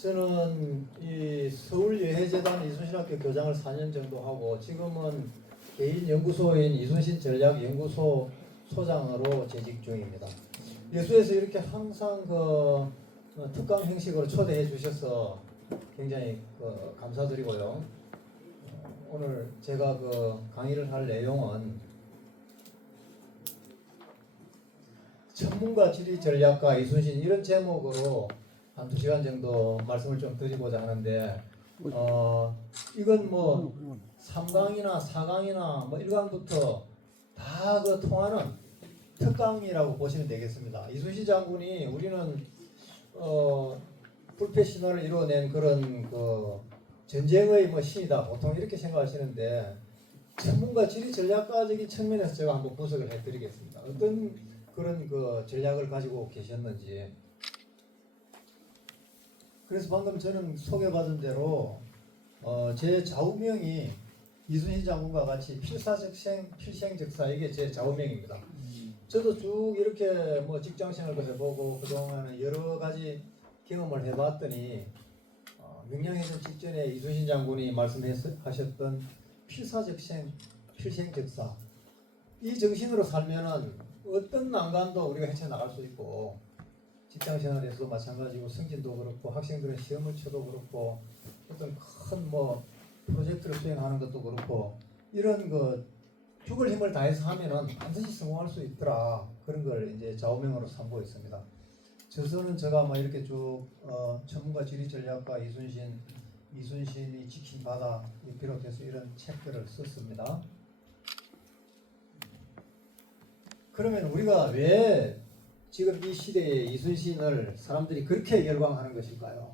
저는 이 서울예해재단 이순신학교 교장을 4년 정도 하고 지금은 개인 연구소인 이순신 전략연구소 소장으로 재직 중입니다. 예수에서 이렇게 항상 특강 형식으로 초대해 주셔서 굉장히 감사드리고요. 오늘 제가 강의를 할 내용은 전문가 지리 전략가 이순신 이런 제목으로 한 2시간 정도 말씀을 좀 드리고자 하는데 이건 뭐 3강이나 4강이나 뭐 1강부터 다 통하는 특강이라고 보시면 되겠습니다. 이순신 장군이 우리는 불패 신화를 이루어낸 그런 전쟁의 뭐 신이다 보통 이렇게 생각하시는데 전문가 지리 전략가적인 측면에서 제가 한번 분석을 해드리겠습니다. 어떤 그런 전략을 가지고 계셨는지. 그래서 방금 저는 소개받은 대로 제 좌우명이 이순신 장군과 같이 필사적생 필생적사 이게 제 좌우명입니다. 저도 쭉 이렇게 뭐 직장생활도 해보고 그동안은 여러 가지 경험을 해봤더니 명량해전 직전에 이순신 장군이 말씀하셨던 필사적생 필생적사 이 정신으로 살면은 어떤 난관도 우리가 헤쳐나갈 수 있고 직장생활에서도 마찬가지고 승진도 그렇고 학생들은 시험을 쳐도 그렇고 어떤 큰 프로젝트를 수행하는 것도 그렇고 이런 죽을 힘을 다해서 하면은 반드시 성공할 수 있더라 그런 걸 이제 좌우명으로 삼고 있습니다. 저서는 제가 이렇게 쭉 전문가 지리 전략가 이순신이 지킨 바다 비롯해서 이런 책들을 썼습니다. 그러면 우리가 왜 지금 이 시대에 이순신을 사람들이 그렇게 열광하는 것일까요?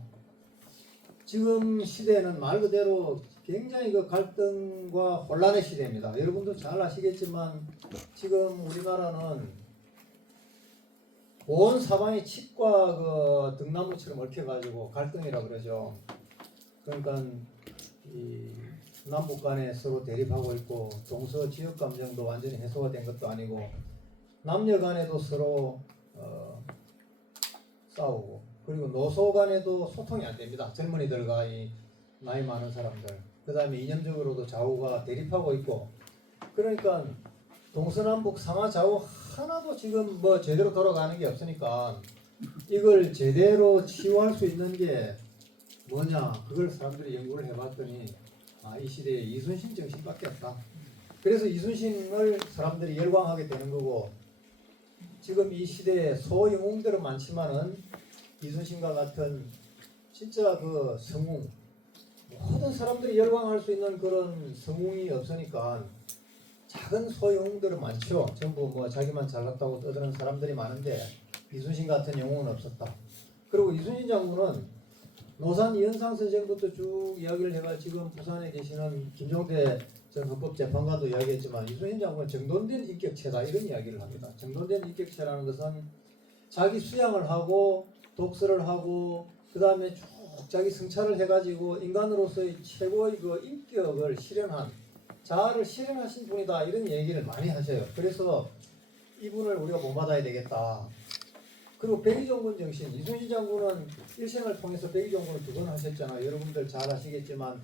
지금 시대는 말 그대로 굉장히 갈등과 혼란의 시대입니다. 여러분도 잘 아시겠지만 지금 우리나라는 온 사방이 칡과 등나무처럼 얽혀가지고 갈등이라 그러죠. 그러니까 이 남북 간에 서로 대립하고 있고 동서 지역 감정도 완전히 해소가 된 것도 아니고 남녀 간에도 서로 싸우고 그리고 노소 간에도 소통이 안 됩니다. 젊은이들과 이 나이 많은 사람들 그 다음에 이념적으로도 좌우가 대립하고 있고 그러니까 동서남북 상하 좌우 하나도 지금 제대로 돌아가는 게 없으니까 이걸 제대로 치유할 수 있는 게 뭐냐 그걸 사람들이 연구를 해봤더니 이 시대에 이순신 정신밖에 없다. 그래서 이순신을 사람들이 열광하게 되는 거고 지금 이 시대에 소영웅들은 많지만은 이순신과 같은 진짜 성웅 모든 사람들이 열광할 수 있는 그런 성웅이 없으니까 작은 소영웅들은 많죠. 전부 자기만 잘났다고 떠드는 사람들이 많은데 이순신 같은 영웅은 없었다. 그리고 이순신 장군은 노산 이현상 선생부터 쭉 이야기를 해가 지금 부산에 계시는 김종대 전 헌법재판관도 이야기했지만 이순신 장군은 정돈된 인격체다 이런 이야기를 합니다. 정돈된 인격체라는 것은 자기 수양을 하고 독서를 하고 그 다음에 쭉 자기 성찰을 해가지고 인간으로서의 최고의 인격을 실현한 자아를 실현하신 분이다 이런 얘기를 많이 하셔요. 그래서 이분을 우리가 본받아야 되겠다. 그리고 백의종군 정신 이순신 장군은 일생을 통해서 백의종군을 2번 하셨잖아요. 여러분들 잘 아시겠지만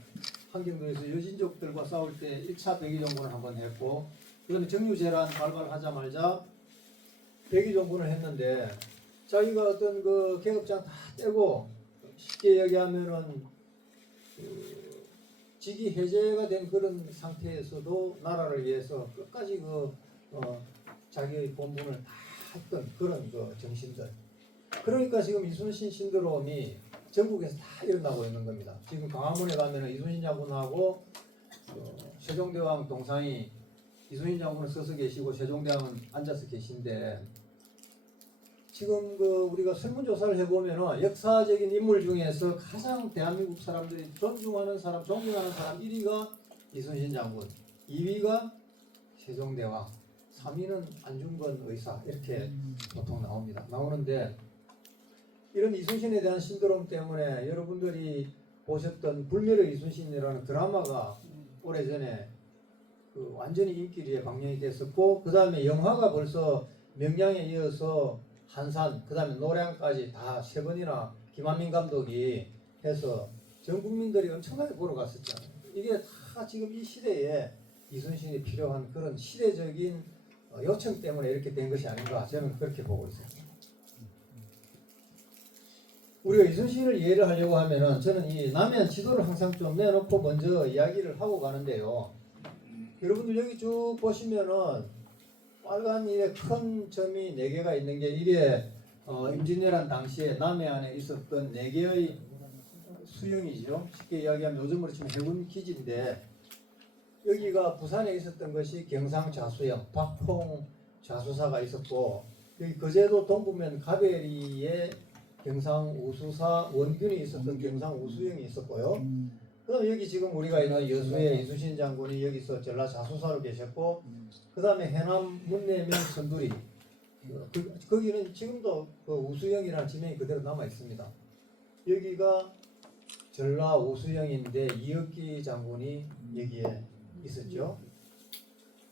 한경도에서 여진족들과 싸울 때 1차 백의종군을 한번 했고 그다음에 정유재란 발발하자마자 백의종군을 했는데 자기가 어떤 계급장 다 떼고 쉽게 얘기하면은 직위 해제가 된 그런 상태에서도 나라를 위해서 끝까지 자기의 본분을 다 했던 그런 정신들. 그러니까 지금 이순신 신드롬이 전국에서 다 일어나고 있는 겁니다. 지금 광화문에 가면은 이순신 장군하고 세종대왕 동상이 이순신 장군은 서서 계시고 세종대왕은 앉아서 계신데 지금 우리가 설문조사를 해보면은 역사적인 인물 중에서 가장 대한민국 사람들이 존중하는 사람 1위가 이순신 장군, 2위가 세종대왕, 3위는 안중근 의사 이렇게 보통 나오는데 이런 이순신에 대한 신드롬 때문에 여러분들이 보셨던 불멸의 이순신이라는 드라마가 오래전에 완전히 인기리에 방영이 됐었고 그 다음에 영화가 벌써 명량에 이어서 한산 그 다음에 노량까지 다 3번이나 김한민 감독이 해서 전 국민들이 엄청나게 보러 갔었잖아요. 이게 다 지금 이 시대에 이순신이 필요한 그런 시대적인 요청 때문에 이렇게 된 것이 아닌가, 저는 그렇게 보고 있어요. 우리가 이순신을 이해를 하려고 하면은 저는 이 남해안 지도를 항상 좀 내놓고 먼저 이야기를 하고 가는데요. 여러분들 여기 쭉 보시면은 빨간 이큰 점이 4개가 있는 게 이게 임진왜란 당시에 남해안에 있었던 4개의 수영이죠. 쉽게 이야기하면 요즘으로 치면 해군 기지인데, 여기가 부산에 있었던 것이 경상좌수영 박홍 좌수사가 있었고, 여기 거제도 동부면 가베리에 경상우수사 원균이 있었던 경상우수영이 있었고요. 그다음 여기 지금 우리가 있는 여수의 이순신 장군이 여기서 전라 자수사로 계셨고, 그다음에 해남 문내면 선두리, 거기는 지금도 그 우수영이라는 지명이 그대로 남아 있습니다. 여기가 전라 우수영인데 이혁기 장군이 여기에 있었죠.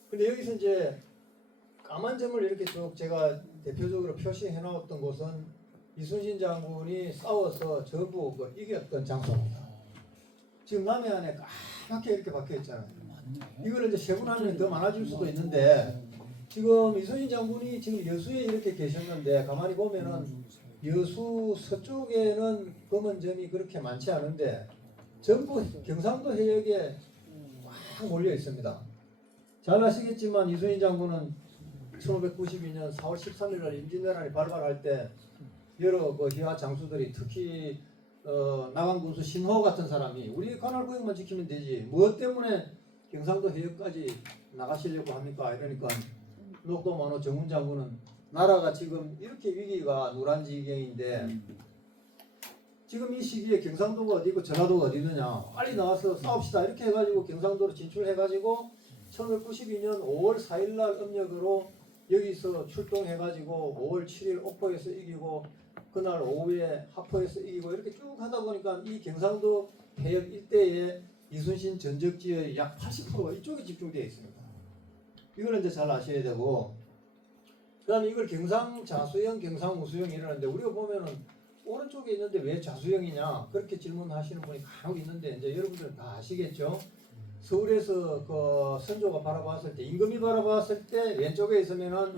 근데 여기서 이제 까만 점을 이렇게 쭉 제가 대표적으로 표시해 놓았던 곳은 이순신 장군이 싸워서 전부 이겼던 장소입니다. 지금 남해안에 까맣게 이렇게 박혀 있잖아요. 이걸 이제 세분하면 더 많아질 수도 있는데, 지금 이순신 장군이 지금 여수에 이렇게 계셨는데 가만히 보면은 여수 서쪽에는 검은 점이 그렇게 많지 않은데 전부 경상도 해역에 꽉 몰려 있습니다. 잘 아시겠지만 이순신 장군은 1592년 4월 13일 날 임진왜란이 발발할 때 여러 그 희화 장수들이 특히 나강군수 신호 같은 사람이 우리 관할구역만 지키면 되지 무엇 때문에 경상도 해역까지 나가시려고 합니까? 이러니까 녹도만호 정훈 장군은 나라가 지금 이렇게 위기가 누란지경인데 지금 이 시기에 경상도가 어디고 전라도가 어디느냐, 빨리 나와서 싸웁시다 이렇게 해가지고 경상도로 진출해가지고 1992년 5월 4일 날 음력으로 여기서 출동해가지고 5월 7일 옥포에서 이기고 그날 오후에 하포에서 이기고 이렇게 쭉 하다 보니까 이 경상도 해역 일대에 이순신 전적지의 약 80%가 이쪽에 집중되어 있습니다. 이걸 이제 잘 아셔야 되고, 그 다음에 이걸 경상좌수영, 경상우수영 이러는데 우리가 보면은 오른쪽에 있는데 왜 좌수영이냐 그렇게 질문하시는 분이 간혹 있는데, 이제 여러분들은 다 아시겠죠? 서울에서 그 선조가 바라봤을 때, 임금이 바라봤을 때 왼쪽에 있으면은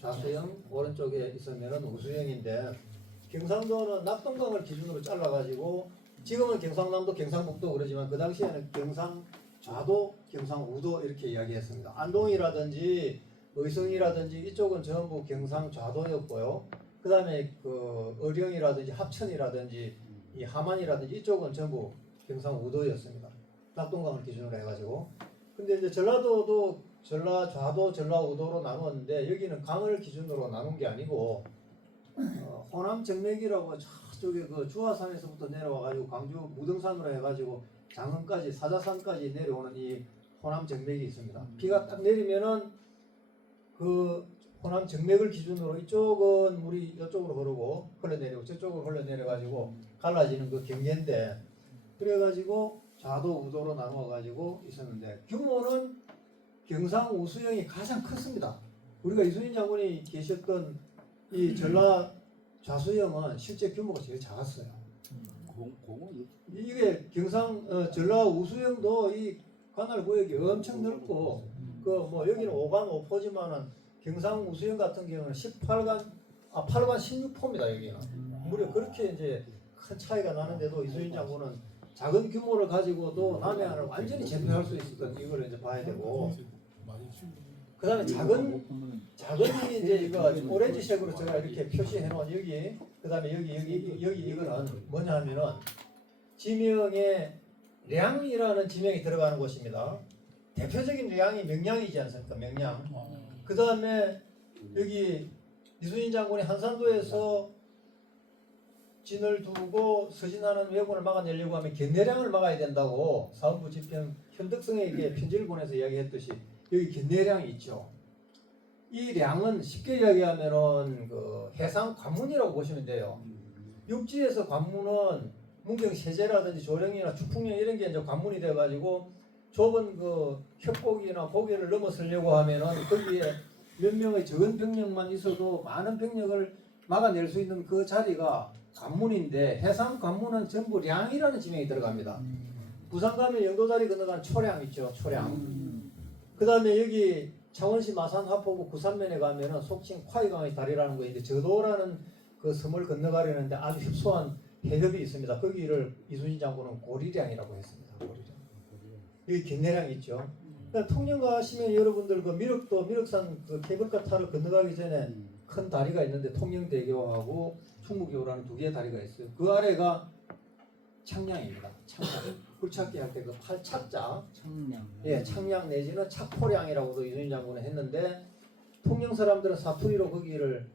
좌수영, 오른쪽에 있으면은 우수영인데, 경상도는 낙동강을 기준으로 잘라가지고 지금은 경상남도, 경상북도 그러지만 그 당시에는 경상좌도, 경상우도 이렇게 이야기했습니다. 안동이라든지 의성이라든지 이쪽은 전부 경상좌도였고요. 그 다음에 그 의령이라든지 합천이라든지 이 함안이라든지 이쪽은 전부 경상우도였습니다. 낙동강을 기준으로 해가지고. 근데 이제 전라도도 전라좌도, 전라우도로 나누었는데 여기는 강을 기준으로 나눈 게 아니고 호남 정맥이라고 저쪽에 그 주화산에서부터 내려와가지고 광주 무등산으로 해가지고 장흥까지 사자산까지 내려오는 이 호남 정맥이 있습니다. 비가 딱 내리면은 그 호남 정맥을 기준으로 이쪽은 물이 이쪽으로 흐르고 흘러내리고 저쪽으로 흘러내려가지고 갈라지는 그 경계인데, 그래가지고 좌도 우도로 나누어가지고 있었는데 규모는 경상우수영이 가장 컸습니다. 우리가 이순신 장군이 계셨던 이 전라 좌수영은 실제 규모가 제일 작았어요. 이게 전라 우수영도 이 관할 구역이 엄청 넓고 그 뭐 여기는 5간 5포지만은 경상 우수영 같은 경우는 8간 16포입니다. 여기는 무려 그렇게 이제 큰 차이가 나는데도 이순신 장군은 작은 규모를 가지고도 남해안을 완전히 제패할 수 있었던 이걸 이제 봐야 되고, 그 다음에 작은 이제 이거 오렌지색으로 제가 이렇게 표시해 놓은 여기, 그 다음에 여기 이거는 뭐냐 하면은 지명에 량이라는 지명이 들어가는 곳입니다. 대표적인 량이 명량이지 않습니까? 명량. 그 다음에 여기 이순신 장군이 한산도에서 진을 두고 서진하는 왜군을 막아내려고 하면 견내량을 막아야 된다고 사헌부 집행 현덕성에게 편지를 보내서 이야기했듯이 여기 견내량이 있죠. 이 량은 쉽게 이야기하면은 그 해상 관문이라고 보시면 돼요. 육지에서 관문은 문경 세제라든지 조령이나 주풍령 이런 게 이제 관문이 돼가지고 좁은 그 협곡이나 고개를 넘어서려고 하면은 거기에 몇 명의 적은 병력만 있어도 많은 병력을 막아낼 수 있는 그 자리가 관문인데 해상 관문은 전부 량이라는 지명이 들어갑니다. 부산 가면 영도다리 건너가는 초량 있죠. 초량. 그 다음에 여기 창원시 마산 하포구 구산면에 가면은 속칭 콰이강의 다리라는 거인데 저도라는 그 섬을 건너가려는데 아주 협소한 해협이 있습니다. 거기를 이순신 장군은 고리량이라고 했습니다. 고리량. 여기 견내량 있죠. 그러니까 통영 가시면 여러분들 그 미륵산 그 케이블카 타러 건너가기 전에 큰 다리가 있는데 통영대교하고 충무교라는 두 개의 다리가 있어요. 그 아래가 창량입니다. 창량. 굴착기 할 때 그 팔착자. 청량. 예, 창량 내지는 착포량이라고도 이순신 장군은 했는데 통영 사람들은 사투리로 거기를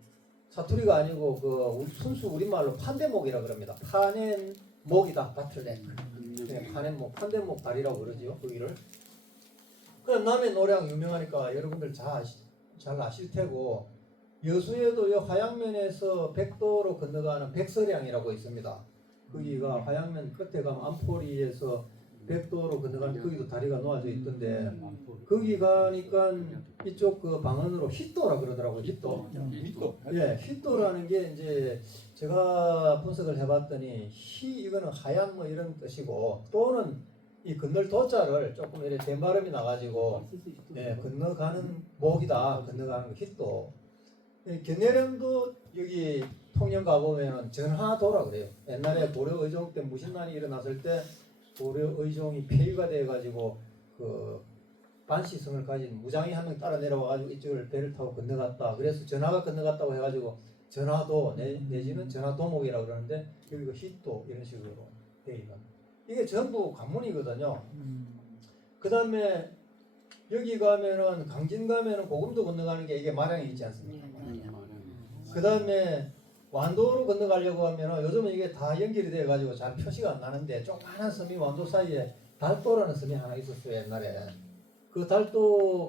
사투리가 아니고 그 순수 우리말로 판대목이라 그럽니다. 파낸 목이다. 바틀넥. 네, 파낸 목, 판대목 다리라고 그러지요. 거기를. 그 남해 노량 유명하니까 여러분들 잘 아실 테고 여수에도 이 화양면에서 백도로 건너가는 백서량이라고 있습니다. 거기가 화양면 끝에 가면 안포리에서 백도로 건너가는 거기도 다리가 놓아져 있던데 거기 가니까 이쪽 그 방언으로 휘또라 그러더라고요. 휘또. 예, 휘또라는 게 이제 제가 분석을 해봤더니 이거는 하얀 뭐 이런 뜻이고 또는 이 건널 도자를 조금 이렇게 대발음이 나가지고 예, 건너가는 목이다. 건너가는 거 휘또. 견내령도 여기 통영 가보면은 전하도라 그래요. 옛날에 고려 의종 때 무신난이 일어났을 때 고려 의종이 폐위가 돼가지고 그 반시성을 가진 무장이 한 명 따라 내려와가지고 이쪽을 배를 타고 건너갔다. 그래서 전하가 건너갔다고 해가지고 전하도 내지는 전하도목이라고 그러는데 여기가 휘도 이런 식으로 돼 있는. 이게 전부 관문이거든요. 그 다음에 여기 가면은 강진 가면은 고금도 건너가는 게 이게 마량이 있지 않습니까? 그 다음에 완도로 건너가려고 하면은 요즘은 이게 다 연결이 돼 가지고 잘 표시가 안 나는데 조그마한 섬이 완도 사이에 달도라는 섬이 하나 있었어요. 옛날에 그 달도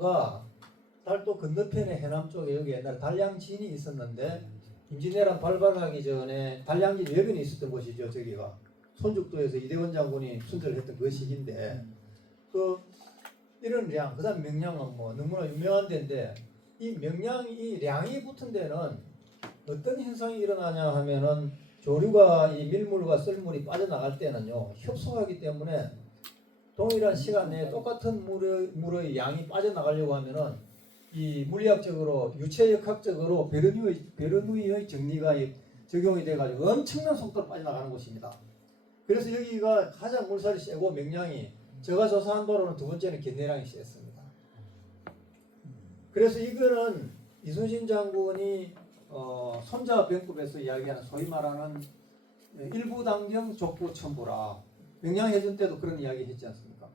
건너편에 해남 쪽에 여기 옛날에 달량진이 있었는데 임진왜란 발발하기 전에 달량진 외변이 있었던 곳이죠. 저기가 손죽도에서 이대원 장군이 순찰을 했던 그 시기인데 그 이런 량, 그 다음 명량은 뭐 너무나 유명한 데인데 이 명량이 량이 붙은 데는 어떤 현상이 일어나냐 하면은 조류가 이 밀물과 썰물이 빠져나갈 때는요 협소하기 때문에 동일한 시간 내에 똑같은 물의 양이 빠져나가려고 하면은 이 물리학적으로 유체역학적으로 베르누이의 정리가 적용이 돼가지고 엄청난 속도로 빠져나가는 곳입니다. 그래서 여기가 가장 물살이 세고 명량이 제가 조사한 바로는 두 번째는 견내량이 셌습니다. 그래서 이거는 이순신 장군이 손자 병법에서 이야기하는 소위 말하는 일부당경 족부천부라 명량해전 때도 그런 이야기 했지 않습니까?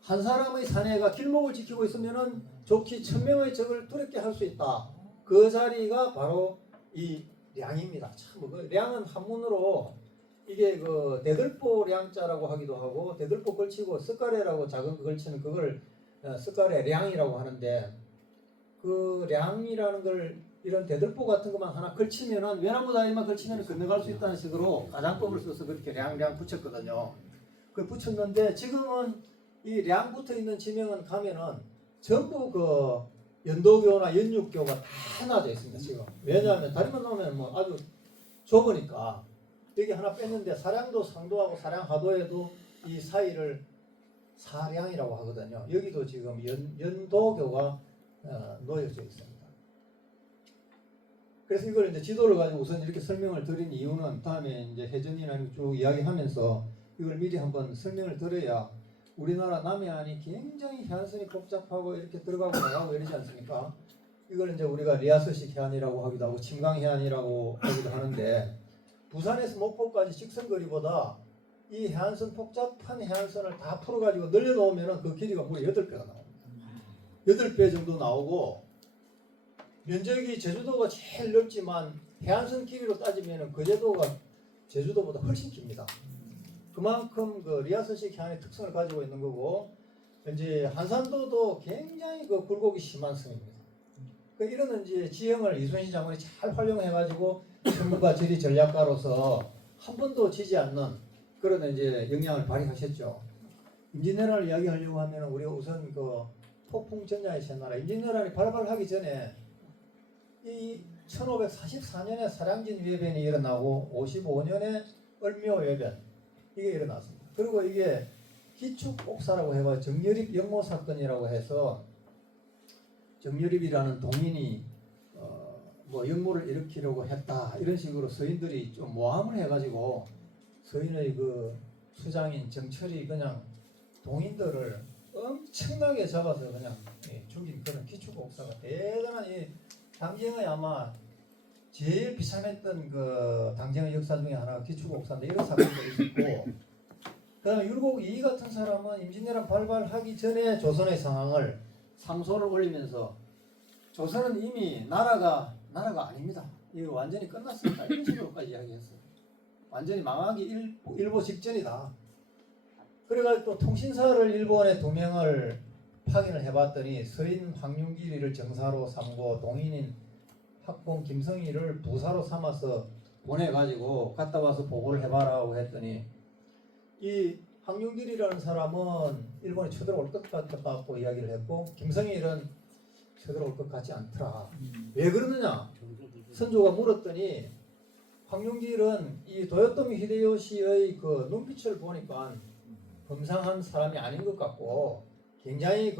한 사람의 사내가 길목을 지키고 있으면은 좋기 1000명의 적을 두렵게 할 수 있다. 그 자리가 바로 이 량입니다. 참, 그 량은 한문으로 이게 그 대들보 량자라고 하기도 하고 대들보 걸치고 쓱가래라고 작은 거 걸치는 그걸 쓱가래 량이라고 하는데 그 량이라는 걸 이런 대들보 같은 것만 하나 걸치면은 외나무 다리만 걸치면 건너갈 수 있다는 식으로 가장법을 써서 그렇게 량량 붙였거든요. 그 붙였는데 지금은 이 량 붙어 있는 지명은 가면은 전부 그 연도교나 연육교가 다 해놔져 있습니다. 지금 왜냐하면 다리만 나오면 뭐 아주 좁으니까 여기 하나 뺐는데 사량도 상도하고 사량 하도에도 이 사이를 사량이라고 하거든요. 여기도 지금 연도교가 놓여져 있습니다. 그래서 이걸 이제 지도를 가지고 우선 이렇게 설명을 드린 이유는 다음에 이제 해전이나 쭉 이야기하면서 이걸 미리 한번 설명을 드려야 우리나라 남해안이 굉장히 해안선이 복잡하고 이렇게 들어가고 나가고 이러지 않습니까? 이걸 이제 우리가 리아스식 해안이라고 하기도 하고 침강 해안이라고 하기도 하는데 부산에서 목포까지 직선거리보다 이 해안선 복잡한 해안선을 다 풀어가지고 늘려놓으면 그 길이가 무려 8배가 나옵니다. 8배 정도 나오고 면적이 제주도가 제일 넓지만 해안선 길이로 따지면 거제도가 제주도보다 훨씬 깁니다. 그만큼 그 리아스식 해안의 특성을 가지고 있는 거고 이제 한산도도 굉장히 그 굴곡이 심한 섬입니다. 그 이런 이제 지형을 이순신 장군이 잘 활용해가지고 전문가 지리 전략가로서 한 번도 지지 않는 그런 이제 역량을 발휘하셨죠. 임진왜란을 이야기하려고 하면 우리가 우선 그 폭풍 전야의 새나라 임진왜란이 발발하기 전에 이 1544년에 사량진 위해변이 일어나고 55년에 을묘 외변 이게 일어났습니다. 그리고 이게 기축옥사라고 해봐 정여립 영모 사건이라고 해서 정여립이라는 동인이 뭐 영모를 일으키려고 했다 이런 식으로 서인들이 좀 모함을 해가지고 서인의 그 수장인 정철이 그냥 동인들을 엄청나게 잡아서 그냥 죽인 그런 기축옥사가 대단한 이 당쟁의 아마 제일 비참했던 그 당쟁의 역사 중에 하나가 기축옥사인데 이런 사건들이 있었고 그다음에 율곡 이이 같은 사람은 임진왜란 발발하기 전에 조선의 상황을 상소를 올리면서 조선은 이미 나라가 아닙니다. 이거 완전히 끝났습니다. 이런 식으로까지 이야기했어요. 완전히 망하기 일보 직전이다. 그래가지고 또 통신사를 일본에 2명을 확인을 해봤더니 서인 황윤길이를 정사로 삼고 동인인 학봉 김성희를 부사로 삼아서 보내가지고 갔다 와서 보고를 해봐라고 했더니 이 황윤길이라는 사람은 일본에 쳐들어올 것 같다고 이야기를 했고 김성희는 쳐들어올 것 같지 않더라. 왜 그러느냐? 선조가 물었더니 황윤길은 이 도요토미 히데요시의 그 눈빛을 보니까 범상한 사람이 아닌 것 같고 굉장히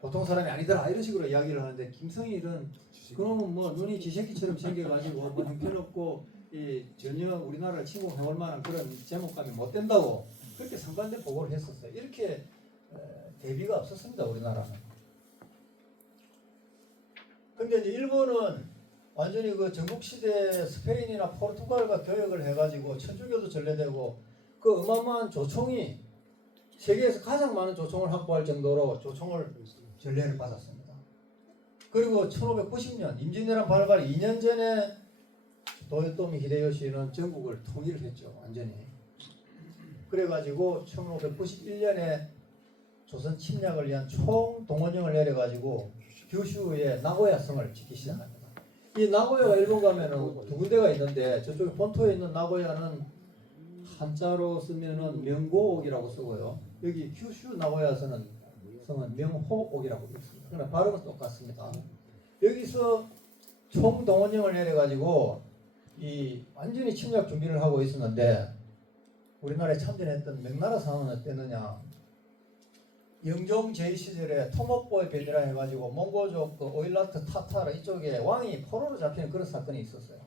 보통 사람이 아니더라 이런 식으로 이야기를 하는데 김성일은 그러면 뭐 눈이 쥐새끼처럼 생겨가지고 뭐 형편없고 전혀 우리나라를 침공해올 만한 그런 제목감이 못 된다고 그렇게 상반된 보고를 했었어요. 이렇게 대비가 없었습니다 우리나라는. 근데 이제 일본은 완전히 그 전국시대 스페인이나 포르투갈과 교역을 해가지고 천주교도 전래되고 그 어마어마한 조총이 세계에서 가장 많은 조총을 확보할 정도로 조총을 전례를 받았습니다. 그리고 1590년 임진왜란 발발 2년 전에 도요토미 히데요시는 전국을 통일을 했죠. 완전히. 그래가지고 1591년에 조선 침략을 위한 총동원령을 내려가지고 규슈의 나고야 성을 짓기 시작합니다. 이 나고야가 일본 가면은 2군데가 있는데 저쪽에 본토에 있는 나고야는 한자로 쓰면은 명고옥이라고 쓰고요. 여기 규슈 나고야서는 성은 명호옥이라고 있습니다. 그러나 발음은 똑같습니다. 여기서 총동원령을 내려가지고 이 완전히 침략 준비를 하고 있었는데 우리나라에 참전했던 명나라 상황은 어땠느냐? 영종 제2시절에 토목보의 변이라 해가지고 몽고족 그 오일라트 타타르 이쪽에 왕이 포로로 잡히는 그런 사건이 있었어요.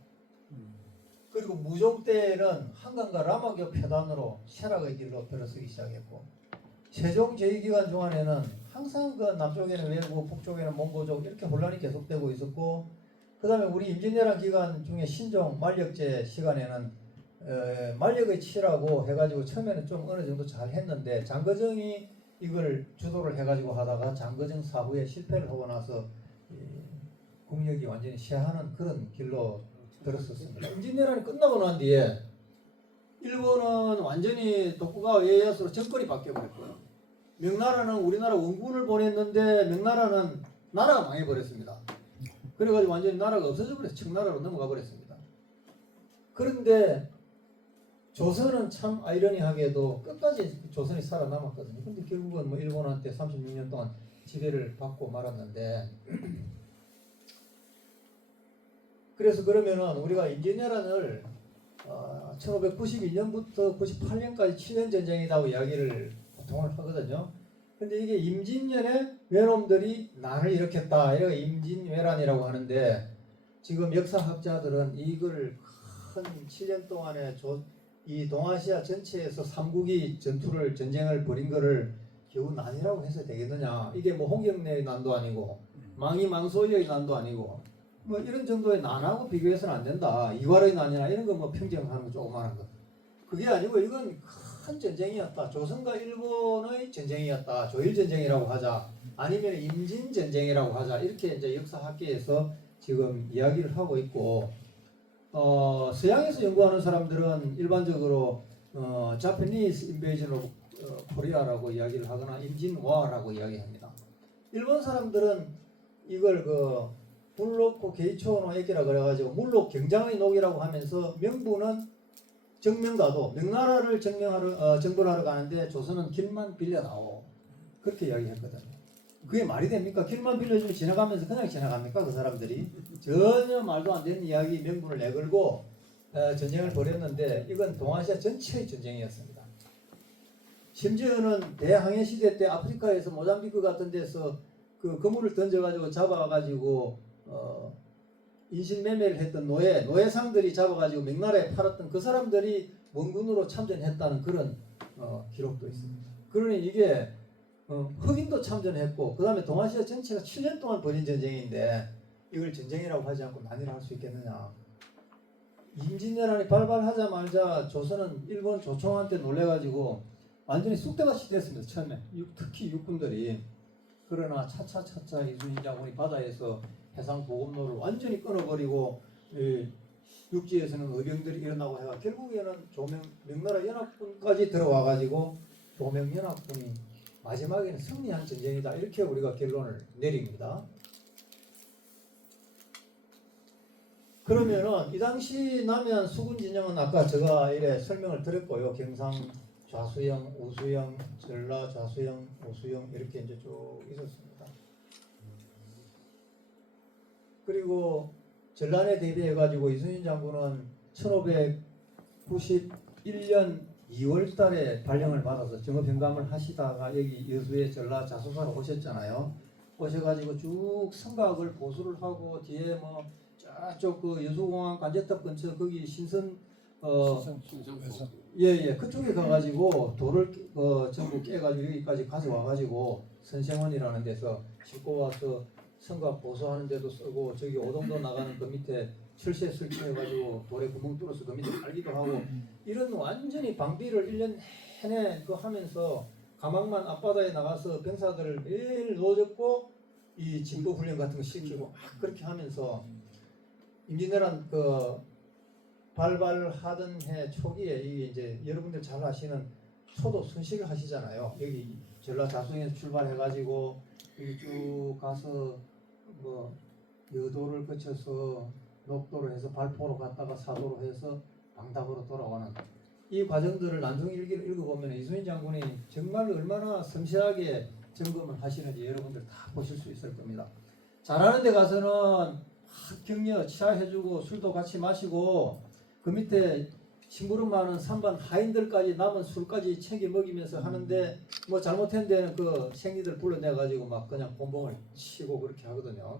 그리고 무종 때에는 한강과 라마교 폐단으로 쇠락의 길로 들어서기 시작했고 세종 제2기간 중간에는 항상 그 남쪽에는 외국, 북쪽에는 몽고족 이렇게 혼란이 계속되고 있었고 그 다음에 우리 임진왜란 기간 중에 신종 만력제 시간에는 만력의 치라고 해가지고 처음에는 좀 어느 정도 잘 했는데 장거정이 이걸 주도를 해가지고 하다가 장거정 사후에 실패를 하고 나서 국력이 완전히 쇠하는 그런 길로 들었었습니다. 임진왜란이 끝나고 난 뒤에 일본은 완전히 도쿠가와 ieya스로 정권이 바뀌어버렸고요. 명나라는 우리나라 원군을 보냈는데 명나라는 나라가 망해버렸습니다. 그래가지고 완전히 나라가 없어져 버려서 청나라로 넘어가 버렸습니다. 그런데 조선은 참 아이러니하게도 끝까지 조선이 살아남았거든요. 근데 결국은 뭐 일본한테 36년 동안 지배를 받고 말았는데 그래서 그러면은 우리가 임진왜란을 1592년부터 98년까지 7년 전쟁이라고 이야기를 보통을 하거든요. 근데 이게 임진년에 외놈들이 난을 일으켰다. 이래가 임진왜란이라고 하는데 지금 역사학자들은 이걸 큰 7년 동안에 이 동아시아 전체에서 삼국이 전쟁을 벌인 거를 겨우 난이라고 해서 되겠느냐. 이게 뭐 홍경래의 난도 아니고 망이망소의 난도 아니고 뭐 이런 정도의 난하고 비교해서는 안 된다. 이괄의 난이나 이런 거 뭐 평정하는 거 조그마한 거. 그게 아니고 이건 큰 전쟁이었다. 조선과 일본의 전쟁이었다. 조일전쟁이라고 하자. 아니면 임진전쟁이라고 하자. 이렇게 이제 역사학계에서 지금 이야기를 하고 있고 서양에서 연구하는 사람들은 일반적으로 Japanese Invasion of Korea라고 이야기를 하거나 임진화라고 이야기합니다. 일본 사람들은 이걸 물록 게이초노 액이라 그래가지고 물록 경장의 녹이라고 하면서 명부는 정명가도 명나라를 정벌하러 가는데 조선은 길만 빌려 나오 그렇게 이야기했거든요. 그게 말이 됩니까? 길만 빌려주고 지나가면서 그냥 지나갑니까? 그 사람들이 전혀 말도 안 되는 이야기 명분을 내걸고 전쟁을 벌였는데 이건 동아시아 전체의 전쟁이었습니다. 심지어는 대항해 시대 때 아프리카에서 모잠비크 같은 데서 그 그물을 던져가지고 잡아가지고 인신매매를 했던 노예상들이 잡아가지고 명나라에 팔았던 그 사람들이 원군으로 참전했다는 그런 기록도 있습니다. 그러니 이게 흑인도 참전했고 그 다음에 동아시아 전체가 7년 동안 벌인 전쟁인데 이걸 전쟁이라고 하지 않고 난이라 할 수 있겠느냐. 임진왜란이 발발하자마자 조선은 일본 조총한테 놀래가지고 완전히 쑥대밭이 됐습니다. 처음에 특히 육군들이. 그러나 차차 이순신 장군이 바다에서 해상 보급로를 완전히 끊어버리고 육지에서는 의병들이 일어나고 해가 결국에는 명나라 연합군까지 들어와가지고 조명연합군이 마지막에는 승리한 전쟁이다. 이렇게 우리가 결론을 내립니다. 그러면은 이 당시 남해안 수군 진영은 아까 제가 이래 설명을 드렸고요. 경상 좌수영, 우수영, 전라 좌수영, 우수영 이렇게 이제 쭉 있었습니다. 그리고 전란에 대비해 가지고 이순신 장군은 1591년 2월 달에 발령을 받아서 정업행감을 하시다가 여기 여수의 전라 자소사로 오셨잖아요. 오셔가지고 쭉 성곽을 보수를 하고 뒤에 뭐 저쪽 그 여수공항 관제탑 근처 거기 신선 예예 그쪽에 가가지고 돌을 전부 깨가지고 여기까지 가져와가지고 선생원이라는 데서 싣고 와서 성곽 보수하는 데도 쓰고 저기 오동도 나가는 그 밑에 철새 설치해가지고 돌에 구멍 뚫어서 그 밑에 깔기도 하고 이런 완전히 방비를 1년 내내 그 하면서 가망만 앞바다에 나가서 병사들을 매일 노젓고 이 진보 훈련 같은 거 시키고 막 그렇게 하면서 임진왜란 그 발발하던 해 초기에 이게 이제 여러분들 잘 아시는 초도 순식을 하시잖아요. 여기 전라 자수에서 출발해가지고 여기 쭉 가서 뭐 여도를 거쳐서 녹도로 해서 발포로 갔다가 사도로 해서 방답으로 돌아오는 이 과정들을 난중 일기를 읽어보면 이순신 장군이 정말 얼마나 섬세하게 점검을 하시는지 여러분들 다 보실 수 있을 겁니다. 잘하는 데 가서는 격려 치하해주고 술도 같이 마시고 그 밑에 심부름 많은 산반 하인들까지 남은 술까지 챙겨 먹이면서 하는데 뭐 잘못한 데는 그 생리들 불러내가지고 막 그냥 곤봉을 치고 그렇게 하거든요.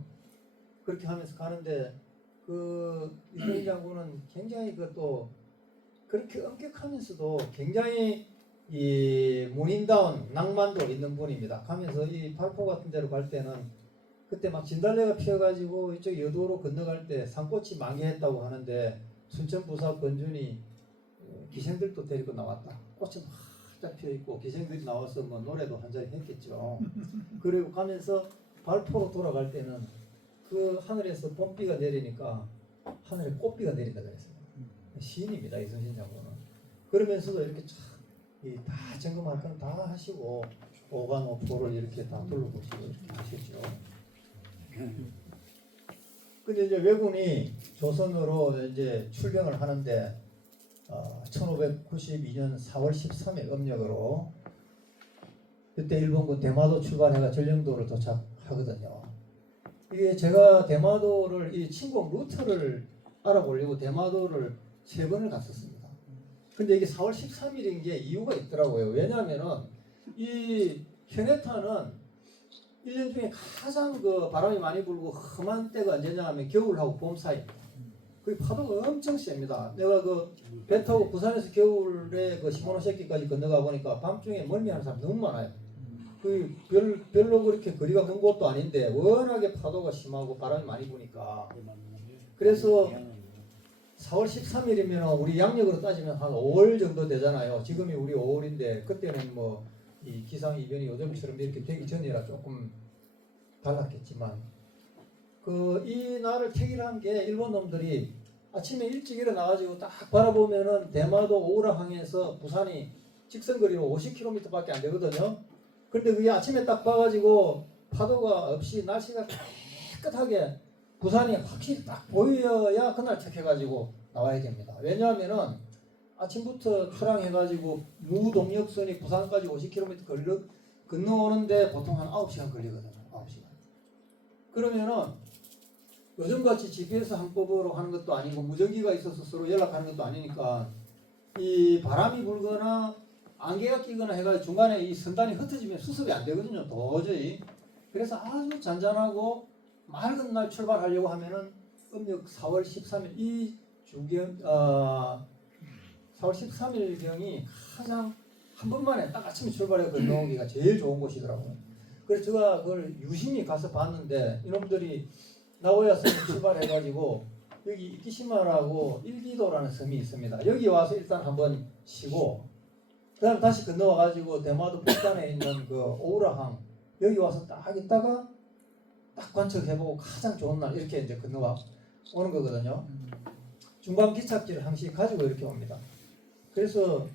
그렇게 하면서 가는데 그 이순신 장군은 굉장히 그또 그렇게 엄격하면서도 굉장히 이 문인다운 낭만도 있는 분입니다. 가면서 이 발포 같은 데로 갈 때는 그때 막 진달래가 피어가지고 이쪽 여도로 건너갈 때 산꽃이 만개했다고 하는데 순천부사 권준이 기생들도 데리고 나왔다. 꽃이 활짝 피어있고 기생들이 나와서 뭐 노래도 한 자리 했겠죠. 그리고 가면서 발포로 돌아갈 때는 그 하늘에서 봄비가 내리니까 하늘에 꽃비가 내린다 그랬어요. 시인입니다. 이순신 장군은. 그러면서도 이렇게 다 점검할 건 다 하시고 오간오포를 이렇게 다 둘러보시고 이렇게 하시죠. 근데 이제 왜군이 조선으로 이제 출병을 하는데 1592년 4월 13일 음력으로 그때 일본군 대마도 출발해가 전령도를 도착하거든요. 이게 제가 대마도를 이 침공 루트를 알아보려고 대마도를 3번을 갔었습니다. 근데 이게 4월 13일인 게 이유가 있더라고요. 왜냐하면은 이 현해탄은 1년 중에 가장 그 바람이 많이 불고 험한 때가 언제냐 하면 겨울하고 봄 사이입니다. 그 파도가 엄청 셉니다. 내가 그 배 타고 부산에서 겨울에 그 시모노세키까지 건너가 보니까 밤중에 멀미하는 사람 너무 많아요. 그 별로 그렇게 거리가 먼 곳도 아닌데 워낙에 파도가 심하고 바람이 많이 부니까 그래서 4월 13일이면 우리 양력으로 따지면 한 5월 정도 되잖아요. 지금이 우리 5월인데 그때는 뭐 이 기상 이변이 요즘처럼 이렇게 되기 전이라 조금 달랐겠지만 그 이 날을 택일한 게 일본 놈들이 아침에 일찍 일어나가지고 딱 바라보면은 대마도 오우라항에서 부산이 직선거리로 50km밖에 안 되거든요. 근데 그게 아침에 딱 봐가지고 파도가 없이 날씨가 깨끗하게 부산이 확실히 딱 보여야 그날 택해가지고 나와야 됩니다. 왜냐하면은 아침부터 출항해가지고 무동력선이 부산까지 50km 건너오는데 보통 한 9시간 걸리거든요. 9시간. 그러면은 요즘같이 GPS 항법으로 하는 것도 아니고 무전기가 있어서 서로 연락하는 것도 아니니까 이 바람이 불거나 안개가 끼거나 해가지고 중간에 이 선단이 흩어지면 수습이 안 되거든요. 도저히. 그래서 아주 잔잔하고 맑은 날 출발하려고 하면은 음력 4월 13일 이 주경 4월 13일경이 가장 한 번만에 딱 아침에 출발해 건너오기가 제일 좋은 곳이더라고요. 그래서 제가 그걸 유심히 가서 봤는데 이놈들이 나고야 섬 출발해가지고 여기 이키시마라고 일기도라는 섬이 있습니다. 여기 와서 일단 한번 쉬고 그 다음 다시 건너와가지고 대마도 북단에 있는 그 오우라항 여기 와서 딱 있다가 딱 관측해보고 가장 좋은 날 이렇게 이제 건너와 오는 거거든요. 중간 기착지를 항시 가지고 이렇게 옵니다. 그래서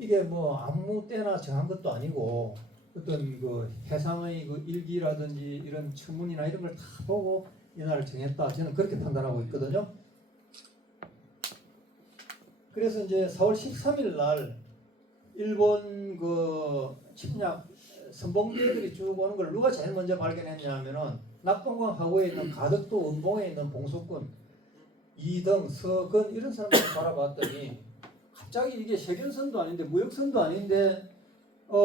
이게 뭐 아무 때나 정한 것도 아니고 어떤 그 해상의 그 일기라든지 이런 천문이나 이런 걸 다 보고 이날을 정했다. 저는 그렇게 판단하고 있거든요. 그래서 이제 4월 13일 날 일본 그 침략 선봉대들이 쭉 오는 걸 누가 제일 먼저 발견했냐면은 낙동강 하구에 있는 가덕도 은봉에 있는 봉수꾼 이등 서근 이런 사람들을 바라봤더니 갑자기 이게 세견선도 아닌데 무역선도 아닌데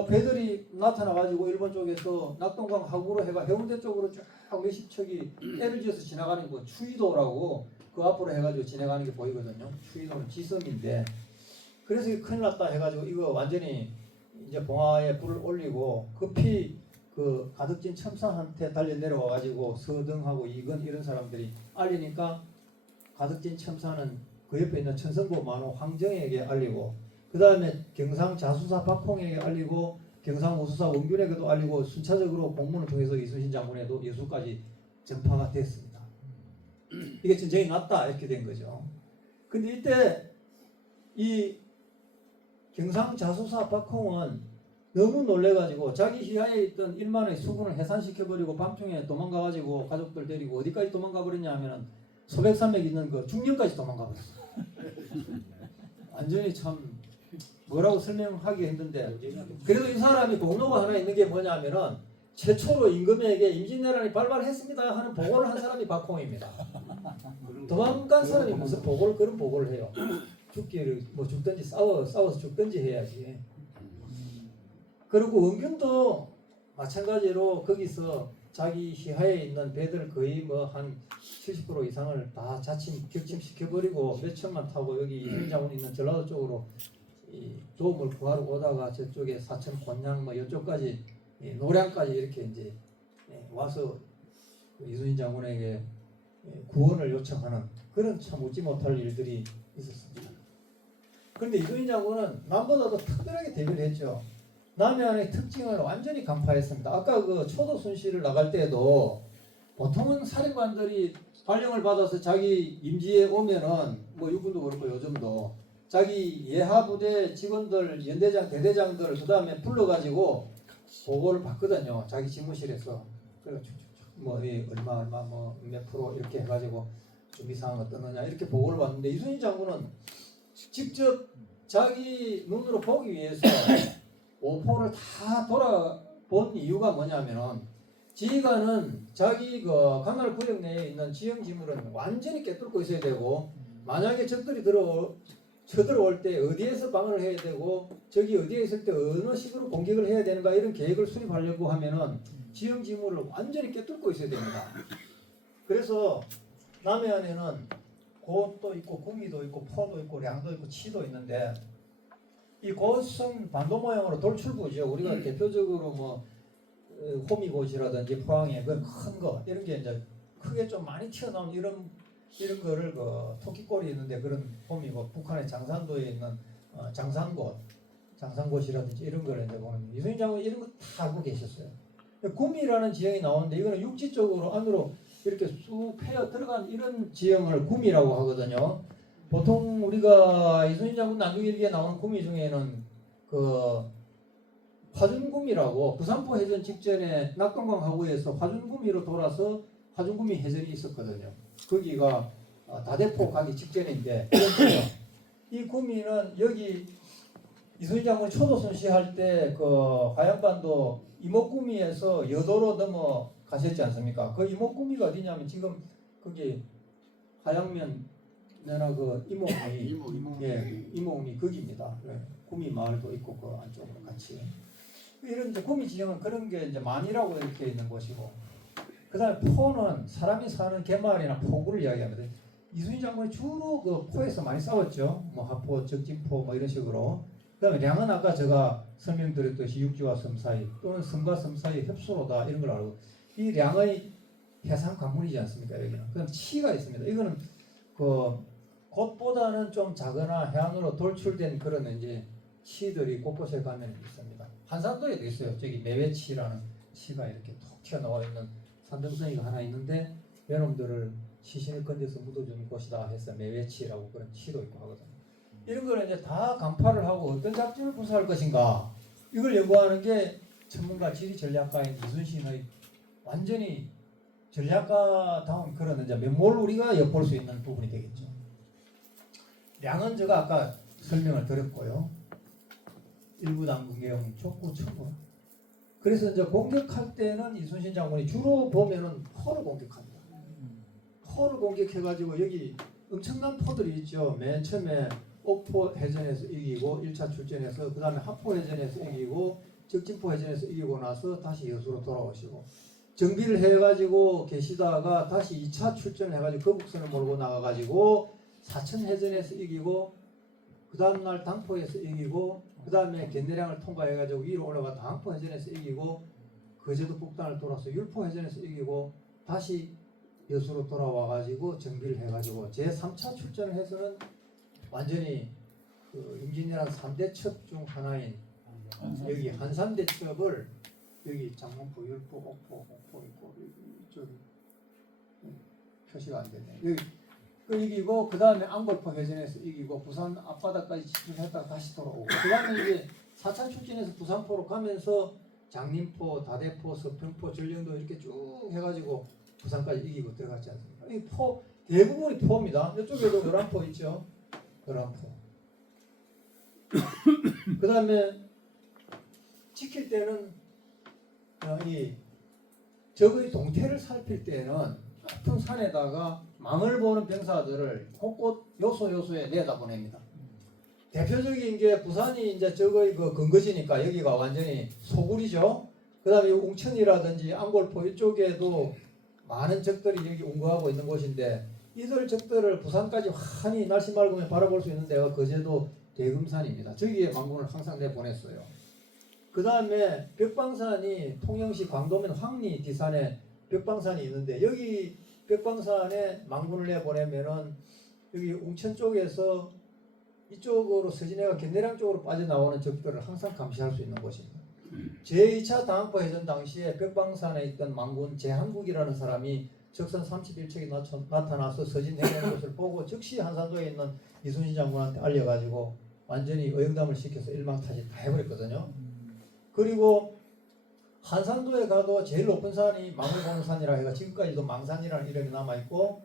배들이 나타나가지고 일본 쪽에서 낙동강 하구로 해가 해운대 쪽으로 쭉 몇십 척이 애를 지어서 지나가는 거 추이도라고 그 앞으로 해가지고 지나가는 게 보이거든요. 추이도는 지섬인데 그래서 큰일 났다 해가지고 이거 완전히 이제 봉화에 불을 올리고 급히 그 가덕진 첨사한테 달려 내려와가지고 서등하고 이근 이런 사람들이 알리니까 가덕진 첨사는 그 옆에 있는 천성보 만호 황정에게 알리고 그 다음에 경상 자수사 박홍에게 알리고 경상 우수사 원균에게도 알리고 순차적으로 공문을 통해서 이순신 장군에도 여수까지 전파가 됐습니다. 이게 전쟁이 났다 이렇게 된 거죠. 근데 이때 이 경상 자수사 박홍은 너무 놀래가지고 자기 시야에 있던 1만의 수군을 해산시켜버리고 밤중에 도망가가지고 가족들 데리고 어디까지 도망가버렸냐 하면은 소백산맥 있는 그 중령까지 도망가버렸어요. 완전히 참 뭐라고 설명하기 힘든데 그래도 이 사람이 공로가 하나 있는 게 뭐냐면은 최초로 임금에게 임진왜란이 발발했습니다 하는 보고를 한 사람이 박홍입니다. 도망간 사람이 무슨 보고를 그런 보고를 해요. 죽기를 뭐 죽든지 싸워서 죽든지 해야지. 그리고 원균도 마찬가지로 거기서 자기 시하에 있는 배들 거의 뭐 한 70% 이상을 다 격침시켜버리고 몇 천만 타고 여기 이순신 장군이 있는 전라도 쪽으로 이 도움을 구하러 오다가 저쪽에 사천 곤양 뭐 이쪽까지 노량까지 이렇게 이제 와서 이순신 장군에게 구원을 요청하는 그런 참 웃지 못할 일들이 있었습니다. 그런데 이순신 장군은 남보다도 특별하게 대비를 했죠. 남해안의 특징을 완전히 간파했습니다. 아까 그 초도 순시를 나갈 때도 보통은 사령관들이 발령을 받아서 자기 임지에 오면은 뭐 육군도 그렇고 요즘도 자기 예하부대 직원들, 연대장, 대대장들 그 다음에 불러가지고 보고를 받거든요. 자기 집무실에서. 그래서 뭐 얼마 뭐 몇 프로 이렇게 해가지고 준비사항 어떠느냐 이렇게 보고를 받는데 이순신 장군은 직접 자기 눈으로 보기 위해서 오포를 다 돌아본 이유가 뭐냐면은 지휘관은 자기 그 강날 구역 내에 있는 지형 지물은 완전히 꿰뚫고 있어야 되고 만약에 적들이 쳐들어올 때 어디에서 방어를 해야 되고 적이 어디에 있을 때 어느 식으로 공격을 해야 되는가 이런 계획을 수립하려고 하면은 지형 지물을 완전히 꿰뚫고 있어야 됩니다. 그래서 남해안에는 고도 있고 구미도 있고 포도 있고 량도 있고 치도 있는데 이 고성 반도 모양으로 돌출구죠. 우리가 대표적으로 뭐 호미곶이라든지 포항에 그 큰 거 이런 게 이제 크게 좀 많이 튀어나온 이런 거를 그 토끼골이 있는데 그런 호미곶 북한의 장산도에 있는 장산곶이라든지 이런 거를 이제 보는 이순신 장군이 이런 거 다 알고 계셨어요. 구미라는 지형이 나오는데 이거는 육지 쪽으로 안으로 이렇게 쑥 패여 들어간 이런 지형을 구미라고 하거든요. 보통 우리가 이순신 장군 난중일기에 나오는 구미 중에는 그 화준구미라고 부산포 해전 직전에 낙동강 하구에서 화준구미로 돌아서 화준구미 해전이 있었거든요. 거기가 다대포 가기 직전인데 이 구미는 여기 이순신 장군이 초도선 시할 때 그 화양반도 이목구미에서 여도로 넘어가셨지 않습니까? 그 이목구미가 어디냐면 지금 거기 화양면 내나 그 이목리 예, 이목리 거기입니다. 예, 구미 마을도 있고 그 안쪽으로 같이 이런 이제 구미 지형은 그런 게 이제 만이라고 이렇게 있는 곳이고 그다음에 포는 사람이 사는 갯마을이나 포구를 이야기합니다. 이순신 장군이 주로 그 포에서 많이 싸웠죠. 뭐 하포, 적진포 뭐 이런 식으로. 그다음에 량은 아까 제가 설명드렸듯이 육지와 섬 사이 또는 섬과 섬 사이 협소로다 이런 걸 알고 이 량의 해상 관문이지 않습니까 여기는. 그다음 치가 있습니다. 이거는 그 곳보다는 좀 작거나 해안으로 돌출된 그런 이제 치들이 곳곳에 가면 있습니다. 한산도에도 있어요. 저기 매회치라는 치가 이렇게 툭 튀어나와 있는 산등성이가 하나 있는데 외놈들을 시신을 건져서 묻어주는 곳이다 해서 매회치라고 그런 치도 있고 하거든요. 이런 거는 이제 다 간파를 하고 어떤 작전을 구사할 것인가 이걸 연구하는 게 전문가 지리 전략가인 이순신의 완전히 전략가다운 그런 이제 면모를 우리가 엿볼 수 있는 부분이 되겠죠. 량은 제가 아까 설명을 드렸고요. 일부당군계용 촉구 처분. 그래서 이제 공격할 때는 이순신 장군이 주로 보면은 포를 공격합니다. 포를 공격해가지고 여기 엄청난 포들이 있죠. 맨 처음에 옥포 해전에서 이기고 1차 출전해서 그 다음에 하포 해전에서 이기고 적진포 해전에서 이기고 나서 다시 여수로 돌아오시고 정비를 해가지고 계시다가 다시 2차 출전을 해가지고 거북선을 몰고 나가가지고 사천 해전에서 이기고 그 다음날 당포에서 이기고 그 다음에 견내량을 통과해가지고 위로 올라가 당포 해전에서 이기고 거제도 북단을 돌아서 율포 해전에서 이기고 다시 여수로 돌아와가지고 정비를 해가지고 제3차 출전을 해서는 완전히 그 임진왜란 3대첩 중 하나인 여기 한산대첩을 여기 장문포, 율포, 옥포 있고 이쪽이 표시가 안 되네. 여기 이기고 그 다음에 안골포 해전에서 이기고 부산 앞바다까지 진출했다가 다시 돌아오고 그 다음에 이제 4차 출전해서 부산포로 가면서 장림포, 다대포, 서평포, 전령도 이렇게 쭉 해가지고 부산까지 이기고 들어갔지 않습니까? 이 포 대부분이 포입니다. 이쪽에도 11포 있죠. 11포. 그 다음에 지킬 때는 이 적의 동태를 살필 때는 높은 산에다가 망을 보는 병사들을 곳곳 요소에 내다보냅니다. 대표적인 게 부산이 이제 적의 그 근거지니까 여기가 완전히 소굴이죠. 그 다음에 웅천이라든지 안골포 이쪽에도 많은 적들이 여기 운거하고 있는 곳인데 이들 적들을 부산까지 환히 날씨 맑으면 바라볼 수 있는 데가 거제도 대금산입니다. 저기에 망군을 항상 내보냈어요. 그 다음에 벽방산이 통영시 광도면 황리 뒤산에 벽방산이 있는데 여기 벽방산에 망군을 내보내면은 여기 웅천 쪽에서 이쪽으로 서진해가 견내량 쪽으로 빠져나오는 적들을 항상 감시할 수 있는 곳입니다. 제2차 당항포 해전 당시에 벽방산에 있던 망군 제한국이라는 사람이 적선 31척이 나타나서 서진 내려오는 것을 보고 즉시 한산도에 있는 이순신 장군한테 알려가지고 완전히 의영담을 시켜서 일망타진 다 해버렸거든요. 그리고 한산도에 가도 제일 높은 산이 망을 보는 산이라 해가 지금까지도 망산이라는 이름이 남아있고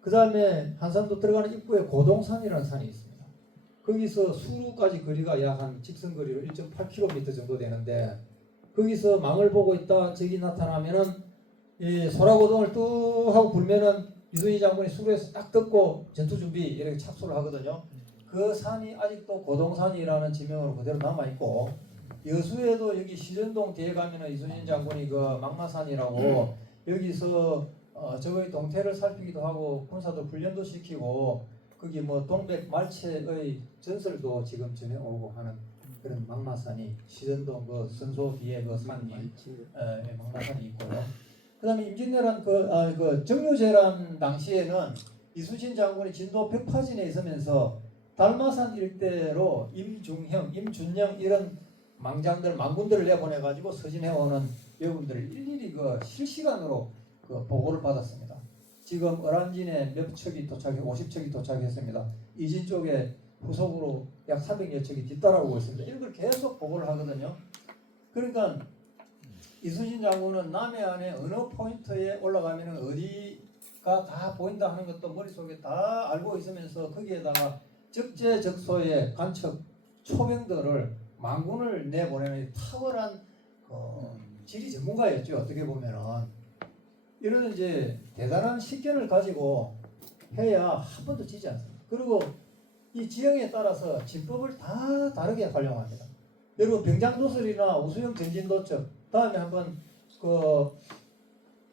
그 다음에 한산도 들어가는 입구에 고동산이라는 산이 있습니다. 거기서 수루까지 거리가 약 한 직선거리로 1.8km 정도 되는데 거기서 망을 보고 있다 적이 나타나면은 이 소라고동을 뚝 하고 불면은 이순신 장군이 수루에서 딱 듣고 전투 준비 이렇게 착수를 하거든요. 그 산이 아직도 고동산이라는 지명으로 그대로 남아있고 여수에도 여기 시전동 뒤에 가면은 이순신 장군이 그 망마산이라고 여기서 적의 동태를 살피기도 하고 군사도 훈련도 시키고 거기 뭐 동백 말체의 전설도 지금 전해오고 하는 그런 망마산이 시전동 그 선소 뒤에 그 산이 망마산이 있고요. 그다음에 임진왜란 그 정유재란 당시에는 이순신 장군이 진도 벽파진에 있으면서 달마산 일대로 임중형, 임준영 이런 망장들, 망군들을 내보내가지고 서진해오는 여군들을 일일이 그 실시간으로 그 보고를 받았습니다. 지금 어란진에 몇 척이 도착해 50척이 도착했습니다. 이진 쪽에 후속으로 약 300여 척이 뒤따라오고 있습니다. 이런 걸 계속 보고를 하거든요. 그러니까 이순신 장군은 남해안의 어느 포인트에 올라가면 어디가 다 보인다 하는 것도 머릿속에 다 알고 있으면서 거기에다가 적재적소의 관측 초병들을 만군을 내보내는 탁월한 지리 전문가였죠. 어떻게 보면은 이런 이제 대단한 식견을 가지고 해야 한 번도 지지 않습니다. 그리고 이 지형에 따라서 진법을 다 다르게 활용합니다. 여러분 병장도설이나 우수형 전진도첩 다음에 한번 그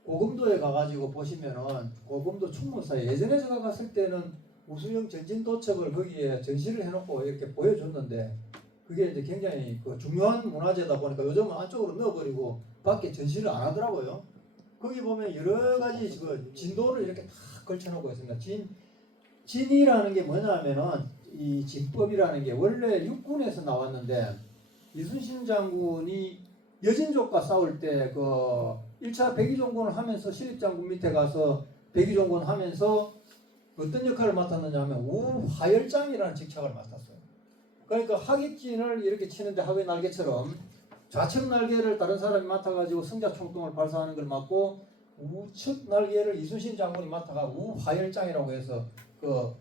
고금도에 가가지고 보시면은 고금도 충무사에 예전에 제가 갔을 때는 우수형 전진도첩을 거기에 전시를 해놓고 이렇게 보여줬는데 그게 이제 굉장히 그 중요한 문화재다 보니까 요즘은 안쪽으로 넣어버리고 밖에 전시를 안 하더라고요. 거기 보면 여러 가지 그 진도를 이렇게 다 걸쳐놓고 있습니다. 진이라는 게 뭐냐면은 이 진법이라는 게 원래 육군에서 나왔는데 이순신 장군이 여진족과 싸울 때 그 1차 백의종군을 하면서 신입장군 밑에 가서 백의종군 하면서 어떤 역할을 맡았느냐 하면 우화열장이라는 직책을 맡았어요. 그러니까 하객진을 이렇게 치는데 하객 날개처럼 좌측 날개를 다른 사람이 맡아가지고 승자총통을 발사하는 걸 맡고 우측 날개를 이순신 장군이 맡아가 우화열장이라고 해서 그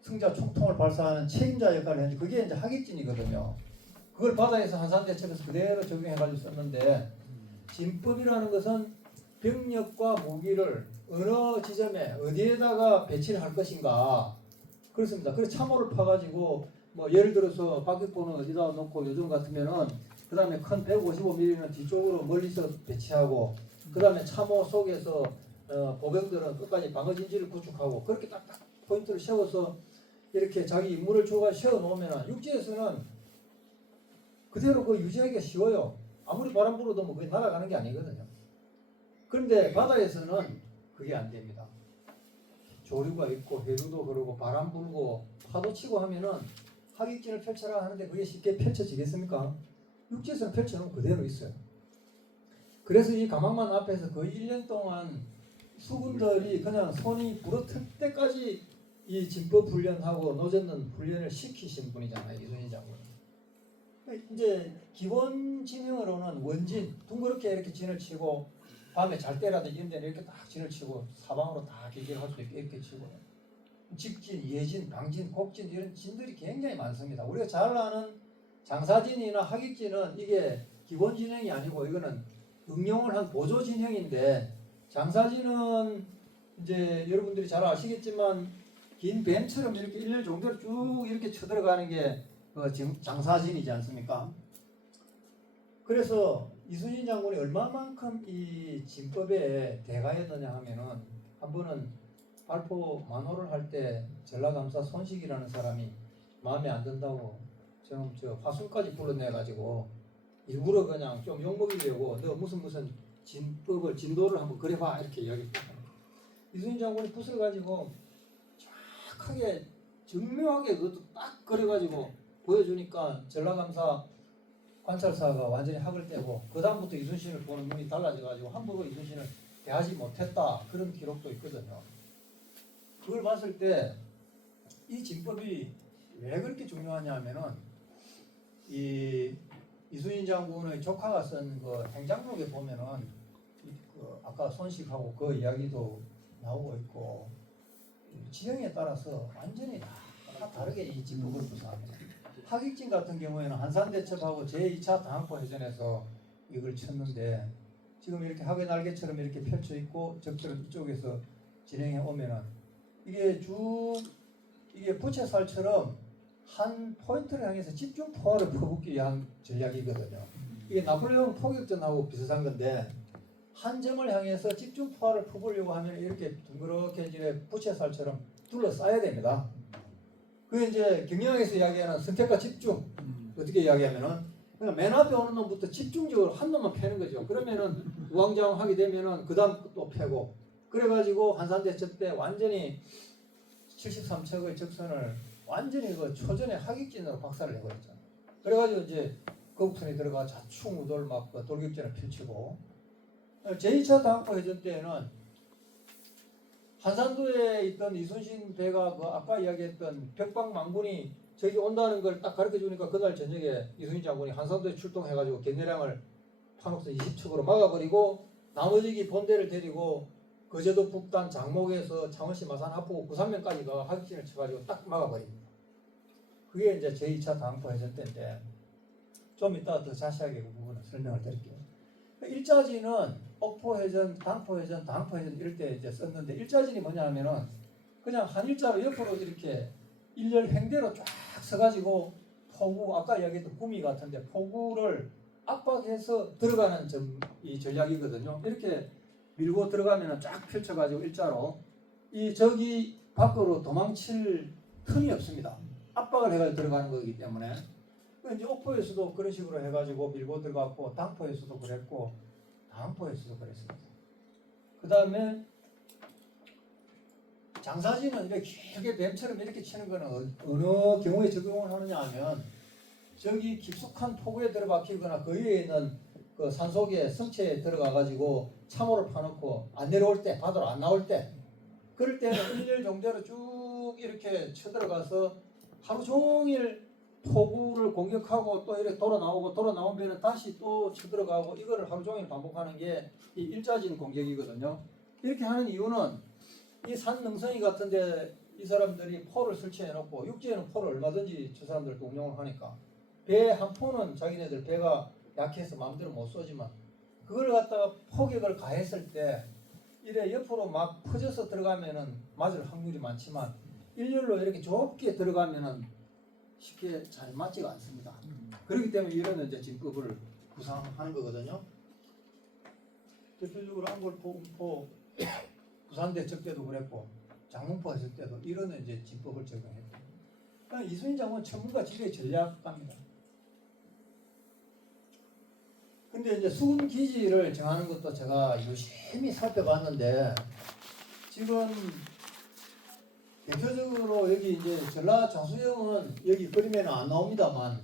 승자총통을 발사하는 책임자 역할을 했는데 그게 이제 하객진이거든요. 그걸 바다에서 한산대첩에서 그대로 적용해가지고 썼는데 진법이라는 것은 병력과 무기를 어느 지점에 어디에다가 배치를 할 것인가 그렇습니다. 그래서 참호를 파가지고 뭐 예를 들어서 박격포는 어디다 놓고 요즘 같으면은 그 다음에 큰 155mm는 뒤쪽으로 멀리서 배치하고 그 다음에 참호 속에서 보병들은 끝까지 방어진지를 구축하고 그렇게 딱딱 포인트를 세워서 이렇게 자기 임무를 주가 세워 놓으면 육지에서는 그대로 그 유지하기가 쉬워요. 아무리 바람 불어도 뭐 그게 날아가는 게 아니거든요. 그런데 바다에서는 그게 안 됩니다. 조류가 있고 해류도 그러고 바람 불고 파도 치고 하면은 하객진을 펼쳐라 하는데 그게 쉽게 펼쳐지겠습니까? 육지에서는 펼쳐놓으면 그대로 있어요. 그래서 이 가망만 앞에서 거의 1년 동안 수군들이 그냥 손이 부러틀 때까지 이 진법 훈련하고 노젓는 훈련을 시키신 분이잖아요. 이순신 장군. 이제 기본 진영으로는 원진, 둥그렇게 이렇게 진을 치고 밤에 잘 때라도 이런 데는 이렇게 딱 진을 치고 사방으로 다 길게 할 수 있게 이렇게 치고 직진, 예진, 방진, 곡진 이런 진들이 굉장히 많습니다. 우리가 잘 아는 장사진이나 하객진은 이게 기본 진영이 아니고 이거는 응용을 한 보조 진영인데 장사진은 이제 여러분들이 잘 아시겠지만 긴 뱀처럼 이렇게 일렬 정도로 쭉 이렇게 쳐들어가는 게 장사진이지 않습니까? 그래서 이순신 장군이 얼마만큼 이 진법에 대가였느냐 하면은 한 번은 발포 만호를 할 때 전라감사 손식이라는 사람이 마음에 안 든다고 저는 저 화순까지 불러내가지고 일부러 그냥 좀 욕먹이려고 너 무슨 진법을 진도를 한번 그려봐 이렇게 이야기했거든요. 이순신 장군이 붓을 가지고 정확하게 정묘하게 그것도 딱 그려가지고 보여주니까 전라감사 관찰사가 완전히 학을 떼고 그 다음부터 이순신을 보는 눈이 달라져가지고 함부로 이순신을 대하지 못했다 그런 기록도 있거든요. 그걸 봤을 때 이 진법이 왜 그렇게 중요하냐면은 이 이순신 장군의 조카가 쓴 그 행장록에 보면은 그 아까 손식하고 그 이야기도 나오고 있고 지형에 따라서 완전히 다 다르게 이 진법을 구사합니다. 하객진 같은 경우에는 한산대첩하고 제2차 당학포 해전에서 이걸 쳤는데 지금 이렇게 하객 날개처럼 이렇게 펼쳐 있고 적들은 이쪽에서 진행해 오면은 이게 부채살처럼 한 포인트를 향해서 집중 포화를 퍼붓기 위한 전략이거든요. 이게 나폴레옹 포격전하고 비슷한 건데 한 점을 향해서 집중 포화를 퍼보려고 하면 이렇게 둥그렇게 이제 부채살처럼 둘러싸야 됩니다. 그게 이제 경영학에서 이야기하는 선택과 집중. 어떻게 이야기하면은 그냥 맨 앞에 오는 놈부터 집중적으로 한 놈만 패는 거죠. 그러면은 우왕좌왕하게 되면은 그 다음 또 패고. 그래가지고 한산대첩 때 완전히 73척의 적선을 완전히 그 초전에 하객진으로 박살을 내버렸잖아요. 그래가지고 이제 거북선이 들어가 좌충우돌 막 그 돌격전을 펼치고 제2차 당학포 해전 때에는 한산도에 있던 이순신 배가 그 아까 이야기했던 벽방망군이 저기 온다는 걸 딱 가르쳐 주니까 그날 저녁에 이순신 장군이 한산도에 출동해가지고 견내량을 판옥선 20척으로 막아버리고 나머지 본대를 데리고 거제도 북단 장목에서 창원시 마산 하포 구산면까지 가 하객진을 쳐가지고 딱 막아버립니다. 그게 이제 제2차 당포 해전 때인데 좀 이따 더 자세하게 그 부분을 설명을 드릴게요. 일자진은 억포해전, 당포해전, 당포해전 이럴 때 이제 썼는데 일자진이 뭐냐 하면은 그냥 한 일자로 옆으로 이렇게 일렬 횡대로 쫙 서가지고 포구, 아까 이야기했던 구미 같은데 포구를 압박해서 들어가는 이 전략이거든요. 이렇게 밀고 들어가면 쫙 펼쳐가지고 일자로 저기 밖으로 도망칠 틈이 없습니다. 압박을 해가지고 들어가는 거기 때문에. 이제 옥포에서도 그런 식으로 해가지고 밀고 들어갔고 당포에서도 그랬고 당포에서도 그랬습니다. 그 다음에 장사진은 이렇게 길게 뱀처럼 이렇게 치는 거는 어느 경우에 적용을 하느냐 하면 저기 깊숙한 포구에 들어박히거나 그 위에 있는 그 산속에 성체에 들어가가지고 참호를 파놓고 안 내려올 때, 바다로 안 나올 때 그럴 때는 일렬 정도로 쭉 이렇게 쳐들어가서 하루 종일 포구를 공격하고 또 이렇게 돌아 나오면 다시 또 쳐들어가고 이거를 하루 종일 반복하는 게 이 일자진 공격이거든요. 이렇게 하는 이유는 이 산 능선이 같은데 이 사람들이 포를 설치해 놓고 육지에는 포를 얼마든지 저 사람들도 운영을 하니까 배 한 포는 자기네들 배가 약해서 마음대로 못 쏘지만 그걸 갖다가 포격을 가했을 때 이래 옆으로 막 퍼져서 들어가면은 맞을 확률이 많지만 일렬로 이렇게 좁게 들어가면은 쉽게 잘 맞지가 않습니다. 그렇기 때문에 이런 이제 진법을 구상하는 거거든요. 대표적으로 안골포, 운포, 부산대첩 때도 그랬고 장문포 했을 때도 이런 이제 진법을 적용했고. 그러니까 이순신 장군은 천문과 지리의 전략가입니다. 근데 이제 수군 기지를 정하는 것도 제가 유심히 살펴봤는데 지금 대표적으로 여기 이제 전라 좌수영은 여기 그림에는 안 나옵니다만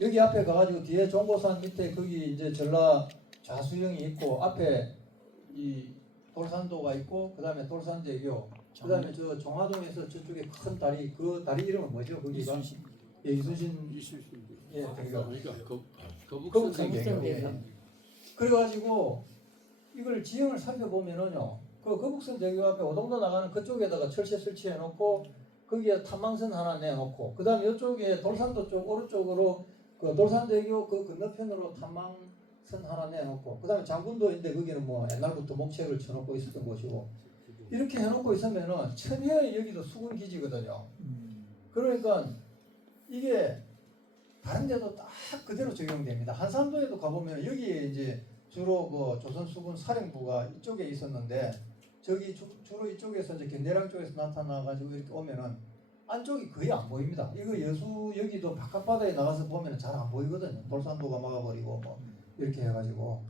여기 앞에 가가지고 뒤에 종고산 밑에 거기 이제 전라 좌수영이 있고 앞에 이 돌산도가 있고 그 다음에 돌산대교 그 다음에 저 종화동에서 저쪽에 큰 다리 그 다리 이름은 뭐죠? 거기가 이순신 예 대교 거북선 대교 예. 그래가지고 이걸 지형을 살펴보면은요 그 거북선 대교 앞에 오동도 나가는 그쪽에다가 철새 설치해 놓고 거기에 탐망선 하나 내놓고 그 다음에 이쪽에 돌산도 쪽 오른쪽으로 그 돌산대교 그 건너편으로 탐망선 하나 내놓고 그 다음에 장군도인데 거기는 뭐 옛날부터 목책을 쳐놓고 있었던 곳이고 이렇게 해놓고 있으면은 천혜의 여기도 수군기지거든요. 그러니까 이게 다른 데도 딱 그대로 적용됩니다. 한산도에도 가보면 여기에 이제 주로 그 조선 수군 사령부가 이쪽에 있었는데 저기 주로 이쪽에서 이제 견대랑 쪽에서 나타나가지고 이렇게 오면은 안쪽이 거의 안 보입니다. 이거 여수 여기도 바깥바다에 나가서 보면 잘 안 보이거든요. 돌산도가 막아버리고 뭐 이렇게 해가지고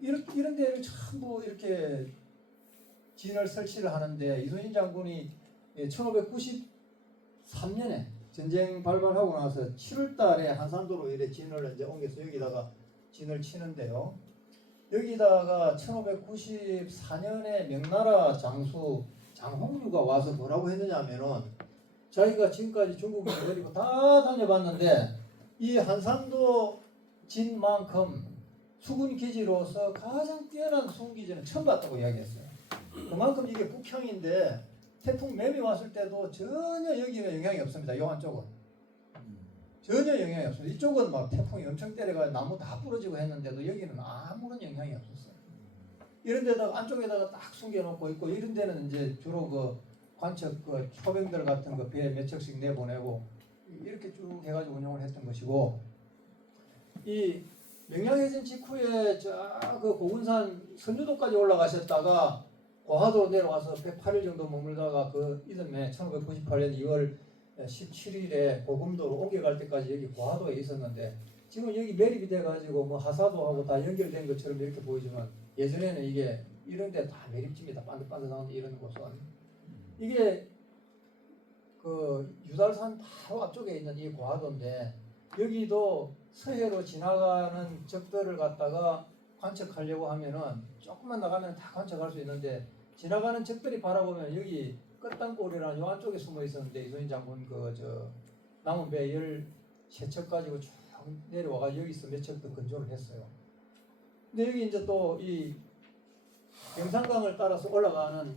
이런 데를 전부 이렇게 진을 설치를 하는데 이순신 장군이 1593년에 전쟁 발발하고 나서 7월달에 한산도로 이래 진을 이제 옮겨서 여기다가 진을 치는데요. 여기다가 1594년에 명나라 장수 장홍류가 와서 뭐라고 했느냐면은 자기가 지금까지 중국에 데리고 다 다녀봤는데 이 한산도 진만큼 수군 기지로서 가장 뛰어난 수군 기지는 처음 봤다고 이야기했어요. 그만큼 이게 북향인데 태풍 매미 왔을 때도 전혀 여기는 영향이 없습니다. 요 한쪽은 전혀 영향이 없습니다. 이쪽은 막 태풍이 엄청 때려가 나무 다 부러지고 했는데도 여기는 아무런 영향이 없었어요. 이런 데다가 안쪽에다가 딱 숨겨놓고 있고 이런 데는 이제 주로 그 관측 그 초병들 같은 거 배 몇 척씩 내보내고 이렇게 쭉 해가지고 운영을 했던 것이고 이 명량해전 직후에 저 그 고군산 선주도까지 올라가셨다가 고하도로 내려와서 108일 정도 머물다가 그 이듬해 1598년 2월 17일에 고금도로 옮겨갈 때까지 여기 고하도에 있었는데 지금 여기 매립이 돼가지고 뭐 하사도하고 다 연결된 것처럼 이렇게 보이지만 예전에는 이게 이런 데 다 매립지입니다. 반듯반듯한 이런 곳은 이게 그 유달산 바로 앞쪽에 있는 이 고하도인데 여기도 서해로 지나가는 적들을 갖다가 관측하려고 하면은 조금만 나가면 다 관측할 수 있는데 지나가는 적들이 바라보면 여기 끝단골이라는 요 안쪽에 숨어 있었는데 이순신 장군 그 저 남은 배 13척 가지고 쭉 내려와가 여기서 몇 척도 건조를 했어요. 근데 여기 이제 또 이 경산강을 따라서 올라가는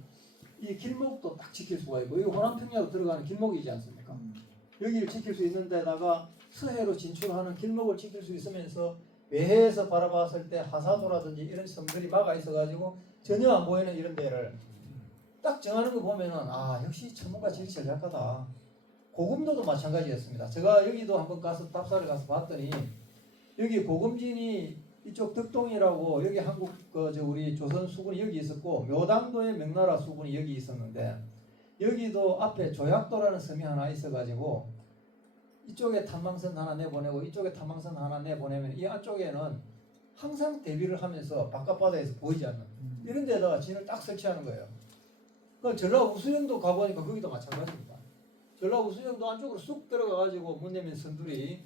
이 길목도 딱 지킬 수가 있고 여기 호남평야로 들어가는 길목이지 않습니까? 여기를 지킬 수 있는 데다가 서해로 진출하는 길목을 지킬 수 있으면서 외해에서 바라봤을 때 하사도라든지 이런 섬들이 막아 있어가지고 전혀 안 보이는 이런 데를 딱 정하는 거 보면은 아 역시 전문가 지리 전략가다. 고금도도 마찬가지였습니다. 제가 여기도 한번 가서 답사를 가서 봤더니 여기 고금진이 이쪽 덕동이라고 여기 한국 우리 조선 수군이 여기 있었고 묘당도의 명나라 수군이 여기 있었는데 여기도 앞에 조약도라는 섬이 하나 있어가지고 이쪽에 탐방선 하나 내보내고 이쪽에 탐방선 하나 내보내면 이 안쪽에는 항상 대비를 하면서 바깥바다에서 보이지 않는 이런 데다가 진을 딱 설치하는 거예요. 그 전라도 우수영도 가보니까 거기도 마찬가지입니다. 전라도 우수영도 안쪽으로 쑥 들어가가지고 문내면 선들이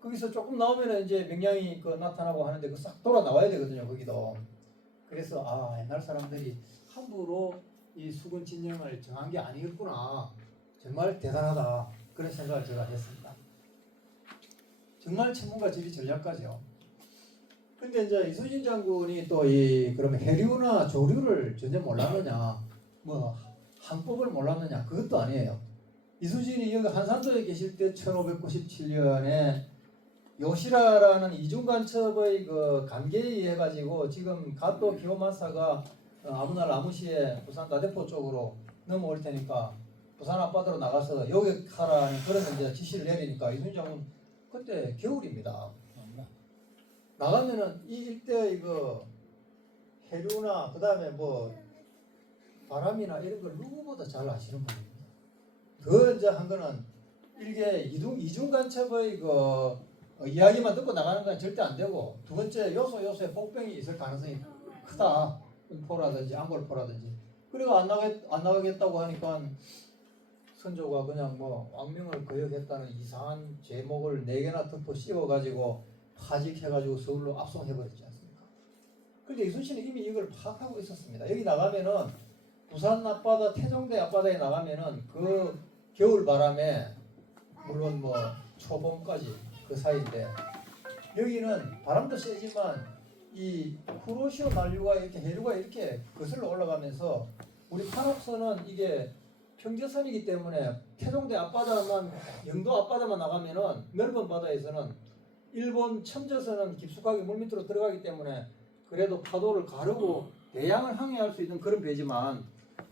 거기서 조금 나오면 이제 명량이 나타나고 하는데 그 싹 돌아 나와야 되거든요. 거기도. 그래서 아 옛날 사람들이 함부로 이 수군 진영을 정한 게 아니었구나. 정말 대단하다. 그런 생각을 제가 했습니다. 정말 천문가 지리 전략가죠. 근데 이제 이순신 장군이 또 그러면 해류나 조류를 전혀 몰랐느냐, 뭐 항법을 몰랐느냐, 그것도 아니에요. 이순신이 여기 한산도에 계실 때 1597년에 요시라라는 이중간첩의 관계에 의해 가지고 지금 가토 기요마사가 아무날 아무시에 부산 다대포 쪽으로 넘어올 테니까 부산 앞바다로 나가서 요격하라는 그런 이제 지시를 내리니까 이순신 장군 그때 겨울입니다. 나가면은 이 일대의 해류나 그다음에 뭐 바람이나 이런 걸 누구보다 잘 아시는 분입니다. 더 이제 한 거는 일개 이중간첩의 이야기만 듣고 나가는 건 절대 안 되고 두 번째 요소에 복병이 있을 가능성이 크다. 포라든지 안골포라든지. 그리고 안 나가겠다고 하니까 선조가 그냥 뭐 왕명을 거역했다는 이상한 제목을 4개나 덮어 씌워가지고 파직해가지고 서울로 압송해버렸지 않습니까? 그런데 이순신은 이미 이걸 파악하고 있었습니다. 여기 나가면은 부산 앞바다, 태종대 앞바다에 나가면은 그 겨울 바람에 물론 뭐 초봄까지 그 사이인데 여기는 바람도 세지만 이 쿠로시오 난류가 이렇게 해류가 이렇게 거슬러 올라가면서 우리 판옥선은 이게 평지선이기 때문에 태종대 앞바다만 영도 앞바다만 나가면은 멜번 바다에서는 일본 첨저선은 깊숙하게 물밑으로 들어가기 때문에 그래도 파도를 가르고 대양을 항해할 수 있는 그런 배지만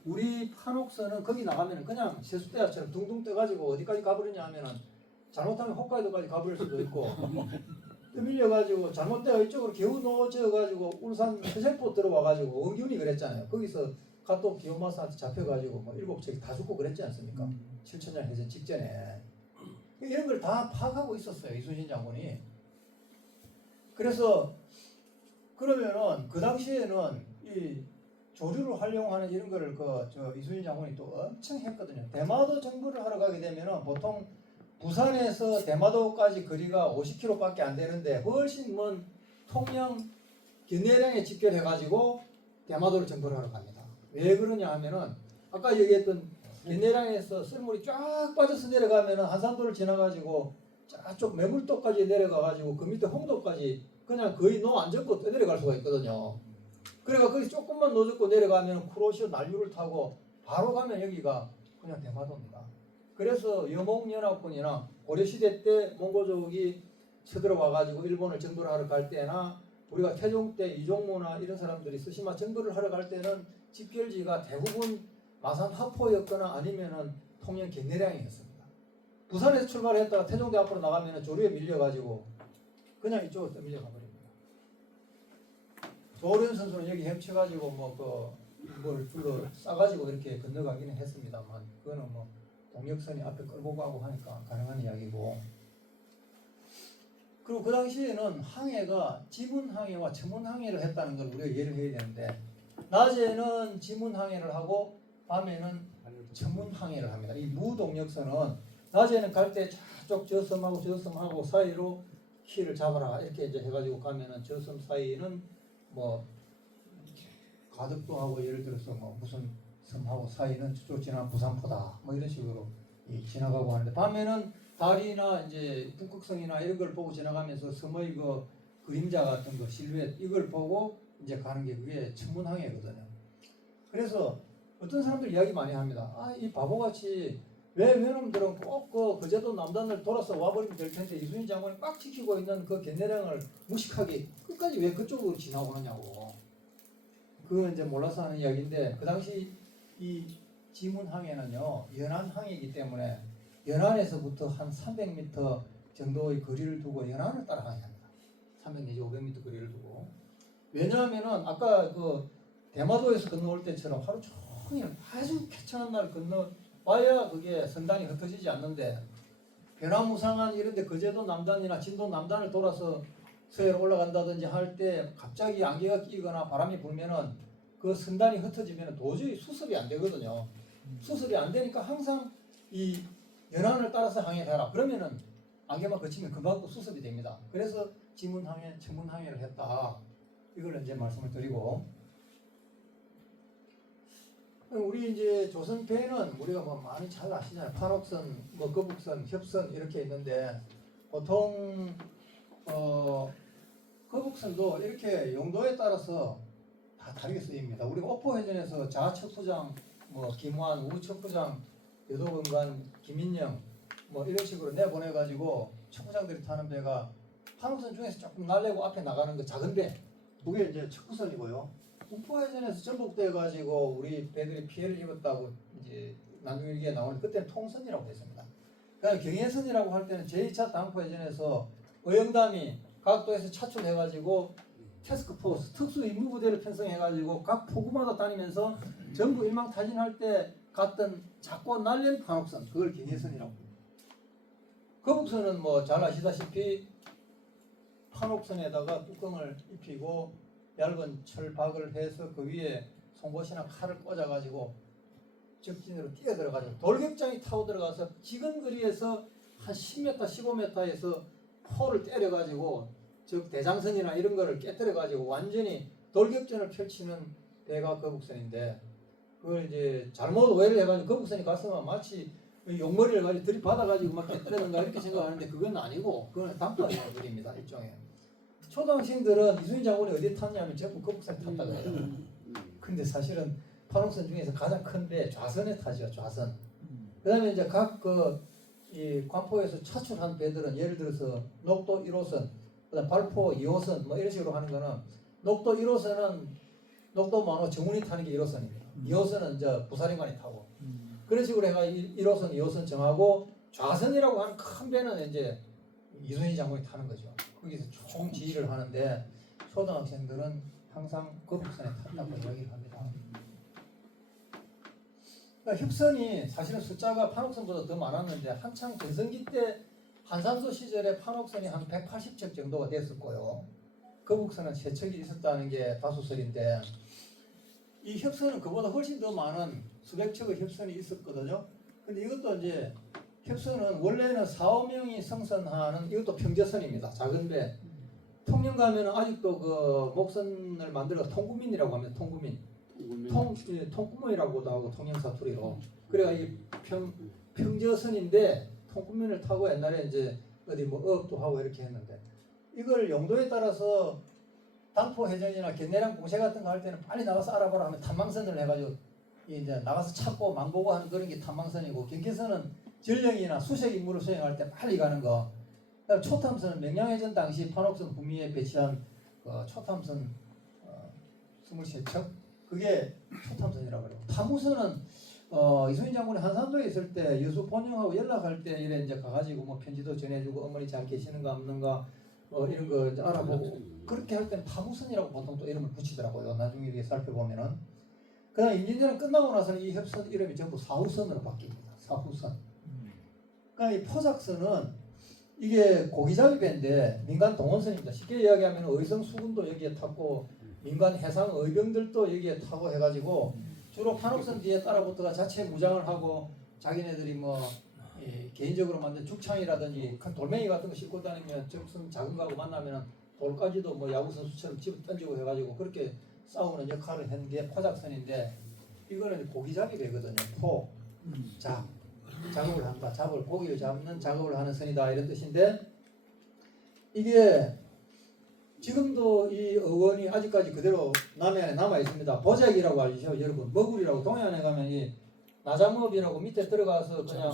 우리 판옥선은 거기 나가면은 그냥 세숫대야처럼 둥둥 떠가지고 어디까지 가버리냐 하면은 잘못하면 홋카이도까지 가버릴 수도 있고 밀려가지고 잘못되어 이쪽으로 겨우 놓쳐가지고 울산 서세포 들어와가지고 원균이 그랬잖아요. 거기서 가토 기요마사한테 잡혀가지고 뭐 7척이 다 죽고 그랬지 않습니까? 7천년 해전 직전에 이런 걸 다 파악하고 있었어요. 이순신 장군이. 그래서 그러면은 그 당시에는 이 조류를 활용하는 이런 거를 이순신 장군이 또 엄청 했거든요. 대마도 정부를 하러 가게 되면은 보통 부산에서 대마도까지 거리가 50km밖에 안 되는데 훨씬 먼 통영 견내량에 집결해가지고 대마도를 정벌을 하러 갑니다. 왜 그러냐 하면은 아까 얘기했던 견내량에서 썰물이 쫙 빠져서 내려가면은 한산도를 지나가지고 저쪽 매물도까지 내려가가지고 그 밑에 홍도까지 그냥 거의 노 안 접고 떠내려갈 수가 있거든요. 그러니까 거기 조금만 노젓고 내려가면 쿠로시오 난류를 타고 바로 가면 여기가 그냥 대마도입니다. 그래서 여몽연합군이나 고려시대 때 몽고족이 쳐들어와가지고 일본을 정벌을 하러 갈 때나 우리가 태종 때 이종무나 이런 사람들이 스시마 정벌을 하러 갈 때는 집결지가 대부분 마산 하포였거나 아니면은 통영 견내량이었습니다. 부산에서 출발했다가 태종대 앞으로 나가면은 조류에 밀려가지고 그냥 이쪽으로 떠밀려 가버립니다. 조련 선수는 여기 헤쳐가지고 뭘 줄로 싸가지고 이렇게 건너가기는 했습니다만 그거는 뭐 동력선이 앞에 끌고 가고 하니까 가능한 이야기고. 그리고 그 당시에는 항해가 지문항해와 천문항해를 했다는 걸 우리가 이해를 해야 되는데 낮에는 지문항해를 하고 밤에는 천문항해를 합니다. 이 무동력선은 낮에는 갈 때 저쪽 저 섬하고 저 섬하고 사이로 키를 잡아라 이렇게 이제 해가지고 가면은 저 섬 사이는 뭐 가덕도하고 예를 들어서 뭐 무슨 섬하고 사이는 저쪽 지나 부산포다 뭐 이런 식으로 지나가고 하는데 밤에는 달이나 이제 북극성이나 이런 걸 보고 지나가면서 섬의 그 그림자 같은 거 실루엣 이걸 보고 이제 가는 게 그게 천문항해거든요. 그래서 어떤 사람들 이야기 많이 합니다. 이 바보같이 왜 외놈들은 꼭 그 거제도 남단을 돌아서 와버리면 될 텐데 이순신 장군이 꽉 지키고 있는 그 견내량을 무식하게 끝까지 왜 그쪽으로 지나오느냐고. 그건 이제 몰라서 하는 이야기인데 그 당시 이 지문항해는요 연안항이기 때문에 연안에서부터 한 300m 정도의 거리를 두고 연안을 따라 항해합니다. 300 내지 500m 거리를 두고. 왜냐하면은 아까 그 대마도에서 건너올 때처럼 하루 종일 아주 쾌청한 날 건너와야 그게 선단이 흩어지지 않는데 변화무쌍한 이런데 거제도 남단이나 진도 남단을 돌아서 서해로 올라간다든지 할 때 갑자기 안개가 끼거나 바람이 불면은 그 선단이 흩어지면 도저히 수습이 안 되거든요. 수습이 안 되니까 항상 이 연안을 따라서 항해하라. 그러면은 안개만 거치면 금방 또 수습이 됩니다. 그래서 지문항해, 청문항해를 했다. 이걸 이제 말씀을 드리고, 우리 이제 조선배는 우리가 뭐 많이 잘 아시잖아요. 판옥선, 뭐 거북선, 협선 이렇게 있는데 보통 거북선도 이렇게 용도에 따라서 다 다르게 쓰입니다. 우리가 옥포해전에서 자척부장, 뭐 김환, 우척부장, 여도건관, 김인영 뭐 이런 식으로 내보내가지고 척부장들이 타는 배가 판옥선 중에서 조금 날래고 앞에 나가는 그 작은 배, 그게 이제 척부선이고요. 옥포해전에서 전복돼가지고 우리 배들이 피해를 입었다고 이제 나중일기에 나오는 그때는 통선이라고 했습니다. 그다음에 경해선이라고 할 때는 제2차 당포해전에서 의영담이 각도에서 차출해가지고 태스크포스 특수 임무부대를 편성해가지고 각 포구마다 다니면서 전부 일망타진할 때 갔던 작고 날린 판옥선, 그걸 경해선이라고 합니다. 거북선은 뭐 잘 아시다시피 판옥선에다가 뚜껑을 입히고 얇은 철박을 해서 그 위에 송곳이나 칼을 꽂아가지고 적진으로 뛰어들어가지고 돌격장이 타고 들어가서 지근 거리에서 한 10m, 15m에서 포를 때려가지고 즉 대장선이나 이런 거를 깨뜨려가지고 완전히 돌격전을 펼치는 배가 거북선인데, 그걸 이제 잘못 오해를 해가지고 거북선이 갔으면 마치 용머리를 가지고 들이받아가지고 막 깨뜨리는가 이렇게 생각하는데 그건 아니고 그건 단파들입니다. 일종의. 초등학생들은 이순신 장군이 어디에 탔냐면 전부 거북선에 탔다 그래요. 근데 사실은 판옥선 중에서 가장 큰 배 좌선에 타죠. 좌선. 그 다음에 이제 각 이 관포에서 차출한 배들은 예를 들어서 녹도 1호선, 그다음 발포 2호선 뭐 이런 식으로 하는 거는 녹도 1호선은 녹도 만호 정운이 타는 게 1호선입니다. 2호선은 이제 부사령관이 타고 그런 식으로 해가 1호선, 2호선 정하고 좌선이라고 하는 큰 배는 이제 이순신 장군이 타는 거죠. 거기서 총 지휘를 하는데 초등학생들은 항상 거북선에 탔다고 이야기를 합니다. 그러니까 협선이 사실은 숫자가 판옥선보다 더 많았는데 한창 전성기 때 한산소 시절에 판옥선이 한 180척 정도가 됐었고요. 거북선은 3척이 있었다는 게 다수설인데 이 협선은 그보다 훨씬 더 많은 수백 척의 협선이 있었거든요. 근데 이것도 이제 협선은 원래는 4, 5명이 승선하는 이것도 평제선입니다. 작은 배. 통영 가면은 아직도 그 목선을 만들어 통구민이라고 합니다. 통구민. 통구민이라고도 하고 통영 사투리로. 그래가 이 평제선인데 통구민을 타고 옛날에 이제 어디 뭐 어업도 하고 이렇게 했는데 이걸 용도에 따라서 당포 해전이나 견내량 공세 같은 거 할 때는 빨리 나가서 알아보라 하면 탐망선을 해가지고 이제 나가서 찾고 망보고 하는 그런 게 탐망선이고, 경계선은 전령이나 수색 임무를 수행할 때 빨리 가는 거. 초탐선은 명량해전 당시 판옥선 구미에 배치한 초탐선 23척, 그게 초탐선이라고 그래요. 탐우선은 이순신 장군이 한산도에 있을 때 여수 본영하고 연락할 때 이래 이제 가가지고 뭐 편지도 전해주고 어머니 잘 계시는가 없는가 이런 거 이제 알아보고 그렇게 할 때는 탐우선이라고 보통 또 이름을 붙이더라고요. 나중에 이렇게 살펴보면은. 그다음 임진왜란 끝나고 나서는 이 협선 이름이 전부 사후선으로 바뀝니다. 사후선. 그러니까 이 포작선은 이게 고기잡이 배인데 민간 동원선입니다. 쉽게 이야기하면 의성 수군도 여기에 탔고 민간 해상 의병들도 여기에 타고 해가지고 주로 판옥선 뒤에 따라붙어가 자체 무장을 하고 자기네들이 뭐 개인적으로 만든 죽창이라든지 큰 돌멩이 같은 거 싣고 다니면 적선 작은 거하고 만나면 돌까지도 뭐 야구 선수처럼 집어 던지고 해가지고 그렇게 싸우는 역할을 하는 게 포작선인데, 이거는 고기잡이 배거든요. 포, 작업을 한다. 고기를 잡는 작업을 하는 선이다 이런 뜻인데, 이게 지금도 이 어원이 아직까지 그대로 남해안에 남아 있습니다. 보작이라고 아시죠, 여러분? 머구리라고 동해안에 가면 이 나장업이라고 밑에 들어가서 그냥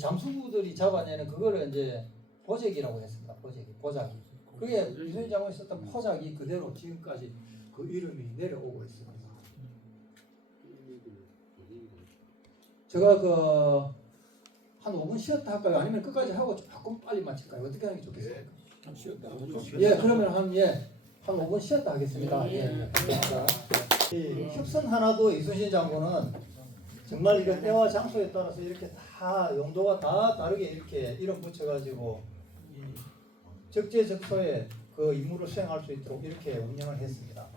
잠수부들이 잡아내는 그거를 이제 보재기라고 했습니다. 보자기. 그게 이순신 장군이 썼던 포자기 그대로 지금까지 그 이름이 내려오고 있습니다. 제가 한 5분 쉬었다 할까요? 아니면 끝까지 하고 조금 빨리 마칠까요? 어떻게 하는 게 좋겠어요? 예, 그러면 한 5분 쉬었다 하겠습니다. 예. 이 협선 하나도 이순신 장군은 정말 이거 때와 장소에 따라서 이렇게 다 용도가 다 다르게 이렇게 이름 붙여가지고 적재적소에 그 임무를 수행할 수 있도록 이렇게 운영을 했습니다.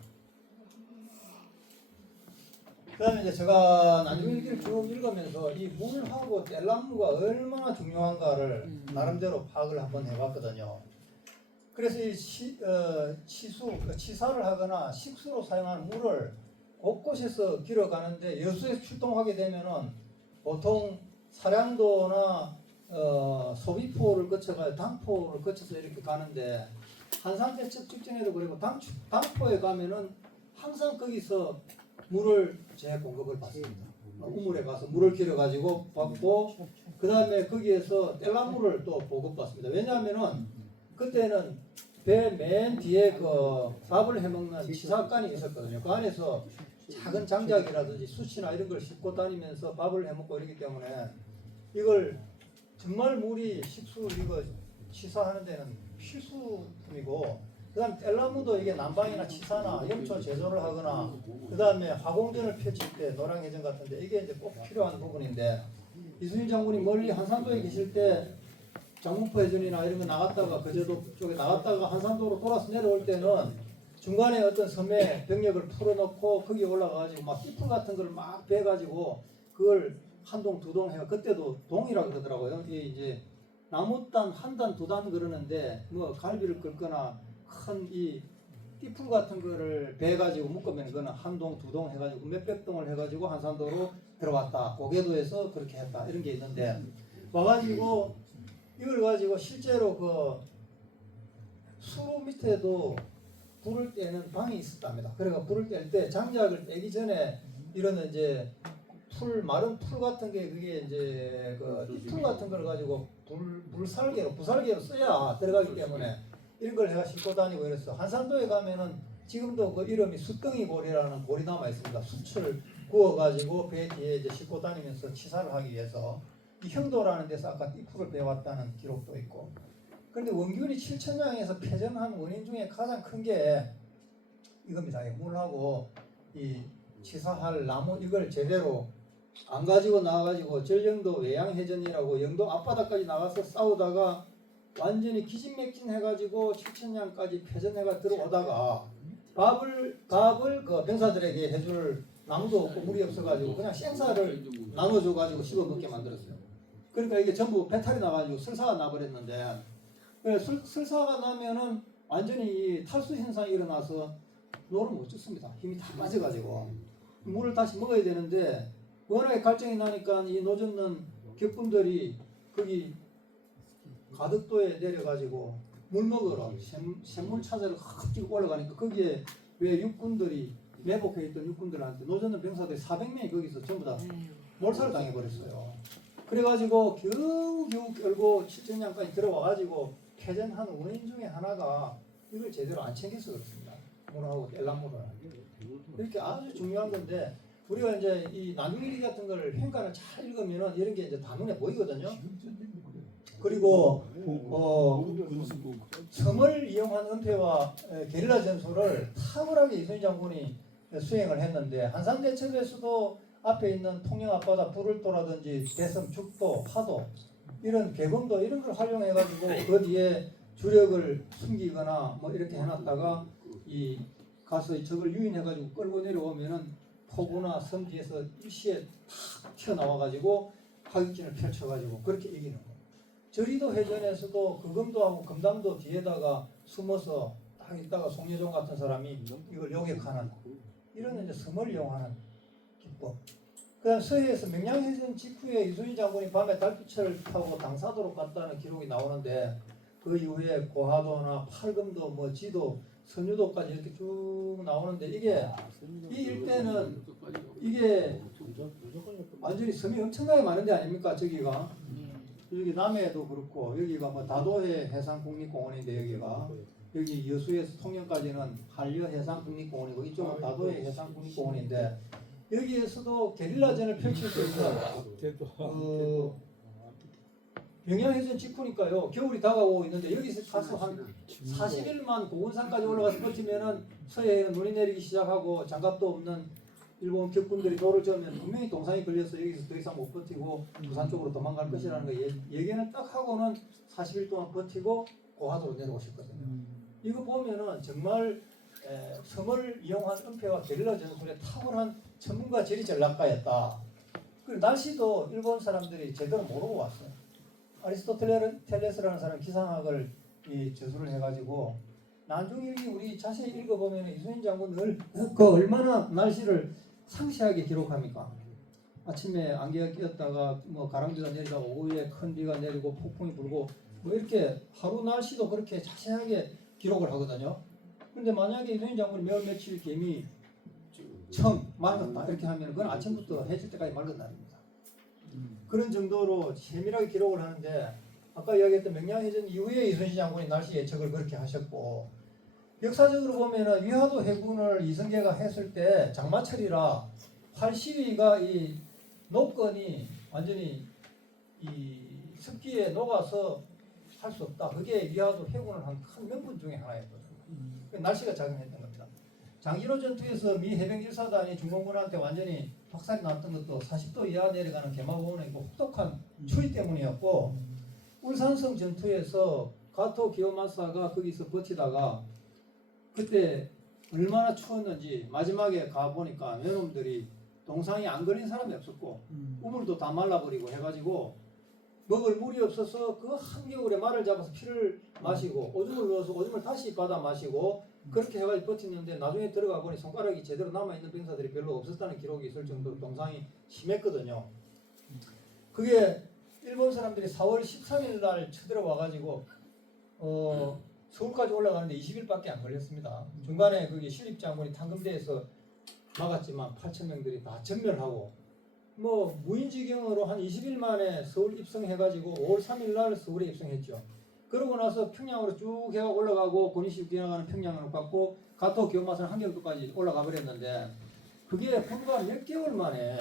그 다음에 이제 제가 난중일기를 쭉 읽으면서 이 물하고 뗄나무가 얼마나 중요한가를 나름대로 파악을 한번 해봤거든요. 그래서 이 치사를 하거나 식수로 사용하는 물을 곳곳에서 길어가는데 여수에 출동하게 되면은 보통 사량도나 소비포를 거쳐가 당포를 거쳐서 이렇게 가는데 한산대첩 직전에도 그리고 당포에 가면은 항상 거기서 물을 재공급을 받습니다. 우물에 가서 물을 길어가지고 받고 그 다음에 거기에서 뗄나무를 또 보급받습니다. 왜냐하면은 그때는 배 맨 뒤에 그 밥을 해먹는 치사간이 있었거든요. 그 안에서 작은 장작이라든지 숯이나 이런 걸 싣고 다니면서 밥을 해먹고 이러기 때문에 이걸 정말 물이 식수 이거 치사하는 데는 필수품이고 그 다음에 뗄나무도 이게 난방이나 치사나 염초 제조를 하거나 그 다음에 화공전을 펼칠 때 노량해전 같은데 이게 이제 꼭 필요한 부분인데 이순신 장군이 멀리 한산도에 계실 때 장문포 해전이나 이런 거 나갔다가 거제도 쪽에 나갔다가 한산도로 돌아서 내려올 때는 중간에 어떤 섬에 병력을 풀어놓고 거기 올라가가지고 막 띠풀 같은 걸 막 베가지고 그걸 한 동 두 동 해가 그때도 동이라고 그러더라고요. 이게 이제 나무단 한 단 두 단 그러는데 뭐 갈비를 긁거나 큰 이 띠풀 같은 거를 베가지고 묶으면 그거는 한 동 두 동 해가지고 몇백 동을 해가지고 한산도로 들어왔다. 고개도에서 그렇게 했다. 이런 게 있는데 와가지고 이걸 가지고 실제로 그 수로 밑에도 불을 떼는 방이 있었답니다. 그러니까 불을 뗄 때 장작을 떼기 전에 이런 이제 마른 풀 같은 게 그게 이제 그 띠풀 같은 걸 가지고 부살개로 써야 들어가기 때문에 이런 걸 해가 싣고 다니고 이랬어. 한산도에 가면은 지금도 그 이름이 숯덩이 고리라는 골이 남아 있습니다. 숯을 구워 가지고 배 뒤에 이제 싣고 다니면서 치사를 하기 위해서 이 형도라는 데서 아까 띠풀을 배웠다는 기록도 있고. 그런데 원균이 칠천량에서 패전한 원인 중에 가장 큰 게 이겁니다. 물하고 이 치사할 나무 이걸 제대로 안 가지고 나와가지고 전령도 외양해전이라고 영도 앞바다까지 나가서 싸우다가 완전히 기진맥진해가지고 칠천량까지 패전해가 들어오다가 밥을 그 병사들에게 해줄 나무도 없고 물이 없어가지고 그냥 생사를 나눠줘가지고 씹어 먹게 만들었어요. 그러니까 이게 전부 배탈이 나가지고 설사가 나버렸는데 설사가 나면은 완전히 탈수 현상이 일어나서 노를 못 죽습니다. 힘이 다 빠져가지고 물을 다시 먹어야 되는데 워낙에 갈증이 나니까 이 노젓는 격분들이 거기 가덕도에 내려가지고 물 먹으러 샘물 찾으러 갑자기 올라가니까 거기에 왜 육군들이 매복해 있던 육군들한테 노젓는 병사들이 400명이 거기서 전부 다 몰살을 당해버렸어요. 그래가지고 겨우 끌고 칠천량까지 들어와가지고 패전한 원인 중에 하나가 이걸 제대로 안 챙겨서 그렇습니다. 물하고 뗄나무를 이렇게 아주 중요한 건데 우리가 이제 이 난중일기 같은 걸 행간을 잘 읽으면은 이런 게 이제 다 눈에 보이거든요. 그리고 섬을 이용한 은폐와 게릴라 전술을 탁월하게 이순신 장군이 수행을 했는데 한산대첩에서도 앞에 있는 통영 앞바다 불을도라든지 대섬 죽도 파도 이런 계검도 이런 걸 활용해가지고 그 뒤에 주력을 숨기거나 뭐 이렇게 해놨다가 이 가서 적을 유인해가지고 끌고 내려오면은 포구나 섬 뒤에서 일시에 탁 튀어나와가지고 하객진을 펼쳐가지고 그렇게 이기는 거예요. 저리도 해전에서도 금검도하고 금담도 뒤에다가 숨어서 딱 있다가 송여종 같은 사람이 이걸 요격하는 이런 이제 섬을 이용하는 기법. 그다음 서해에서 명량해전 직후에 이순신 장군이 밤에 달빛을 타고 당사도로 갔다는 기록이 나오는데 그 이후에 고하도나 팔금도 뭐 지도 선유도까지 이렇게 쭉 나오는데 이게 이 일대는 이게 완전히 섬이 엄청나게 많은 데 아닙니까? 저기가 여기 남해도 그렇고 여기가 뭐 다도해 해상국립공원인데 여기가 여기 여수에서 통영까지는 한려 해상국립공원이고 이쪽은 다도해 해상국립공원인데 여기에서도 게릴라전을 펼칠 수 있는 영양해전 직후니까요. 겨울이 다가오고 있는데 여기서 가서 한 40일만 고군산까지 올라가서 버티면은 서해에는 눈이 내리기 시작하고 장갑도 없는 일본 격군들이 돌을 저으면 분명히 동상이 걸려서 여기서 더 이상 못 버티고 부산 쪽으로 도망갈 것이라는 거 예견을 딱 하고는 40일 동안 버티고 고하도로 내려오셨거든요. 이거 보면은 정말 섬을 이용한 은폐와 게릴라 전술에 탁월한 전문가 지리 전략가였다. 그리고 날씨도 일본 사람들이 제대로 모르고 왔어요. 아리스토텔레스라는 사람 기상학을 저술을 해가지고 나중에 우리 자세히 읽어보면 이순신 장군 늘 그 얼마나 날씨를 상세하게 기록합니까? 아침에 안개가 끼었다가 뭐 가랑비가 내리다가 오후에 큰 비가 내리고 폭풍이 불고 뭐 이렇게 하루 날씨도 그렇게 자세하게 기록을 하거든요. 근데 만약에 이순신 장군이 몇 며칠 개미 청 맑았다 이렇게 하면 그건 아침부터 해질 때까지 맑은 날입니다. 그런 정도로 세밀하게 기록을 하는데 아까 이야기했던 명량해전 이후에 이순신 장군이 날씨 예측을 그렇게 하셨고 역사적으로 보면은 위화도 해군을 이성계가 했을 때 장마철이라 활시위가 이 녹건이 완전히 이 습기에 녹아서 할 수 없다. 그게 위화도 해군을 한 큰 명분 중에 하나였거든요. 날씨가 작용했던 겁니다. 장기로 전투에서 미 해병 1사단이 중공군한테 완전히 박살이 났던 것도 40도 이하 내려가는 개마고원의 혹독한 추위 때문이었고 울산성 전투에서 가토 기요마사가 거기서 버티다가 그때 얼마나 추웠는지 마지막에 가보니까 여놈들이 동상이 안 걸린 사람이 없었고 우물도 다 말라버리고 해가지고 먹을 물이 없어서 그 한겨울에 말을 잡아서 피를 마시고 오줌을 넣어서 오줌을 다시 받아 마시고 그렇게 해가지고 버텼는데 나중에 들어가 보니 손가락이 제대로 남아있는 병사들이 별로 없었다는 기록이 있을 정도로 동상이 심했거든요. 그게 일본 사람들이 4월 13일 날 쳐들어와가지고 서울까지 올라가는데 20일밖에 안 걸렸습니다. 중간에 거기 신입 장군이 탄금대에서 막았지만 8,000명들이 다 전멸하고 뭐 무인지경으로 한 20일 만에 서울 입성해가지고 5월 3일 날 서울에 입성했죠. 그러고 나서 평양으로 쭉 해가 올라가고 고니시 지나가는 평양으로 갔고 가토 기요마사는 한경도까지 올라가 버렸는데 그게 불과 몇 개월 만에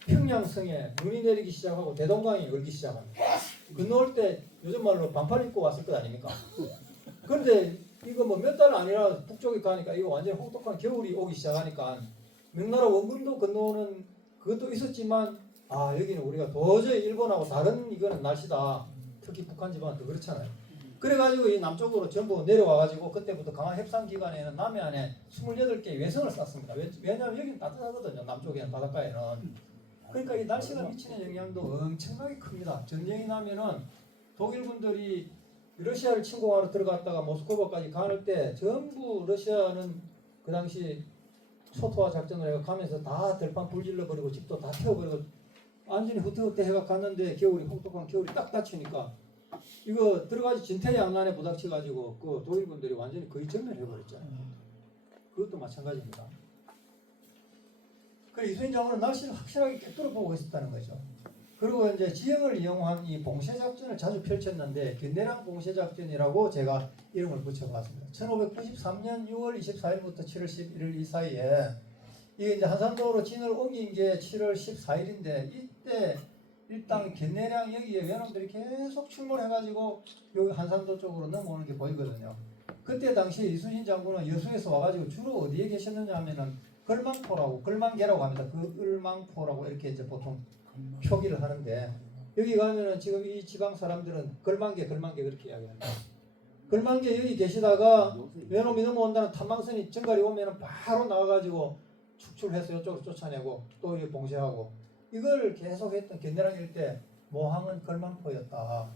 평양성에 눈이 내리기 시작하고 대동강이 얼기 시작합니다. 건너올 때 요즘 말로 반팔 입고 왔을 것 아닙니까? 그런데 이거 뭐 몇 달 아니라 북쪽에 가니까 이거 완전히 혹독한 겨울이 오기 시작하니까 명나라 원군도 건너오는 그것도 있었지만 여기는 우리가 도저히 일본하고 다른 이거는 날씨다. 특히 북한 지방은 더 그렇잖아요. 그래가지고 이 남쪽으로 전부 내려와가지고 그때부터 강화 협상 기간에는 남해안에 28개의 외성을 쌌습니다. 왜냐하면 여기는 따뜻하거든요. 남쪽에는 바닷가에는. 그러니까 이 날씨가 미치는 영향도 엄청나게 큽니다. 전쟁이 나면은 독일군들이 러시아를 침공하러 들어갔다가 모스크바까지 가는 때 전부 러시아는 그 당시 초토화 작전을 해가 가면서 다 들판 불질러 버리고 집도 다 태워버리고 완전히 후퇴후퇴 해가 갔는데 겨울이 혹독한 겨울이 딱 닥치니까 이거 들어가지 진퇴양난에 부닥쳐가지고 그 독일군들이 완전히 거의 전멸해버렸잖아요. 그것도 마찬가지입니다. 그래서 이순신 장군은 날씨를 확실하게 꿰뚫어 보고 있었다는 거죠. 그리고 이제 지형을 이용한 이 봉쇄작전을 자주 펼쳤는데 견내랑 봉쇄작전이라고 제가 이름을 붙여봤습니다. 1593년 6월 24일부터 7월 11일 이 사이에 이게 이제 한산도로 진을 옮긴 게 7월 14일인데 이때 일단 견내량 여기에 외놈들이 계속 출몰해가지고 여기 한산도 쪽으로 넘어오는 게 보이거든요. 그때 당시에 이순신 장군은 여수에서 와가지고 주로 어디에 계셨느냐 하면은 걸망포라고 걸망계라고 합니다. 그 을망포라고 이렇게 이제 보통 표기를 하는데 여기 가면은 지금 이 지방 사람들은 걸망계 그렇게 이야기합니다. 걸망계 여기 계시다가 외놈이 넘어온다는 탐방선이 정갈이 오면은 바로 나와가지고 축출해서 이쪽으로 쫓아내고 또 이게 봉쇄하고 이걸 계속 했던 견내랑 일대 모항은 걸망포였다.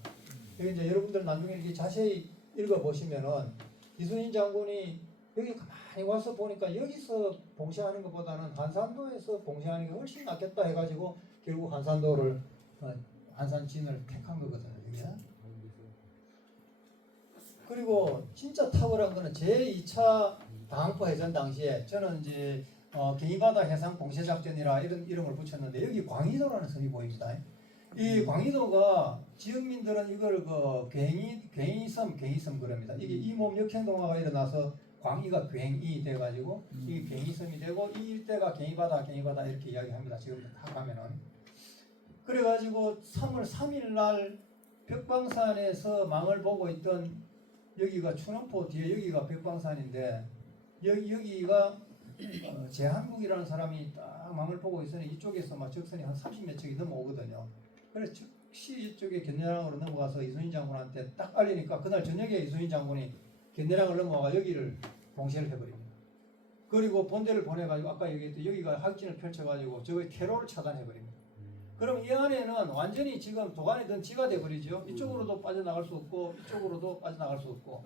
여기 이제 여러분들 나중에 이렇게 자세히 읽어보시면은 이순신 장군이 여기 가만히 와서 보니까 여기서 봉쇄하는 것보다는 한산도에서 봉쇄하는 게 훨씬 낫겠다 해가지고 결국 한산도를 한산진을 택한 거거든요. 그리고 진짜 탁월한 거는 제2차 당포 해전 당시에 저는 이제 경의바다 해상 봉쇄 작전이라 이런 이름을 붙였는데 여기 광희도라는 섬이 보입니다. 이 광희도가 지역민들은 이걸 그 굉이섬 그럽니다. 이게 이몸 역행동화가 일어나서 광희가 굉이 돼가지고 이 굉이섬이 되고 이 일대가 경의바다 이렇게 이야기합니다. 지금 다 가면은 그래가지고 3월 3일 날 벽방산에서 망을 보고 있던 여기가 추남포 뒤에 여기가 벽방산인데 여기가 제한국이라는 사람이 딱 망을 보고 있으니 이쪽에서 막 적선이 한 30몇 척이 넘어오거든요. 그래서 즉시 이쪽에 견내량으로 넘어가서 이순신 장군한테 딱 알리니까 그날 저녁에 이순신 장군이 견내량을 넘어가 여기를 봉쇄를 해버립니다. 그리고 본대를 보내가지고 아까 얘기했던 여기가 확진을 펼쳐가지고 저의 퇴로를 차단해버립니다. 그럼 이 안에는 완전히 지금 도관이 던지가 돼버리죠. 이쪽으로도 빠져나갈 수 없고 이쪽으로도 빠져나갈 수 없고.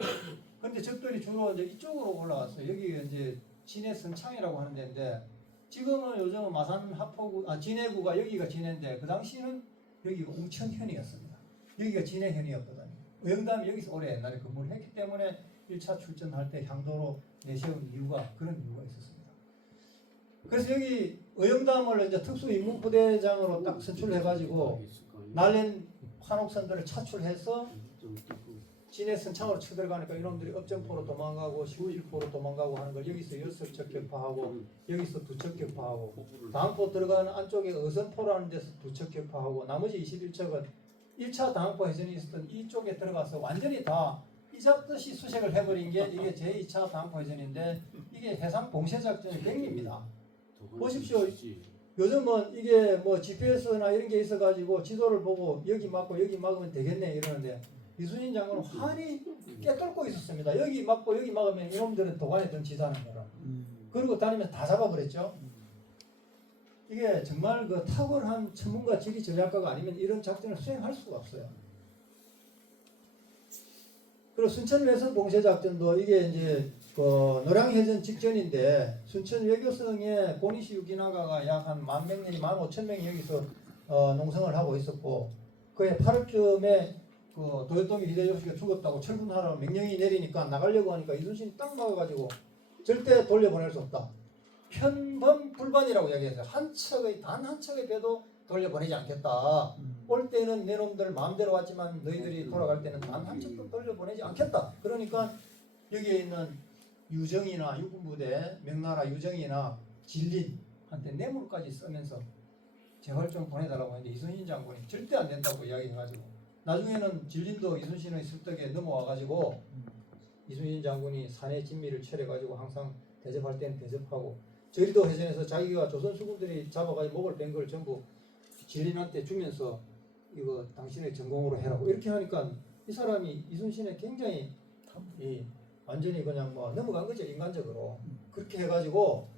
그런데 적들이 주로 이제 이쪽으로 올라왔어요. 여기가 이제 진해 선창이라고 하는 데인데 지금은 요즘은 마산 하포구 진해구가 여기가 진해인데 그 당시는 여기가 웅천현이었습니다. 여기가 진해현이었거든요. 의영담이 여기서 오래 옛날에 근무를 했기 때문에 1차 출전할 때 향도로 내세운 이유가 그런 이유가 있었습니다. 그래서 여기 의영담을 이제 특수임무부대장으로 딱 선출해가지고 날랜 환옥선들을 차출해서 진해 선창으로 쳐들어가니까 이놈들이 업전포로 도망가고 19일포로 도망가고 하는 걸 여기서 6척 격파하고 여기서 2척 격파하고 다음포 들어가는 안쪽에 어선포라는 데서 2척 격파하고 나머지 21척은 1차 다음포 해전이 있었던 이쪽에 들어가서 완전히 다 이잡듯이 수색을 해버린 게 이게 제2차 다음포 해전인데 이게 해상 봉쇄 작전의 백미입니다. 보십시오. 요즘은 이게 뭐 GPS나 이런 게 있어가지고 지도를 보고 여기 막고 여기 막으면 되겠네 이러는데 이순신 장군은 환히 깨뚫고 있었습니다. 여기 막고 여기 막으면 이놈들은 도관에 던지자는 거라. 그리고 다니면서 다 잡아버렸죠. 이게 정말 그 탁월한 전문가 지리 전략가가 아니면 이런 작전을 수행할 수가 없어요. 그리고 순천 외선 봉쇄 작전도 이게 이제 노량해전 직전인데 순천 외교성에 고니시 유기나가가 약 한 11,000명이 15,000명이 여기서 농성을 하고 있었고 그해 8월쯤에 그 도요토미 히데요시가 죽었다고 철군하라고 명령이 내리니까 나가려고 하니까 이순신이 딱 막아가지고 절대 돌려보낼 수 없다. 편범불반이라고 이야기했어요. 단 한 척의 배도 돌려보내지 않겠다. 올 때는 내 놈들 마음대로 왔지만 너희들이 돌아갈 때는 단 한 척도 돌려보내지 않겠다. 그러니까 여기에 있는 유정이나 육군부대 명나라 유정이나 진린한테 뇌물까지 쓰면서 제발 좀 보내달라고 했는데 이순신 장군이 절대 안 된다고 이야기해가지고 나중에는 진린도 이순신의 설득에 넘어와가지고 이순신 장군이 산의 진미를 차려가지고 항상 대접할 때는 대접하고 저희도 해전에서 자기가 조선 수군들이 잡아가지고 목을 뺀 걸 전부 진린한테 주면서 이거 당신의 전공으로 해라고 이렇게 하니까 이 사람이 이순신에 굉장히 완전히 그냥 뭐 넘어간 거죠 인간적으로. 그렇게 해가지고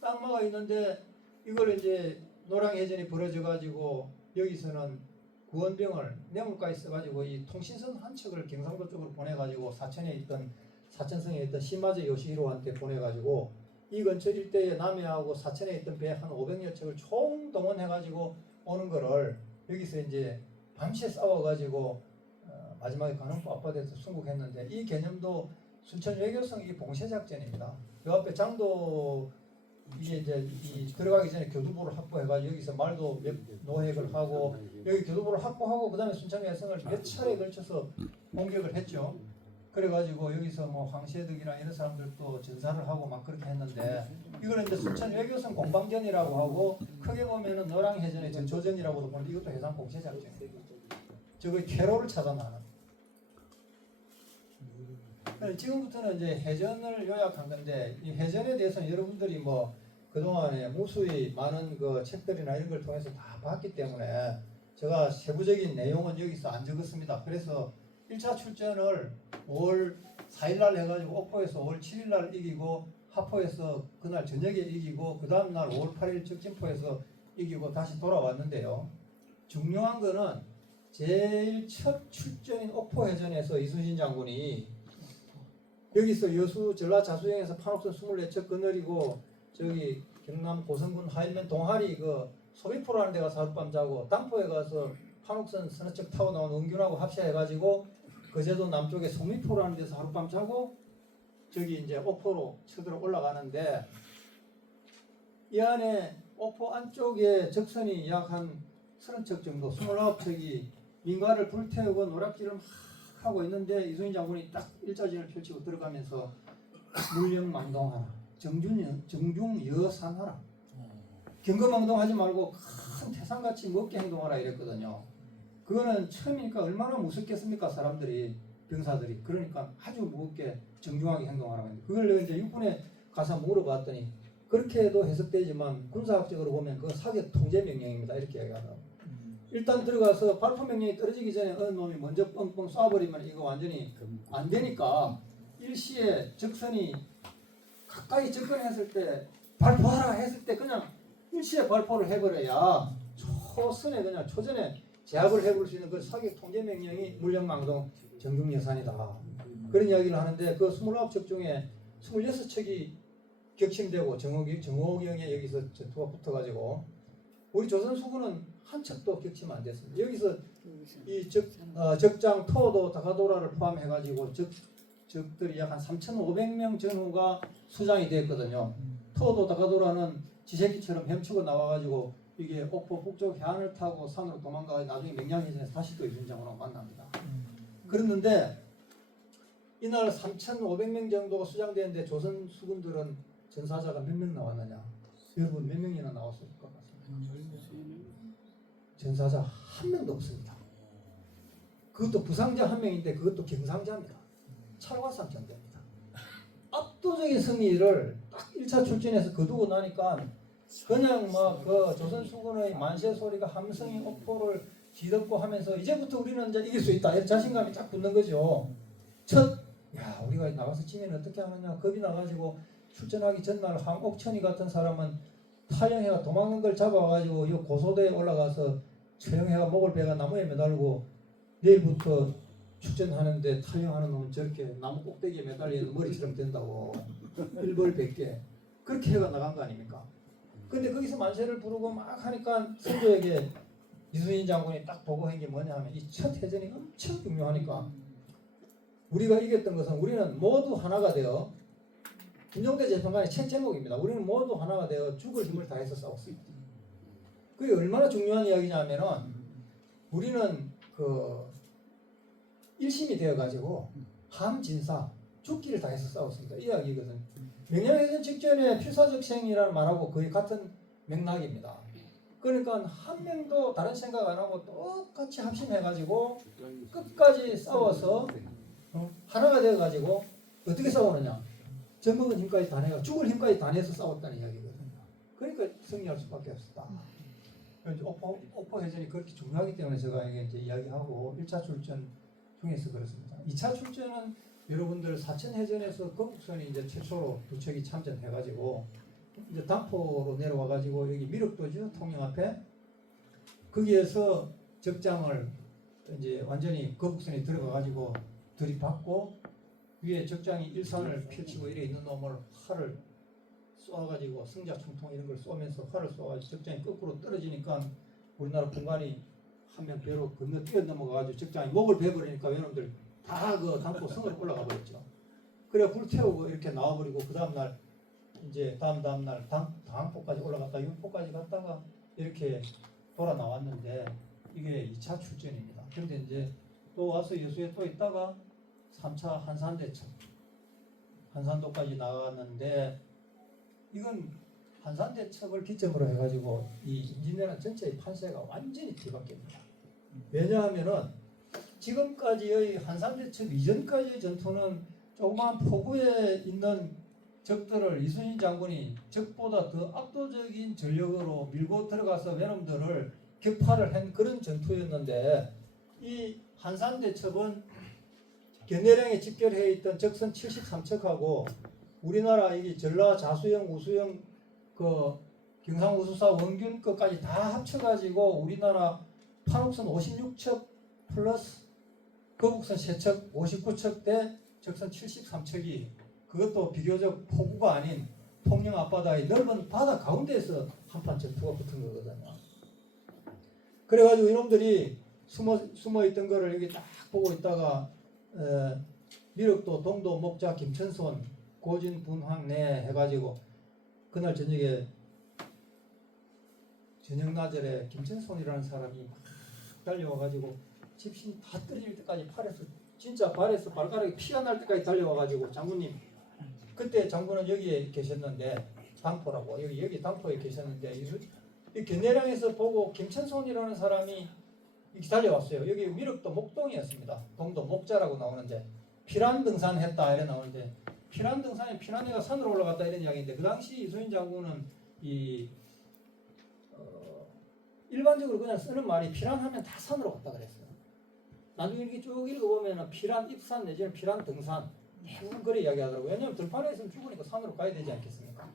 딱 막아 있는데 이걸 이제 노량해전이 벌어져가지고 여기서는 구원병을 뇌물까지 써가지고 이 통신선 한 척을 경상도 쪽으로 보내가지고 사천성에 있던 시마제 요시히로한테 보내가지고 이 근처 일대에 남해하고 사천에 있던 배 한 500여 척을 총동원해가지고 오는 거를 여기서 이제 밤새 싸워가지고 마지막에 관음포 앞바다에서 순국했는데 이 개념도 순천 외교성 이 봉쇄 작전입니다. 그 앞에 장도 이게 이제 들어가기 전에 교두보를 확보해가지고 여기서 말도 노획을 하고 여기 교두보를 확보하고 그다음에 순천 외성을 몇 차례에 걸쳐서 공격을 했죠. 그래가지고 여기서 뭐 황시해덕이나 이런 사람들도 전사를 하고 막 그렇게 했는데 이걸 이제 순천 외교성 공방전이라고 하고 크게 보면은 노량해전의 전초전이라고도 보는데 이것도 해상 봉쇄 작전이에요. 저거 퇴로를 차단하는. 지금부터는 이제 해전을 요약한 건데 이 해전에 대해서는 여러분들이 뭐 그동안에 무수히 많은 그 책들이나 이런 걸 통해서 다 봤기 때문에 제가 세부적인 내용은 여기서 안 적었습니다. 그래서 1차 출전을 5월 4일날 해가지고 옥포에서 5월 7일날 이기고 하포에서 그날 저녁에 이기고 그 다음날 5월 8일 적진포에서 이기고 다시 돌아왔는데요. 중요한 거는 제일 첫 출전인 옥포해전에서 이순신 장군이 여기서 여수 전라 자수영에서 판옥선 24척 거느리고 저기 경남 고성군 하일면 동하리 그 소비포라는 데가 하룻밤 자고 당포에 가서 판옥선 서너 척 타고 나온 은균하고 합체해가지고 그 거제도 남쪽에 송리포라는 데서 하룻밤 자고 저기 이제 옥포로 쳐들어 올라가는데 이 안에 옥포 안쪽에 적선이 약 한 30척 정도 29척이 민가를 불태우고 노략질을 막 하고 있는데 이순신 장군이 딱 일자진을 펼치고 들어가면서 물령망동하라 정중여산하라 경거망동하지 말고 큰 태산같이 먹게 행동하라 이랬거든요. 그거는 처음이니까 얼마나 무섭겠습니까 사람들이 병사들이. 그러니까 아주 무겁게 정중하게 행동하라고 했는데 그걸 이제 육군에 가서 물어봤더니 그렇게도 해석되지만 군사학적으로 보면 그 사격 통제 명령입니다 이렇게 얘기하더라고요. 일단 들어가서 발포 명령이 떨어지기 전에 어느 놈이 먼저 뻥뻥 쏴버리면 이거 완전히 안 되니까 일시에 적선이 가까이 접근했을 때 발포하라 했을 때 그냥 일시에 발포를 해버려야 초선에 그냥 초전에 제압을 해볼 수 있는 그 사격 통제 명령이 물령망동 정중여산이다. 그런 이야기를 하는데 그 29척 중에 26척이 격침되고 정호경에 여기서 전투가 붙어가지고 우리 조선 수군은 한 척도 격침 안 됐습니다. 여기서 이 적장 토도 다가도라를 포함해가지고 적들이 약 한 3,500명 전후가 수장이 됐거든요. 토도 다가도라는 지새끼처럼 헤엄치고 나와가지고 이게 옥포 북쪽 해안을 타고 산으로 도망가 나중에 명량해전에서 다시 또 이순장하고 만납니다. 그랬는데 이날 3,500명 정도가 수장되는데 조선 수군들은 전사자가 몇 명 나왔느냐? 여러분 몇 명이나 나왔을 것 같습니다. 전사자 한 명도 없습니다. 그것도 부상자 한 명인데 그것도 경상자입니다. 찰과삼천대입니다. 압도적인 승리를 딱 1차 출전에서 거두고 나니까 그냥 막 그 조선 수군의 만세 소리가 함성이 옥포를 뒤덮고 하면서 이제부터 우리는 이제 이길 수 있다 이런 자신감이 딱 붙는 거죠. 우리가 나가서 치면 어떻게 하느냐 겁이 나가지고 출전하기 전날 황옥천이 같은 사람은 탈영해가 도망간 걸 잡아가지고 이 고소대에 올라가서 최영해가 목을 베가 나무에 매달고 내일부터 출전하는데 탈영하는 놈은 저렇게 나무 꼭대기에 매달리는 머리처럼 된다고 일벌백계 그렇게 해가 나간 거 아닙니까? 근데 거기서 만세를 부르고 막 하니까 선조에게 이순신 장군이 딱 보고한 게 뭐냐 하면 이 첫 해전이 엄청 중요하니까 우리가 이겼던 것은 우리는 모두 하나가 되어 김종대 재판관의 책 제목입니다. 우리는 모두 하나가 되어 죽을 힘을 다해서 싸웠습니다. 그게 얼마나 중요한 이야기냐면은 우리는 그 일심이 되어가지고 함진사 죽기를 다해서 싸웠습니다. 이 이야기거든. 명량해전 직전에 필사적생이라는 말하고 거의 같은 맥락입니다. 그러니까 한 명도 다른 생각 안 하고 똑같이 합심해가지고 끝까지 싸워서 하나가 되어가지고 어떻게 싸우느냐? 젖먹은 힘까지 다 내가 죽을 힘까지 다 내서 싸웠다는 이야기거든요. 그러니까 승리할 수밖에 없었다. 옥포 해전이 그렇게 중요하기 때문에 제가 이제 이야기하고 1차 출전 중에서 그렇습니다. 2차 출전은 여러분들 사천해전에서 거북선이 이제 최초로 두 척이 참전해가지고 이제 단포로 내려와가지고 여기 미륵도죠 통영 앞에 거기에서 적장을 이제 완전히 거북선이 들어가가지고 들이받고 위에 적장이 일산을 펼치고 이래 있는 놈을 활을 쏘아가지고 승자 총통 이런 걸 쏘면서 활을 쏘아가지고 적장이 거꾸로 떨어지니까 우리나라 군관이 한 명 배로 건너 뛰어넘어가지고 적장이 목을 베버리니까 여러분들 다 그 단포 성으로 올라가 버렸죠. 그래 불태우고 이렇게 나와버리고 그 다음날 이제 다음날 당포까지 올라갔다 육포까지 갔다가 이렇게 돌아 나왔는데 이게 2차 출전입니다. 그런데 이제 또 와서 여수에 또 있다가 3차 한산대첩 한산도까지 나갔는데 이건 한산대첩을 기점으로 해가지고 이 임진왜란 전체의 판세가 완전히 뒤바뀝니다. 왜냐하면은 지금까지의 한산대첩 이전까지의 전투는 조그마한 포구에 있는 적들을 이순신 장군이 적보다 더 압도적인 전력으로 밀고 들어가서 외놈들을 격파를 한 그런 전투였는데 이 한산대첩은 견내령에 집결해 있던 적선 73척하고 우리나라 이 전라 자수영 우수영 그 경상우수사 원균 것까지 다 합쳐가지고 우리나라 판옥선 56척 플러스 거북선 3척 59척 대 적선 73척이 그것도 비교적 포구가 아닌 통영 앞바다의 넓은 바다 가운데에서 한판 전투가 붙은 거거든요. 그래가지고 이놈들이 숨어 있던 거를 여기 딱 보고 있다가 미륵도 동도 목자 김천손 고진 분황내 해가지고 그날 저녁에 저녁 나절에 김천손이라는 사람이 막 달려와가지고 집신 다 떨어질 때까지 팔에서 진짜 발에서 발가락이 피가 날 때까지 달려와가지고 장군님 그때 장군은 여기에 계셨는데 당포라고 여기 당포에 계셨는데 이 견내량에서 보고 김천손이라는 사람이 이렇게 달려왔어요. 여기 미륵도 목동이었습니다. 동도 목자라고 나오는데 피란 등산했다 이래 나오는데 피란 등산에 피란이가 산으로 올라갔다 이런 이야기인데 그 당시 이순신 장군은 일반적으로 그냥 쓰는 말이 피란하면 다 산으로 갔다 그랬어요. 나중에 이렇게 쭉 읽어보면 피란 입산 내지는 피란 등산 대부분 그래 이야기하더라고요. 왜냐하면 들판에 있으면 죽으니까 산으로 가야 되지 않겠습니까?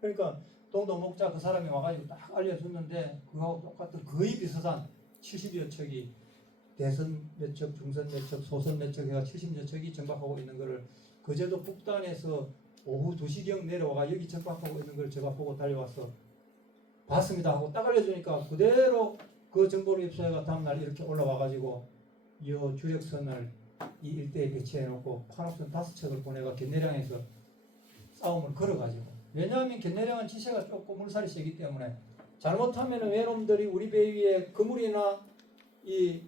그러니까 동도 목자 그 사람이 와가지고 딱 알려줬는데 그거하고 똑같은 거의 비슷한 70여 척이 대선 몇 척, 중선 몇 척, 소선 몇 척 해가 70여 척이 정박하고 있는 거를 그제도 북단에서 오후 2시경 내려와가 여기 정박하고 있는 걸 제가 보고 달려와서 봤습니다 하고 딱 알려주니까 그대로 그 정보를 입수해가 다음날 이렇게 올라와가지고 이 주력선을 이 일대에 배치해놓고 판옥선 5척을 보내가 견내량에서 싸움을 걸어가지고 왜냐하면 견내량은 지세가 좁고 물살이 세기 때문에 잘못하면 외놈들이 우리 배 위에 그물이나 이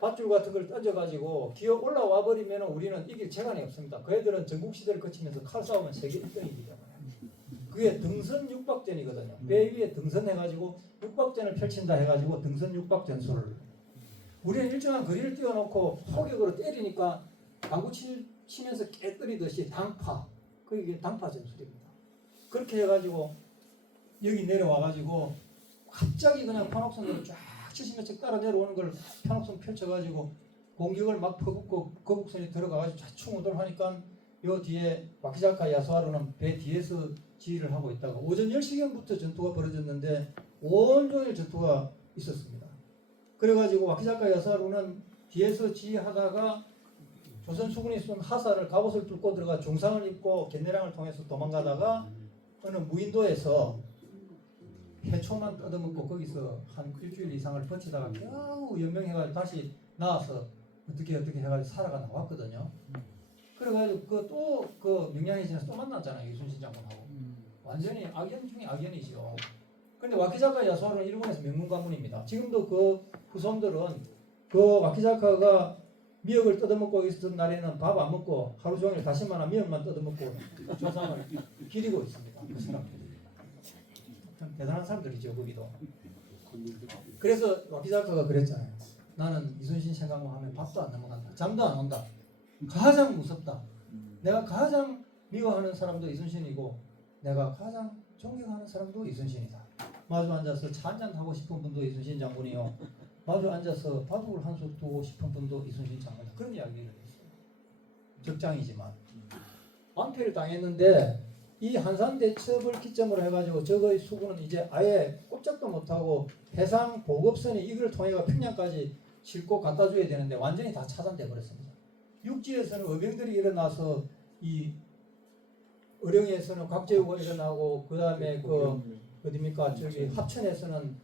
밧줄 같은 걸 던져가지고 기어 올라와 버리면 우리는 이길 재간이 없습니다. 그 애들은 전국시대를 거치면서 칼싸움은 세계 1등이기 때문에 그게 등선 육박전이거든요. 배 위에 등선해가지고 육박전을 펼친다 해가지고 등선 육박전술을 우리는 일정한 거리를 띄워놓고 포격으로 때리니까 당구 치면서 깨뜨리듯이 당파 그게 당파 전술입니다. 그렇게 해가지고 여기 내려와가지고 갑자기 그냥 판옥선으로 쫙 70몇 척 따라 내려오는 걸 판옥선 펼쳐가지고 공격을 막 퍼붓고 거북선이 들어가가지고 좌충우돌하니까 요 뒤에 와키자카 야수하루는 배 뒤에서 지휘를 하고 있다가 오전 10시경부터 전투가 벌어졌는데 온종일 전투가 있었습니다. 그래가지고 와키자카 야수하루는 뒤에서 지휘하다가 조선 수군이 쏜 하사를 갑옷을 뚫고 들어가 중상을 입고 견내량을 통해서 도망가다가 어느 무인도에서 해초만 뜯어먹고 거기서 한 일주일 이상을 버티다가 겨우 연명해가지고 다시 나와서 어떻게 해가지고 살아가 나왔거든요. 그래가지고 그 명량해진에서 또 만났잖아요. 이순신 장군하고. 완전히 악연 중에 악연이죠. 근데 와키자카 야수하루는 일본에서 명문 가문입니다. 지금도 그 후손들은 그 와키자카가 미역을 뜯어먹고 있었던 날에는 밥 안 먹고 하루 종일 다시마나 미역만 뜯어먹고 조상을 기리고 있습니다. 그 사람들이. 참 대단한 사람들이죠, 거기도. 그래서 와키자카가 그랬잖아요. 나는 이순신 생각만 하면 밥도 안 넘어간다. 잠도 안 온다. 가장 무섭다. 내가 가장 미워하는 사람도 이순신이고 내가 가장 존경하는 사람도 이순신이다. 마주 앉아서 차 한잔 하고 싶은 분도 이순신 장군이요. 마주 앉아서 바둑을 한 수 두고 싶은 분도 이순신 장군이다. 그런 이야기를 했어요. 적장이지만. 완패를 당했는데 이 한산 대첩을 기점으로 해가지고 저거의 수군은 이제 아예 꼼짝도 못하고 해상 보급선이 이걸 통해 평양까지 싣고 갖다 줘야 되는데 완전히 다 차단돼 버렸습니다. 육지에서는 의병들이 일어나서 이 의령에서는 곽재우가 일어나고 그 다음에 그 어디입니까 저기 합천에서는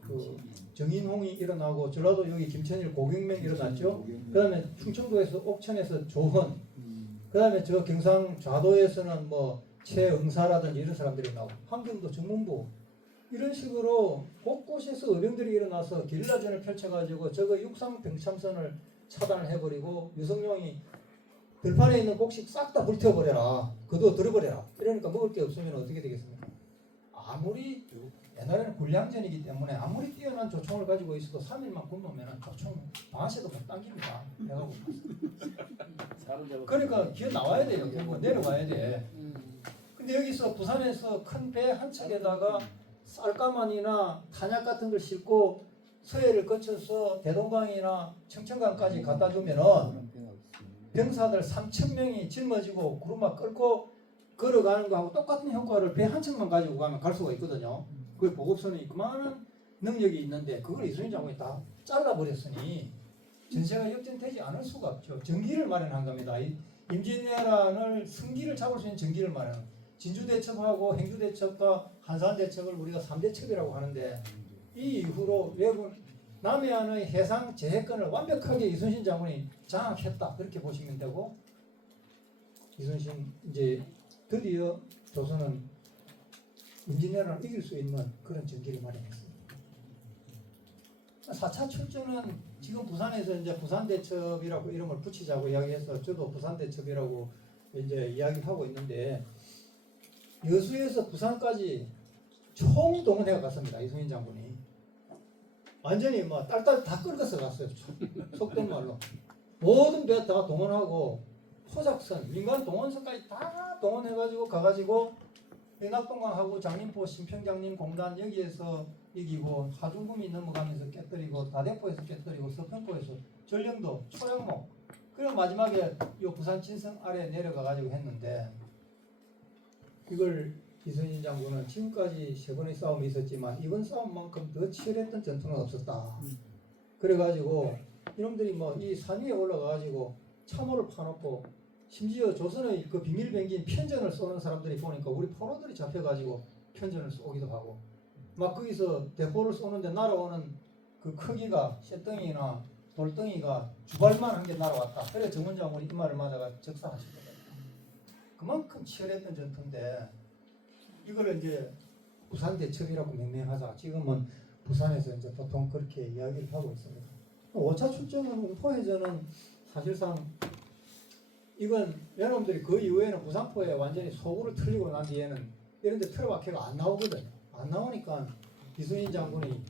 그 정인홍이 일어나고 전라도 여기 김천일 고경명이 일어났죠. 그 다음에 충청도에서 옥천에서 조헌, 그 다음에 저 경상 좌도에서는 뭐 최응사라든지 이런 사람들이 나오고 함경도 정문부 이런 식으로 곳곳에서 의병들이 일어나서 게릴라전을 펼쳐가지고 저거 육상 병참선을 차단을 해버리고 유성룡이 들판에 있는 곡식 싹 다 불태워버려라. 그도 들어버려라. 이러니까 먹을 게 없으면 어떻게 되겠습니까? 아무리 옛날에는 군량전이기 때문에 아무리 뛰어난 조총을 가지고 있어도 3일만 굶으면 조총 방아쇠도 못 당깁니다. 내가 그러니까 기어 나와야 돼요. 결국 내려와야 돼. 근데 여기서 부산에서 큰 배 한 척에다가 쌀가마니나 탄약 같은 걸 싣고 서해를 거쳐서 대동강이나 청천강까지 갖다 주면은 병사들 3,000명이 짊어지고 구르마 끌고 걸어가는 거하고 똑같은 효과를 배 한 척만 가지고 가면 갈 수가 있거든요. 그 보급선이 그만한 능력이 있는데 그걸 이순신 장군이 다 잘라버렸으니 전세가 역전되지 않을 수가 없죠. 전기를 마련한 겁니다. 임진왜란을 승기를 잡을 수 있는 전기를 마련. 진주대첩하고 행주대첩과 한산대첩을 우리가 3대첩이라고 하는데 이 이후로 외군 남해안의 해상 재해권을 완벽하게 이순신 장군이 장악했다 그렇게 보시면 되고, 이순신 이제 드디어 조선은 임진왜란을 이길 수 있는 그런 전기를 마련했습니다. 4차 출전은 지금 부산에서 이제 부산대첩이라고 이름을 붙이자고 이야기해서 저도 부산대첩이라고 이제 이야기하고 있는데, 여수에서 부산까지 총동원해 갔습니다. 이순신 장군이 완전히 뭐 딸딸 다 끌어서 갔어요. 속된 말로 모든 배 다 동원하고 포작선, 민간 동원선까지 다 동원해가지고 가가지고 낙동강하고 장림포 신평장림 공단 여기에서 이기고, 하중금이 넘어가면서 깨뜨리고, 다대포에서 깨뜨리고, 서평포에서 전령도, 초양목, 그리고 마지막에 이 부산 진성 아래 내려가가지고 했는데, 이걸 이순신 장군은 지금까지 세 번의 싸움이 있었지만 이번 싸움만큼 더 치열했던 전투는 없었다. 그래가지고 이놈들이 뭐 이 산 위에 올라가가지고 참호를 파놓고, 심지어 조선의 그 비밀 병기인 편전을 쏘는 사람들이 보니까 우리 포로들이 잡혀가지고 편전을 쏘기도 하고, 막 거기서 대포를 쏘는데 날아오는 그 크기가 쇳덩이나 돌덩이가 주발만 한 게 날아왔다. 그래 정원 장군이 이 말을 맞아가 적사하시거든요. 그만큼 치열했던 전투인데, 이거를 이제 부산대첩이라고 명명하자. 지금은 부산에서 이제 보통 그렇게 이야기를 하고 있습니다. 5차 출전은 웅포해전은 사실상 이건 여러분들이 그 이후에는 부산포에 완전히 소굴을 틀리고 난 뒤에는 이런 데 틀어박혀가 안 나오거든요. 안 나오니까 이순신 장군이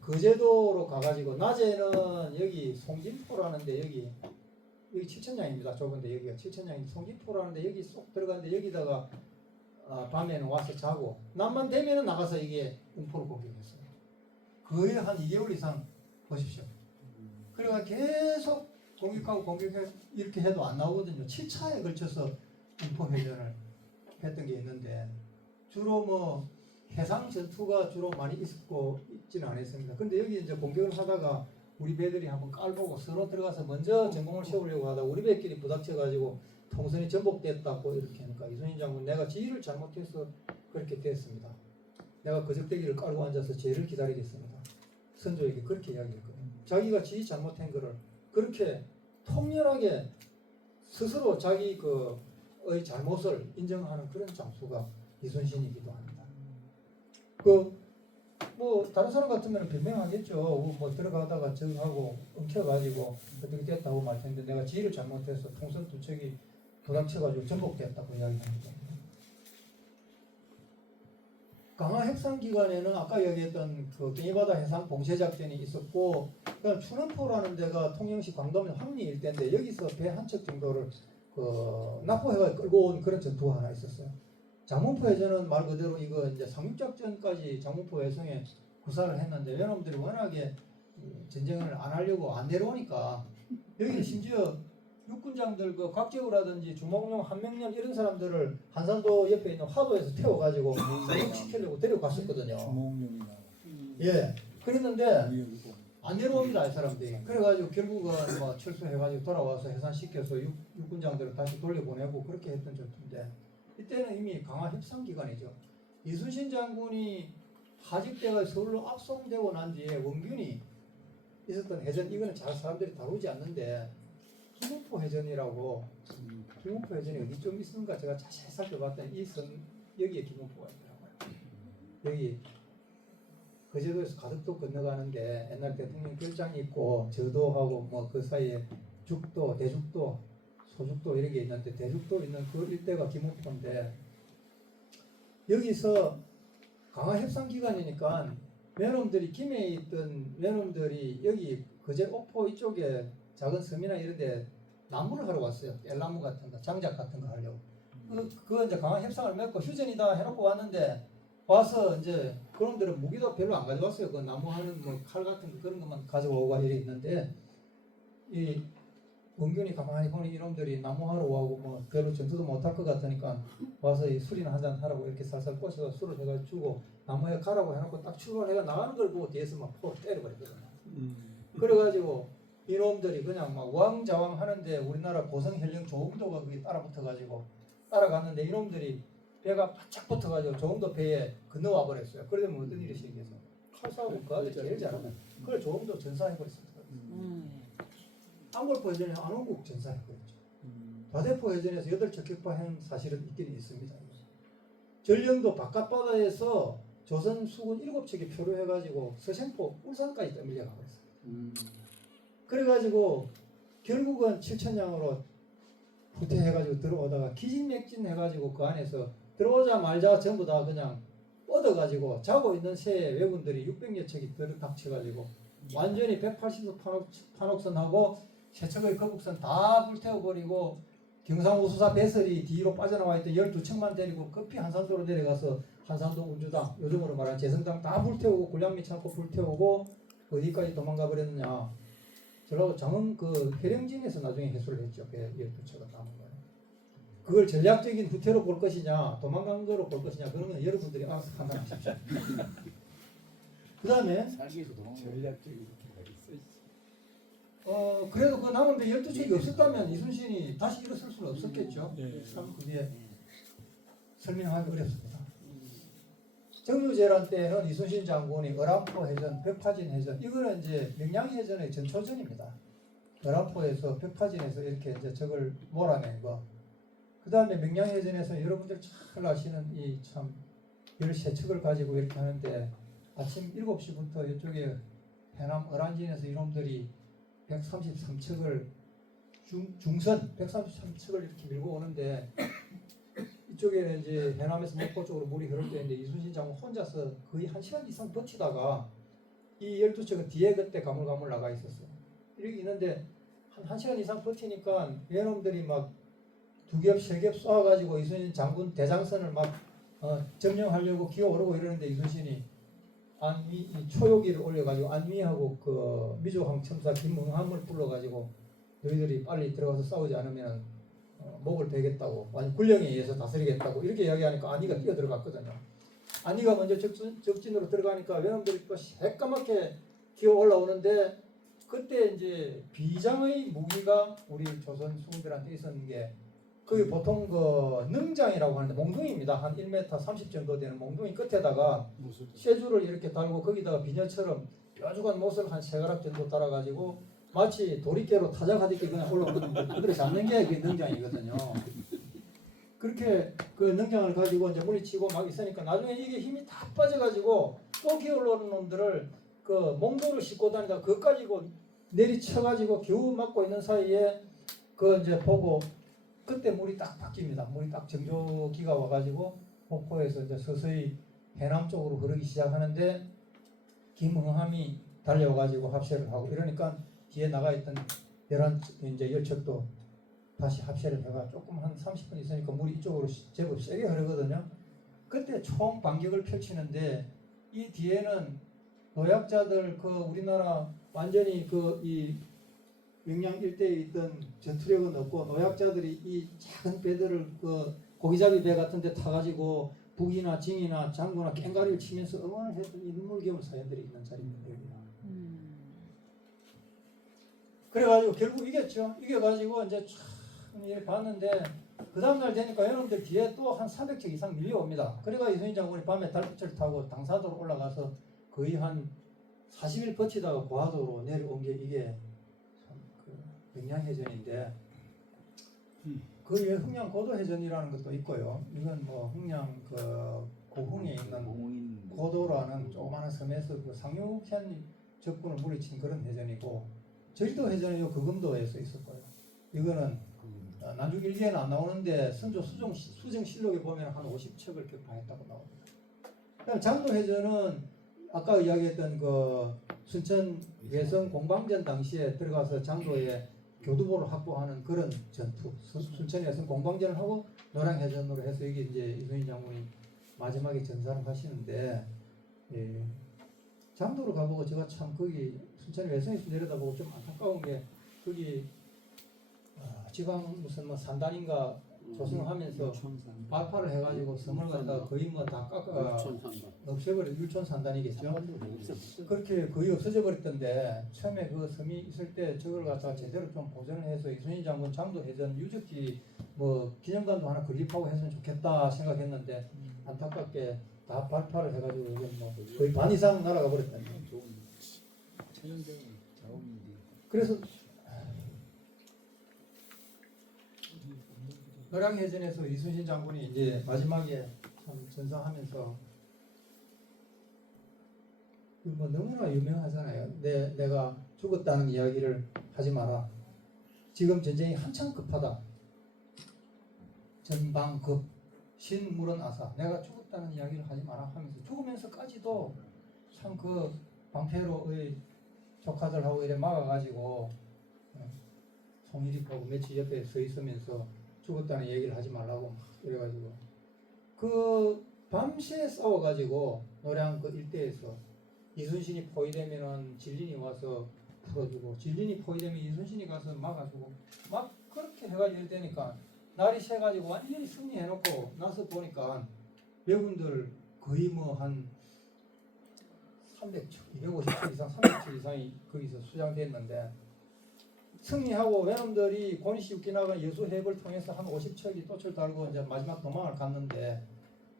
거제도로 가가지고, 낮에는 여기 송진포라는데 여기 칠천량입니다. 좁은데 여기가 칠천량인데 송진포라는데 여기 쏙 들어가는데 여기다가 밤에는 와서 자고, 낮만 되면은 나가서 이게 음포를 공격했어요. 거의 한 2개월 이상 보십시오. 그래가 계속 공격하고 공격해 이렇게 해도 안 나오거든요. 7차에 걸쳐서 음포 회전을 했던 게 있는데, 주로 뭐 해상 전투가 주로 많이 있지는 않았습니다. 근데 여기 이제 공격을 하다가 우리 배들이 한번 깔보고 서로 들어가서 먼저 전공을 세우려고 하다가 우리 배끼리 부닥쳐가지고 통선이 전복됐다고 이렇게 하니까 이순신 장군, 내가 지휘를 잘못해서 그렇게 됐습니다. 내가 거적대기를 깔고 앉아서 죄를 기다리겠습니다. 선조에게 그렇게 이야기했거든요. 자기가 지휘 잘못한 거를 그렇게 통렬하게 스스로 자기 그의 잘못을 인정하는 그런 장수가 이순신이기도 합니다. 뭐 다른 사람 같으면 변명하겠죠. 뭐 들어가다가 저하고 엉켜가지고 어떻게 됐다고 말 텐데, 내가 지휘를 잘못해서 통선 두 척이 부닥쳐가지고 전복됐다고 이야기합니다. 강화 heb상 기간에는 아까 얘기했던 그 갱이바다 해상 봉쇄 작전이 있었고, 그다음 추남포라는 데가 통영시 광도면 황리 일대인데 여기서 배 한 척 정도를 그 납포해가 끌고 온 그런 전투가 하나 있었어요. 장문포 해전은 말 그대로 이거 이제 상륙작전까지 장문포 해성에 구사를 했는데, 여러분들이 워낙에 전쟁을 안 하려고 안 내려오니까 여기 심지어 육군장들 그 곽재우라든지 주몽룡, 한명령 이런 사람들을 한산도 옆에 있는 화도에서 태워가지고 상륙시키려고 데려갔었거든요. 주몽룡이나 예, 그랬는데 안 내려옵니다, 이 사람들이. 그래가지고 결국은 뭐 철수해가지고 돌아와서 해산시켜서 육군장들을 다시 돌려보내고 그렇게 했던 전투인데, 이때는 이미 강화 협상 기간이죠. 이순신 장군이 하직대가 서울로 압송되고 난 뒤에 원균이 있었던 해전, 이거는 잘 사람들이 다루지 않는데 김문포 해전이라고, 김문포 해전이 어디 좀 있는가 제가 자세히 살펴봤더니 이 선 여기에 김문포가 있더라고요. 여기 거제도에서 가덕도 건너가는데 옛날 대통령 별장이 있고 저도하고 뭐 그 사이에 죽도, 대죽도, 소죽도 이런 게 있는데, 대죽도 있는 그 일대가 김문포인데, 여기서 강화 협상 기간이니까 외놈들이 김해에 있던 외놈들이 여기 거제 옥포 이쪽에 작은 섬이나 이런 데 나무를 하러 왔어요. 뗄나무 같은 거, 장작 같은 거 하려고. 그거 이제 강화 협상을 맺고 휴전이다 해놓고 왔는데, 와서 이제 그놈들은 무기도 별로 안 가져왔어요. 그 나무 하는 뭐 칼 같은 거 그런 것만 가져오고 이래 있는데, 이 원균이 가만히 보니 이놈들이 나무하러 오고 뭐 별로 전투도 못할 것 같으니까 와서 이 술이나 한잔 하라고 이렇게 살살 꼬셔서 술을 해가 주고 나무에 가라고 해놓고 딱 출발해가 나가는 걸 보고 뒤에서 막 포로 때려버렸거든요. 그래가지고 이놈들이 그냥 막 왕자왕 하는데 우리나라 고성현령 조음도가 거기 따라붙어가지고 따라갔는데, 이놈들이 배가 바짝 붙어가지고 조음도 배에 건너와 버렸어요. 그러면 어떤 일이 생겨서 팔사하고 그 아들 제일 잘하는. 그걸 조금도 전사해버렸습니다. 안골포 해전에 안원국 전사해버렸죠. 바대포 해전에서 8척 격파한 사실은 있긴 있습니다. 전령도 바깥바다에서 조선 수군 7척이 표류해가지고 서생포 울산까지 떠밀려 가버렸어요. 그래가지고 결국은 7천량으로 후퇴해가지고 들어오다가 기진맥진해가지고 그 안에서 들어오자마자 전부 다 그냥 뻗어가지고 자고 있는 새에 왜군들이 600여 척이 들어닥쳐가지고 완전히 180도 판옥선하고 세척의 거북선 다 불태워버리고 경상우수사 배설이 뒤로 빠져나와 있던 12척만 데리고 급히 한산도로 내려가서 한산도 운주당, 요즘으로 말하는 재성당 다 불태우고 군량미 창고 불태우고 어디까지 도망가 버렸느냐. 전라도 장흥 그 해령진에서 나중에 해소를 했죠. 그 12척은 남은 거예요. 그걸 전략적인 후퇴로 볼 것이냐 도망간 거로 볼 것이냐 그런 건 여러분들이 알아서 판단하십시오. 그 다음에 전략적인 후퇴가 있어. 그래도 그 남은 데 12척이 없었다면 이순신이 다시 일어설 수는 없었겠죠. 참 그게 설명하기 어렵습니다. 정유재란 때는 이순신 장군이 어람포 해전, 벽파진 해전 이거는 이제 명량해전의 전초전입니다. 어람포에서 벽파진에서 이렇게 이제 적을 몰아낸 거. 그 다음에 명량해전에서 여러분들 잘 아시는 이 참 13척을 가지고 이렇게 하는데 아침 7시부터 이쪽에 해남 어란진에서 이놈들이 133척을 중선 133척을 이렇게 밀고 오는데 이쪽에는 이제 해남에서 목포 쪽으로 물이 흐를 때인데 이순신 장군 혼자서 거의 1시간 이상 버티다가 이 12척은 뒤에 그때 가물가물 나가 있었어요. 이렇게 있는데 한 1시간 이상 버티니까 얘놈들이 막 2겹, 3겹 쏘아가지고 이순신 장군 대장선을 막 점령하려고 기어오르고 이러는데 이순신이 안미 초요기를 올려가지고 안미하고 그 미조항 첨사 김흥함을 불러가지고 너희들이 빨리 들어가서 싸우지 않으면 목을 베겠다고 완전 군령에 의해서 다스리겠다고 이렇게 이야기하니까 안희가 뛰어 들어갔거든요. 안희가 먼저 적진으로 들어가니까 외놈들이 또 새까맣게 기어 올라오는데 그때 이제 비장의 무기가 우리 조선 수군들한테 있었는 게 그게 보통 그 능장이라고 하는데 몽둥이입니다. 한 1m 30 정도 되는 몽둥이 끝에다가 쇠줄을 이렇게 달고 거기다가 비녀처럼 뾰족한 못을 한 3가락 정도 달아가지고 마치 도리깨로 타작하듯이 그냥 올라오는 그들을 잡는 게 그게 능장이거든요. 그렇게 그 능장을 가지고 이제 물리치고 막 있으니까 나중에 이게 힘이 다 빠져가지고 또 기어 올라오는 놈들을 그 몽도를 싣고 다니다 그것 가지고 내리쳐가지고 겨우 막고 있는 사이에 그 이제 보고 그때 물이 딱 바뀝니다. 물이 딱 정조기가 와가지고 목포에서 이제 서서히 해남 쪽으로 흐르기 시작하는데 김흥함이 달려와가지고 합세를 하고 이러니까 뒤에 나가 있던 10척도 다시 합세를 해가 조금 한 30분 있으니까 물이 이쪽으로 제법 세게 흐르거든요. 그때 총 반격을 펼치는데 이 뒤에는 노약자들 그 우리나라 완전히 그 이 명량 일대에 있던 전투력은 없고 노약자들이 이 작은 배들을 그 고기잡이 배 같은 데 타가지고 북이나 징이나 장구나 깽가리를 치면서 어마어마했던 인물겸을 사연들이 있는 자리입니다. 그래가지고 결국 이겼죠. 이겨가지고 이제 참 이렇게 봤는데 그 다음날 되니까 여러분들 뒤에 또 한 300척 이상 밀려옵니다. 그래가 이순신 장군이 밤에 달빛을 타고 당사도로 올라가서 거의 한 40일 버티다가 고하도로 내려온 게 이게 명량해전인데 그 위에 흥양 고도해전이라는 것도 있고요. 이건 뭐 흥양 그 고흥에 있는 고도라는 조그마한 섬에서 그 상륙현 적군을 물리친 그런 해전이고 제주도 해전은 거금도에서 있었고요. 이거는 난중일기에는 안 나오는데 선조 수정실록에 보면 한 50척을 격파했다고 나옵니다. 그다음 장도해전은 아까 이야기했던 그 순천 외성 공방전 당시에 들어가서 장도에 교두보를 확보하는 그런 전투, 순천에서 공방전을 하고 노량해전으로 해서 이게 이제 이순신 장군이 마지막에 전사를 하시는데 예, 장도로 가보고 제가 참 거기 순천 외성에서 내려다보고 좀 안타까운 게 거기 지방 무슨 뭐 산단인가 조성하면서 발파를 해가지고 섬을 갖다가 거의 뭐 다 깎아 없애버려 율촌산단이겠죠. 그렇게 거의 없어져 버렸던데 처음에 그 섬이 있을 때 저걸 갖다가 제대로 좀 보존을 해서 이순신 장군 장도해전 유적지 뭐 기념관도 하나 건립하고 했으면 좋겠다 생각했는데 안타깝게 다 발파를 해가지고 이게 뭐 거의 반 이상 날아가 버렸다니. 좋은 천연적인 자원인데. 그래서 노량해전에서 이순신 장군이 이제 마지막에 참 전사하면서 뭐 너무나 유명하잖아요. 내가 죽었다는 이야기를 하지 마라. 지금 전쟁이 한창 급하다. 전방급 신물은 아사. 내가 죽었다는 이야기를 하지 마라 하면서 죽으면서까지도 참 그 방패로의 조카들하고 이래 막아가지고 송일이하고 며칠 옆에 서 있으면서 죽었다는 얘기를 하지 말라고 막 이래가지고 그 밤새 싸워가지고 노량 그 일대에서 이순신이 포위되면은 진린이 와서 풀어주고 진린이 포위되면 이순신이 가서 막아주고 막 그렇게 해가지고 이러니까 날이 새가지고 완전히 승리해놓고 나서 보니까 왜군들 거의 뭐 한 300척, 250척 이상, 300척 이상이 거기서 수장됐는데 승리하고 외놈들이 고니시 유키나가 여수해협을 통해서 한 50척이 또철 달고 이제 마지막 도망을 갔는데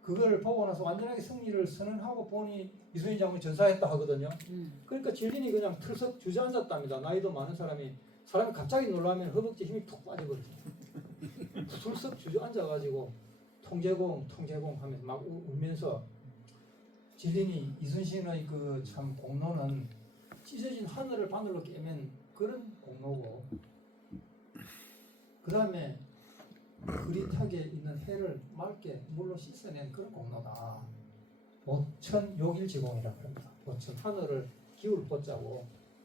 그걸 보고 나서 완전하게 승리를 선언하고 보니 이순신 장군이 전사했다 하거든요. 그러니까 진린이 그냥 틀썩 주저앉았답니다. 나이도 많은 사람이 갑자기 놀라면 허벅지 힘이 툭 빠져버렸어요. 틀썩 주저앉아가지고 통제공 하면서 막 울면서 진린이 이순신의 그 참 공로는 찢어진 하늘을 바늘로 깨면 그런 공로고 그 다음에 그릿하게 있는 해를 맑게 물로 씻어낸 그런 공로다. 5천 욕일지공이라고 합니다. 5천 하늘을 기울 뻗자고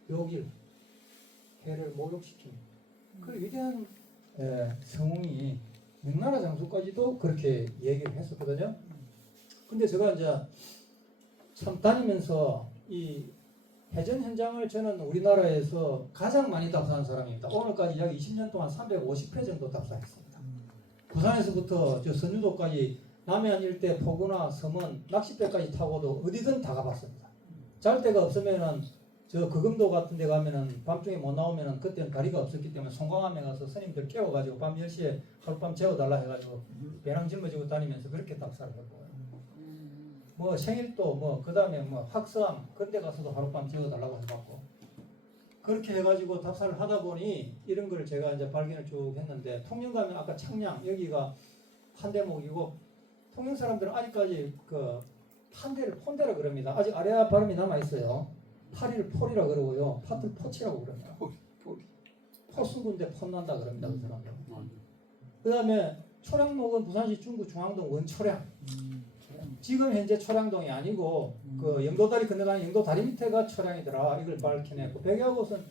욕일 해를 목욕시킵니다. 그 위대한 성웅이 명나라 장수까지도 그렇게 얘기를 했었거든요. 근데 제가 이제 참 다니면서 이 해전 현장을 저는 우리나라에서 가장 많이 답사한 사람입니다. 오늘까지 약 20년 동안 350회 정도 답사했습니다. 부산에서부터 저 선유도까지 남해안 일대 포구나 섬은 낚싯배까지 타고도 어디든 다 가봤습니다. 잘 데가 없으면은 저 거금도 같은 데 가면은 밤중에 못 나오면은 그때는 다리가 없었기 때문에 송광암에 가서 스님들 깨워가지고 밤 10시에 하룻밤 재워달라 해가지고 배낭 짊어지고 다니면서 그렇게 답사를 했고요. 뭐 생일도 뭐 그 다음에 뭐 학서암 그런 데 가서도 하룻밤 재워달라고 해봤고 그렇게 해가지고 답사를 하다 보니 이런 걸 제가 이제 발견을 쭉 했는데 통영 가면 아까 창량 여기가 판대목이고 통영 사람들은 아직까지 그 판대를 폰대라 그럽니다. 아직 아래아 발음이 남아있어요. 파리를 폴이라 그러고요. 팥을 포치라고 그럽니다. 포순군데 폰난다 그럽니다. 그 사람들. 그 다음에 초량목은 부산시 중구 중앙동 원초량. 지금 현재 초량동이 아니고 그 영도다리 건너가는 영도다리 밑에가 초량이더라. 이걸 밝혀냈고 백야곳은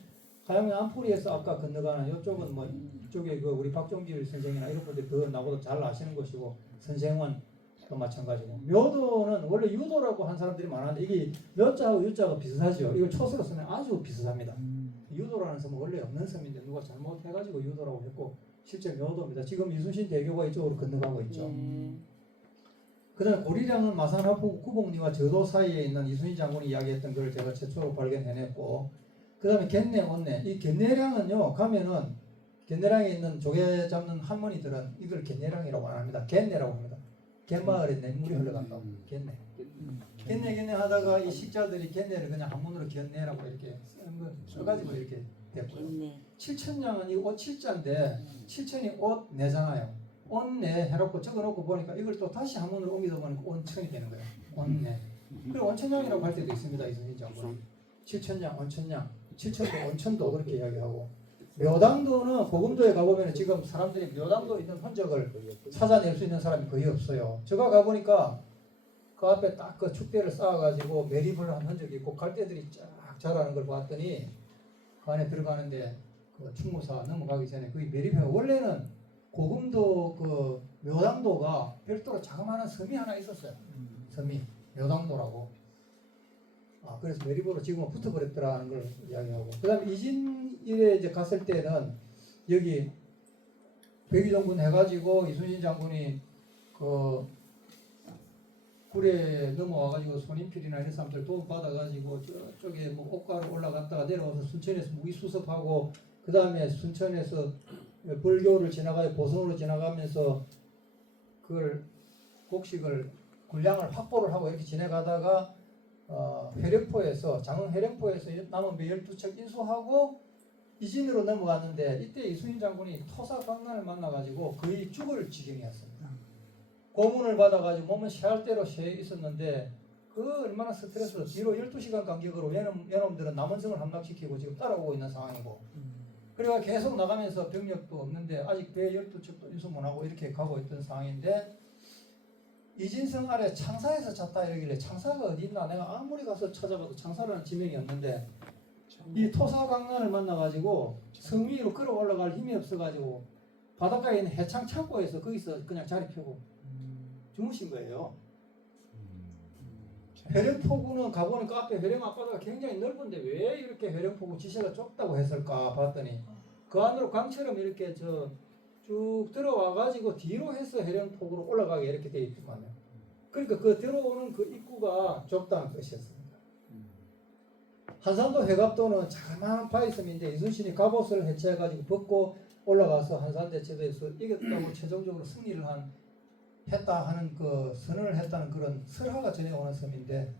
가양면 안포리에서 아까 건너가는 이쪽은 뭐 이쪽에 그 우리 박종길 선생이나 이런 분들 더 나보다 잘 아시는 것이고 선생원 또 마찬가지고 묘도는 원래 유도라고 한 사람들이 많았는데 이게 묘자하고 유자가 비슷하죠. 이걸 초서로 쓰면 아주 비슷합니다. 유도라는 섬은 원래 없는 섬인데 누가 잘못해가지고 유도라고 했고 실제 묘도입니다. 지금 이순신 대교가 이쪽으로 건너가고 있죠. 그 다음에 고리량은 마산하포구 구봉리와 저도 사이에 있는 이순신 장군이 이야기했던 걸 제가 최초로 발견해냈고 그 다음에 갯내, 온내 이 갯내량은요 가면은 갯내량에 있는 조개 잡는 할머니들은 이걸 갯내량이라고 안 합니다. 갯내라고 합니다. 갯마을에 냇물이 흘러간다고 갯내 갯내 하다가 이 식자들이 갯내를 그냥 한문으로 갯내라고 이렇게 써가지고 이렇게 됐고요. 칠천량은 이 옷 칠자인데 칠천이 옷 내잖아요. 온내 해놓고 적어놓고 보니까 이걸 또 다시 한문으로 옮기다 보니까 온천이 되는 거예요. 온내. 그리고 온천량이라고 할 때도 있습니다. 이순신 장군. 칠천량, 온천량. 칠천도 온천도 그렇게 이야기하고. 묘당도는 고금도에 가보면 지금 사람들이 묘당도 있는 흔적을 찾아낼 수 있는 사람이 거의 없어요. 제가 가보니까 그 앞에 딱 그 축대를 쌓아가지고 매립을 한 흔적이 있고 갈대들이 쫙 자라는 걸 봤더니 그 안에 들어가는데 그 충무사 넘어가기 전에 거기 매립해 원래는 고금도 그 묘당도가 별도로 자그마한 섬이 하나 있었어요. 섬이 묘당도라고. 그래서 매립으로 지금은 붙어버렸더라는 걸 이야기하고. 그 다음에 이진일에 이제 갔을 때는 여기 백의정군 해가지고 이순신 장군이 그 굴에 넘어와가지고 손인필이나 이런 사람들 도움 받아가지고 저쪽에 뭐 옥가로 올라갔다가 내려와서 순천에서 무기 수습하고 그 다음에 순천에서 벌교를 지나가서 보성으로 지나가면서 그걸 곡식을 군량을 확보를 하고 이렇게 지내가다가 회령포에서 장흥 회령포에서 남은 배 12척 인수하고 이진으로 넘어갔는데 이때 이순신 장군이 토사강난을 만나가지고 거의 죽을 지경이었습니다. 고문을 받아가지고 몸은 쇠할 대로 쇠 있었는데 그 얼마나 스트레스로 뒤로 12시간 간격으로 외놈들은 남원성을 함락시키고 지금 따라오고 있는 상황이고 그래가 계속 나가면서 병력도 없는데 아직 배 12척도 인수 못하고 이렇게 가고 있던 상황인데 이진성 아래 창사에서 잤다 이러길래 창사가 어디 있나 내가 아무리 가서 찾아봐도 창사라는 지명이 없는데 이 토사강난을 만나가지고 성 위로 끌어올라갈 힘이 없어가지고 바닷가에 있는 해창 창고에서 거기서 그냥 자리 펴고 주무신 거예요. 회령포구는 가보니까 앞에 회령 앞바다가 굉장히 넓은데 왜 이렇게 회령포구 지세가 좁다고 했을까 봤더니 그 안으로 강처럼 이렇게 쭉 들어와가지고 뒤로 해서 회령포구로 올라가게 이렇게 돼 있더만요. 그러니까 그 들어오는 그 입구가 좁다는 뜻이었습니다. 한산도 회갑도는 자그마한 바위섬인데 이순신이 갑옷을 해체해가지고 벗고 올라가서 한산대체도에서 이겼다고 최종적으로 승리를 했다 하는 그 선언을 했다는 그런 설화가 전해오는 섬인데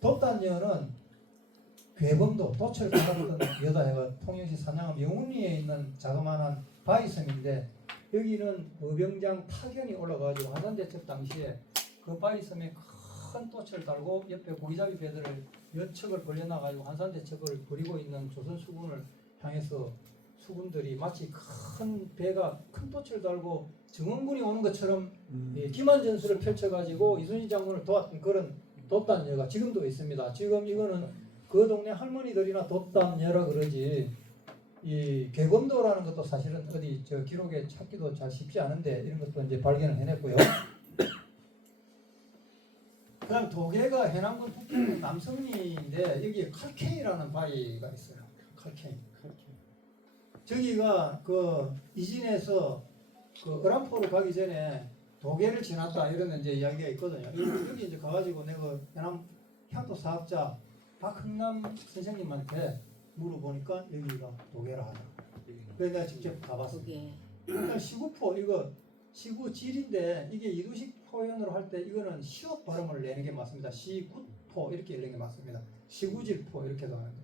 돛단녀는 괴범도 도철 받았던 여자애가 통영시 산양암 영운리에 있는 자그마한 바위섬인데 여기는 의병장 타견이 올라가지고 한산대첩 당시에 그 바위섬에 큰 돛을 달고 옆에 고기잡이 배들을 몇 척을 벌려놔가지고 한산대첩을 벌이고 있는 조선 수군을 향해서 수군들이 마치 큰 배가 큰 돛을 달고 정원군이 오는 것처럼 기만전술을 펼쳐가지고 이순신 장군을 도왔던 그런 돛단녀가 지금도 있습니다. 지금 이거는 그 동네 할머니들이나 돛단녀라 그러지 이 개검도라는 것도 사실은 어디 저 기록에 찾기도 잘 쉽지 않은데 이런 것도 이제 발견을 해냈고요. 그다음 도계가 해남군 북평 남성리인데 여기에 칼케이라는 바위가 있어요. 칼케이. 저기가 그 이진에서 그 어람포로 가기 전에 도계를 지났다 이런 이제 이야기가 있거든요. 여기 이제 가가지고 내가 해남 향토 사학자 박흥남 선생님한테 물어보니까 여기가 도계라 하더라고요. 그래서 내가 직접 가봤습니다. 일단 시구포 이거 시구질인데 이게 이두식 표현으로 할 때 이거는 시옷 발음을 내는 게 맞습니다. 시구포 이렇게 읽는 게 맞습니다. 시구질포 이렇게도 하는데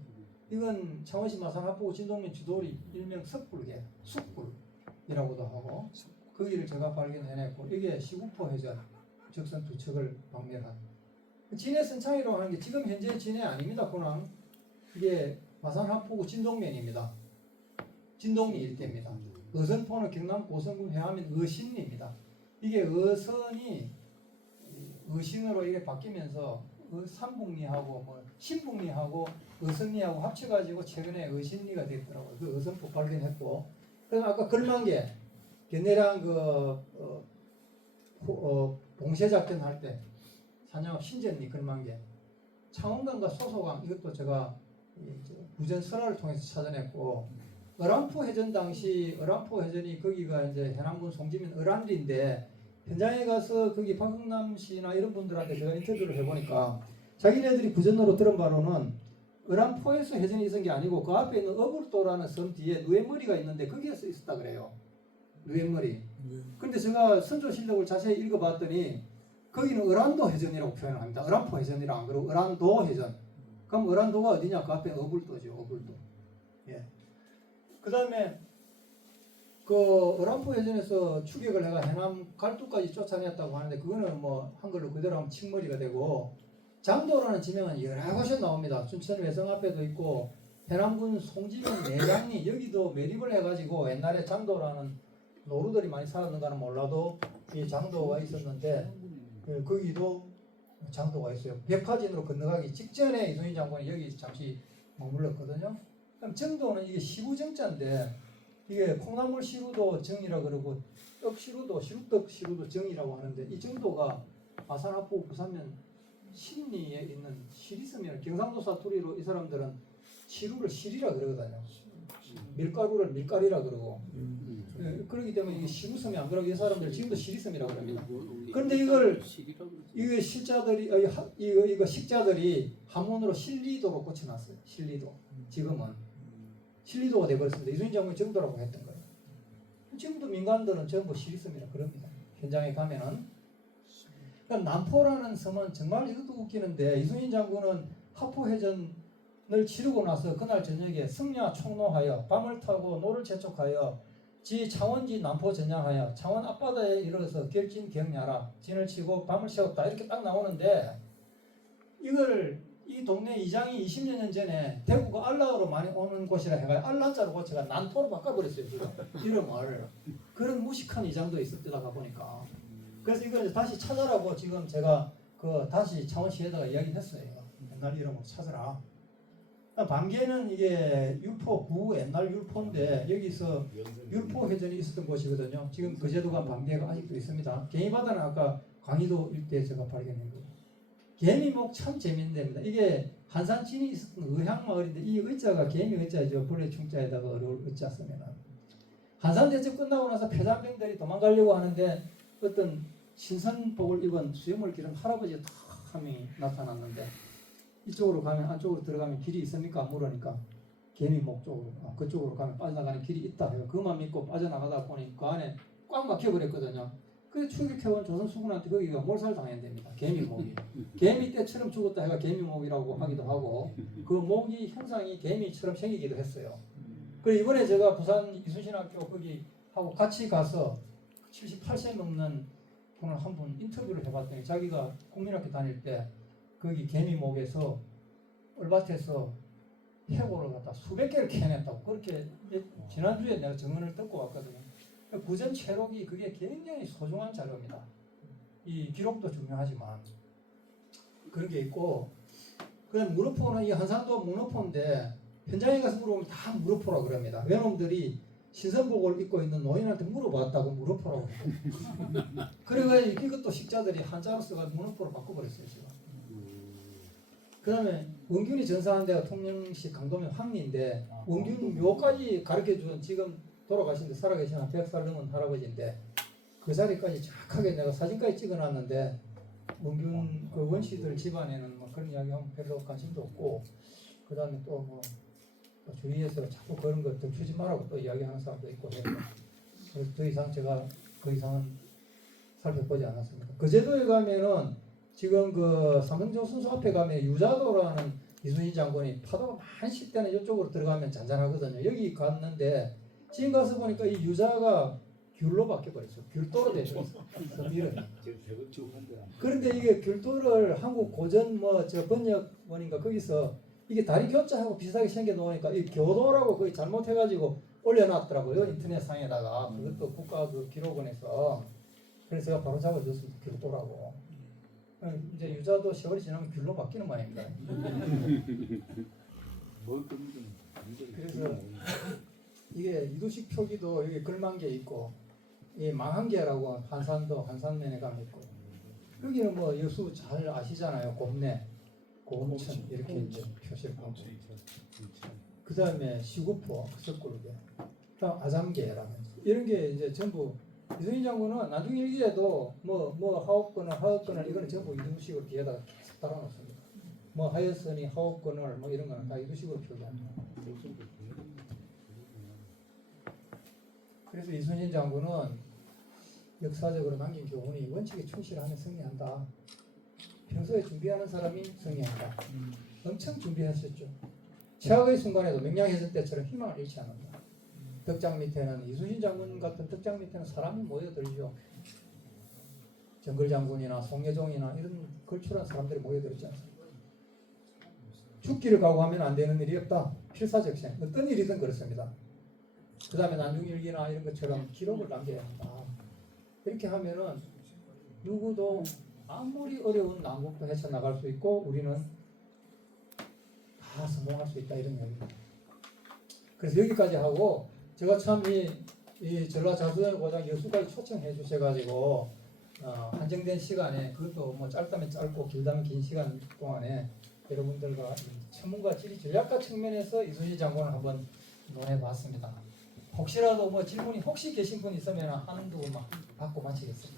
이건 창원시 마산합포구 진동면 지도리 일명 석불계 숙불이라고도 하고 거기를 제가 발견해냈고 이게 시구포 해전 적선 두 척을 박멸한 진해 선창이라고 하는 게 지금 현재 진해 아닙니다. 군항 이게 마산합포구 진동면입니다. 진동리 일대입니다. 어선포는 경남 고성군 회암인 어신리입니다. 이게 어선이 어신으로 이게 바뀌면서 삼북리하고 뭐 신북리하고 어선리하고 합쳐가지고 최근에 어신리가 됐더라고요. 그 어선포 발견했고, 그다음 아까 걸만계 견내랑 봉쇄작전 할 때 산양업 신전리 걸만계, 창원강과 소소강 이것도 제가 구전 설화를 통해서 찾아냈고. 어람포 해전 당시 어람포 해전이 거기가 이제 해남군 송지면 어란리인데 현장에 가서 거기 박흥남 씨나 이런 분들한테 제가 인터뷰를 해보니까 자기네들이 구전으로 들은 바로는 어람포에서 해전이 있은 게 아니고 그 앞에 있는 어불도라는 섬 뒤에 누에머리가 있는데 거기에서 있었다 그래요. 누에머리. 근데 제가 선조실록을 자세히 읽어봤더니 거기는 어란도 해전이라고 표현을 합니다. 어람포 해전이라 안 그러고 어란도 해전. 그럼 어란도가 어디냐? 그 앞에 어불도죠. 어불도. 예. 그 다음에 그 어람포 해전에서 추격을 해가 해남 갈두까지 쫓아냈다고 하는데 그거는 뭐 한글로 그대로 하면 칡머리가 되고 장도라는 지명은 여러 곳에 나옵니다. 춘천 외성 앞에도 있고 해남군 송지면 내장리 여기도 매립을 해가지고 옛날에 장도라는 노루들이 많이 살았는가는 몰라도 이 장도가 있었는데 거기도 장도가 있어요. 백화진으로 건너가기 직전에 이순신 장군이 여기 잠시 머물렀거든요. 그럼 정도는 이게 시구정자인데 이게 콩나물 시루도 정이라 그러고 떡 시루도 시루떡 시루도 정이라고 하는데 이 정도가 마산합포 부산면 신리에 있는 시리섬이나 경상도 사투리로 이 사람들은 시루를 시리라 그러거든요. 밀가루를 밀가리라 그러고 그렇기 때문에 이게 시구섬이 안 그러고 이 사람들 지금도 시리섬이라고 합니다. 그런데 이거 실자들이 이거 식자들이 한문으로 신리도로 고쳐놨어요. 신리도 지금은 신리도가 되어버렸습니다. 이순신 장군이 정도라고 했던 거예요. 지금도 민간들은 전부 시리섬이라 그럽니다. 현장에 가면은 그러니까 남포라는 섬은 정말 이것도 웃기는데 이순신 장군은 하포해전을 치르고 나서 그날 저녁에 승려 총로하여 밤을 타고 노를 재촉하여 지 창원지 남포 전향하여 창원 앞바다에 이르러서 결진 경야라 진을 치고 밤을 새웠다 이렇게 딱 나오는데 이걸 이 동네 이장이 20년 전에 대구가 알라로 많이 오는 곳이라 해가 알라자로 고쳐가 난포로 바꿔버렸어요 지금 이름을. 그런 무식한 이장도 있었다가 보니까 그래서 이걸 다시 찾아라고 지금 제가 그 다시 창원시에다가 이야기했어요. 옛날 이름으로 찾아라. 방계는 이게 율포 구 옛날 율포인데 여기서 율포 회전이 있었던 곳이거든요. 지금 거제도가 방계가 아직도 있습니다. 개미바다는 아까 강의도 일대에 제가 발견한 거예요. 개미목 참 재밌는 데입니다. 이게 한산진이 있었던 의향마을인데 이 의자가 개미 의자죠. 본래 충자에다가 어려울 의자 쓰면은 한산대첩 끝나고 나서 폐잔병들이 도망가려고 하는데 어떤 신선복을 입은 수염을 기른 할아버지가 탁 함이 나타났는데 이쪽으로 가면 안쪽으로 들어가면 길이 있습니까? 물으니까 개미목 쪽으로 그쪽으로 가면 빠져나가는 길이 있다 해요. 그만 믿고 빠져나가다 보니 그 안에 꽉 막혀버렸거든요. 그 추격해온 조선수군한테 거기가 몰살 당했답니다. 개미목이. 개미 떼처럼 죽었다 해가 개미목이라고 하기도 하고 그 목이 형상이 개미처럼 생기기도 했어요. 그리고 이번에 제가 부산 이순신학교 거기 하고 같이 가서 78세 넘는 분을 한 분 인터뷰를 해봤더니 자기가 국민학교 다닐 때 거기 개미목에서 얼밭에서 해골을 갖다 수백 개를 캐냈다고 그렇게 지난주에 내가 증언을 듣고 왔거든요. 구전 채록이 그게 굉장히 소중한 자료입니다. 이 기록도 중요하지만 그런 게 있고 그다음 무르포는 이 한산도 무르포인데 현장에 가서 물어보면 다 무르포라고 그럽니다. 외놈들이 신선복을 입고 있는 노인한테 물어봤다고 무르포라고 해요. 그래가지고 이것도 식자들이 한자로 써가지고 무르포로 바꿔버렸어요 지금. 그 다음에 원균이 전사한 데가 통영시 강도면 황리인데 원균 묘까지 가르쳐준 지금 돌아가신 데 살아계신 한 100살 넘은 할아버지인데 그 자리까지 정확하게 내가 사진까지 찍어놨는데 원균 그 원시들 집안에는 뭐 그런 이야기하면 별로 관심도 없고 그 다음에 또 뭐 주위에서 자꾸 그런 것들 주지 말라고 또 이야기하는 사람도 있고 해서 그래서 더 이상 제가 그 이상은 살펴보지 않았습니다. 거제도에 가면은 지금 그 삼성정 순수 앞에 가면 유자도라는 이순신 장군이 파도가 많이 칠 때는 이쪽으로 들어가면 잔잔하거든요. 여기 갔는데 지금 가서 보니까 이 유자가 귤로 바뀌어버렸어요. 귤도로 되죠. 이름이. 그런데 이게 귤도를 한국 고전 뭐 저 번역원인가 거기서 이게 다리 교자하고 비슷하게 생겨 놓으니까 이 교도라고 거의 잘못해가지고 올려놨더라고요. 인터넷 상에다가 그것도 국가 그 기록원에서 그래서 제가 바로 잡아줬습니다. 귤도라고. 이제 유자도 세월이 지나면 귤로 바뀌는 모양입니다. 그래서 이게 이두식 표기도 여기 글만개 있고 이 망한개라고 한산도 한산면에 가면 있고 여기는 뭐 여수 잘 아시잖아요. 곰내, 고음천 이렇게 이제 표시를 하고 그 다음에 시구포, 석굴개, 그다음 아잠개라는 이런 게 이제 전부 이순신 장군은 나중에 일기에도 뭐 하옵건을 이거는 전부 이두식으로 뒤에다가 달아놓습니다. 뭐 하였으니 하옵건을 뭐 이런 거는 다 이두식으로 표기합니다. 그래서 이순신 장군은 역사적으로 남긴 교훈이 원칙에 충실하면 승리한다. 평소에 준비하는 사람이 승리한다. 엄청 준비하셨죠. 최악의 순간에도 명량해전 때처럼 희망을 잃지 않는다. 덕장 밑에는 이순신 장군 같은 덕장 밑에는 사람이 모여들죠. 정글 장군이나 송예종이나 이런 걸출한 사람들이 모여들지 않습니다. 죽기를 각오하면 안 되는 일이 없다. 필사적생 어떤 일이든 그렇습니다. 그 다음에 난중일기나 이런 것처럼 기록을 남겨야 한다. 이렇게 하면은 누구도 아무리 어려운 난국도 헤쳐나갈 수 있고 우리는 다 성공할 수 있다 이런 이야기입니다. 그래서 여기까지 하고 제가 참 이 전라자수의 고장 여수까지 초청해 주셔가지고 한정된 시간에 그것도 뭐 짧다면 짧고 길다면 긴 시간 동안에 여러분들과 전문가 지리 전략가 측면에서 이순신 장군을 한번 논해봤습니다. 혹시라도 뭐 질문이 혹시 계신 분 있으면 한두 막 받고 마치겠습니다.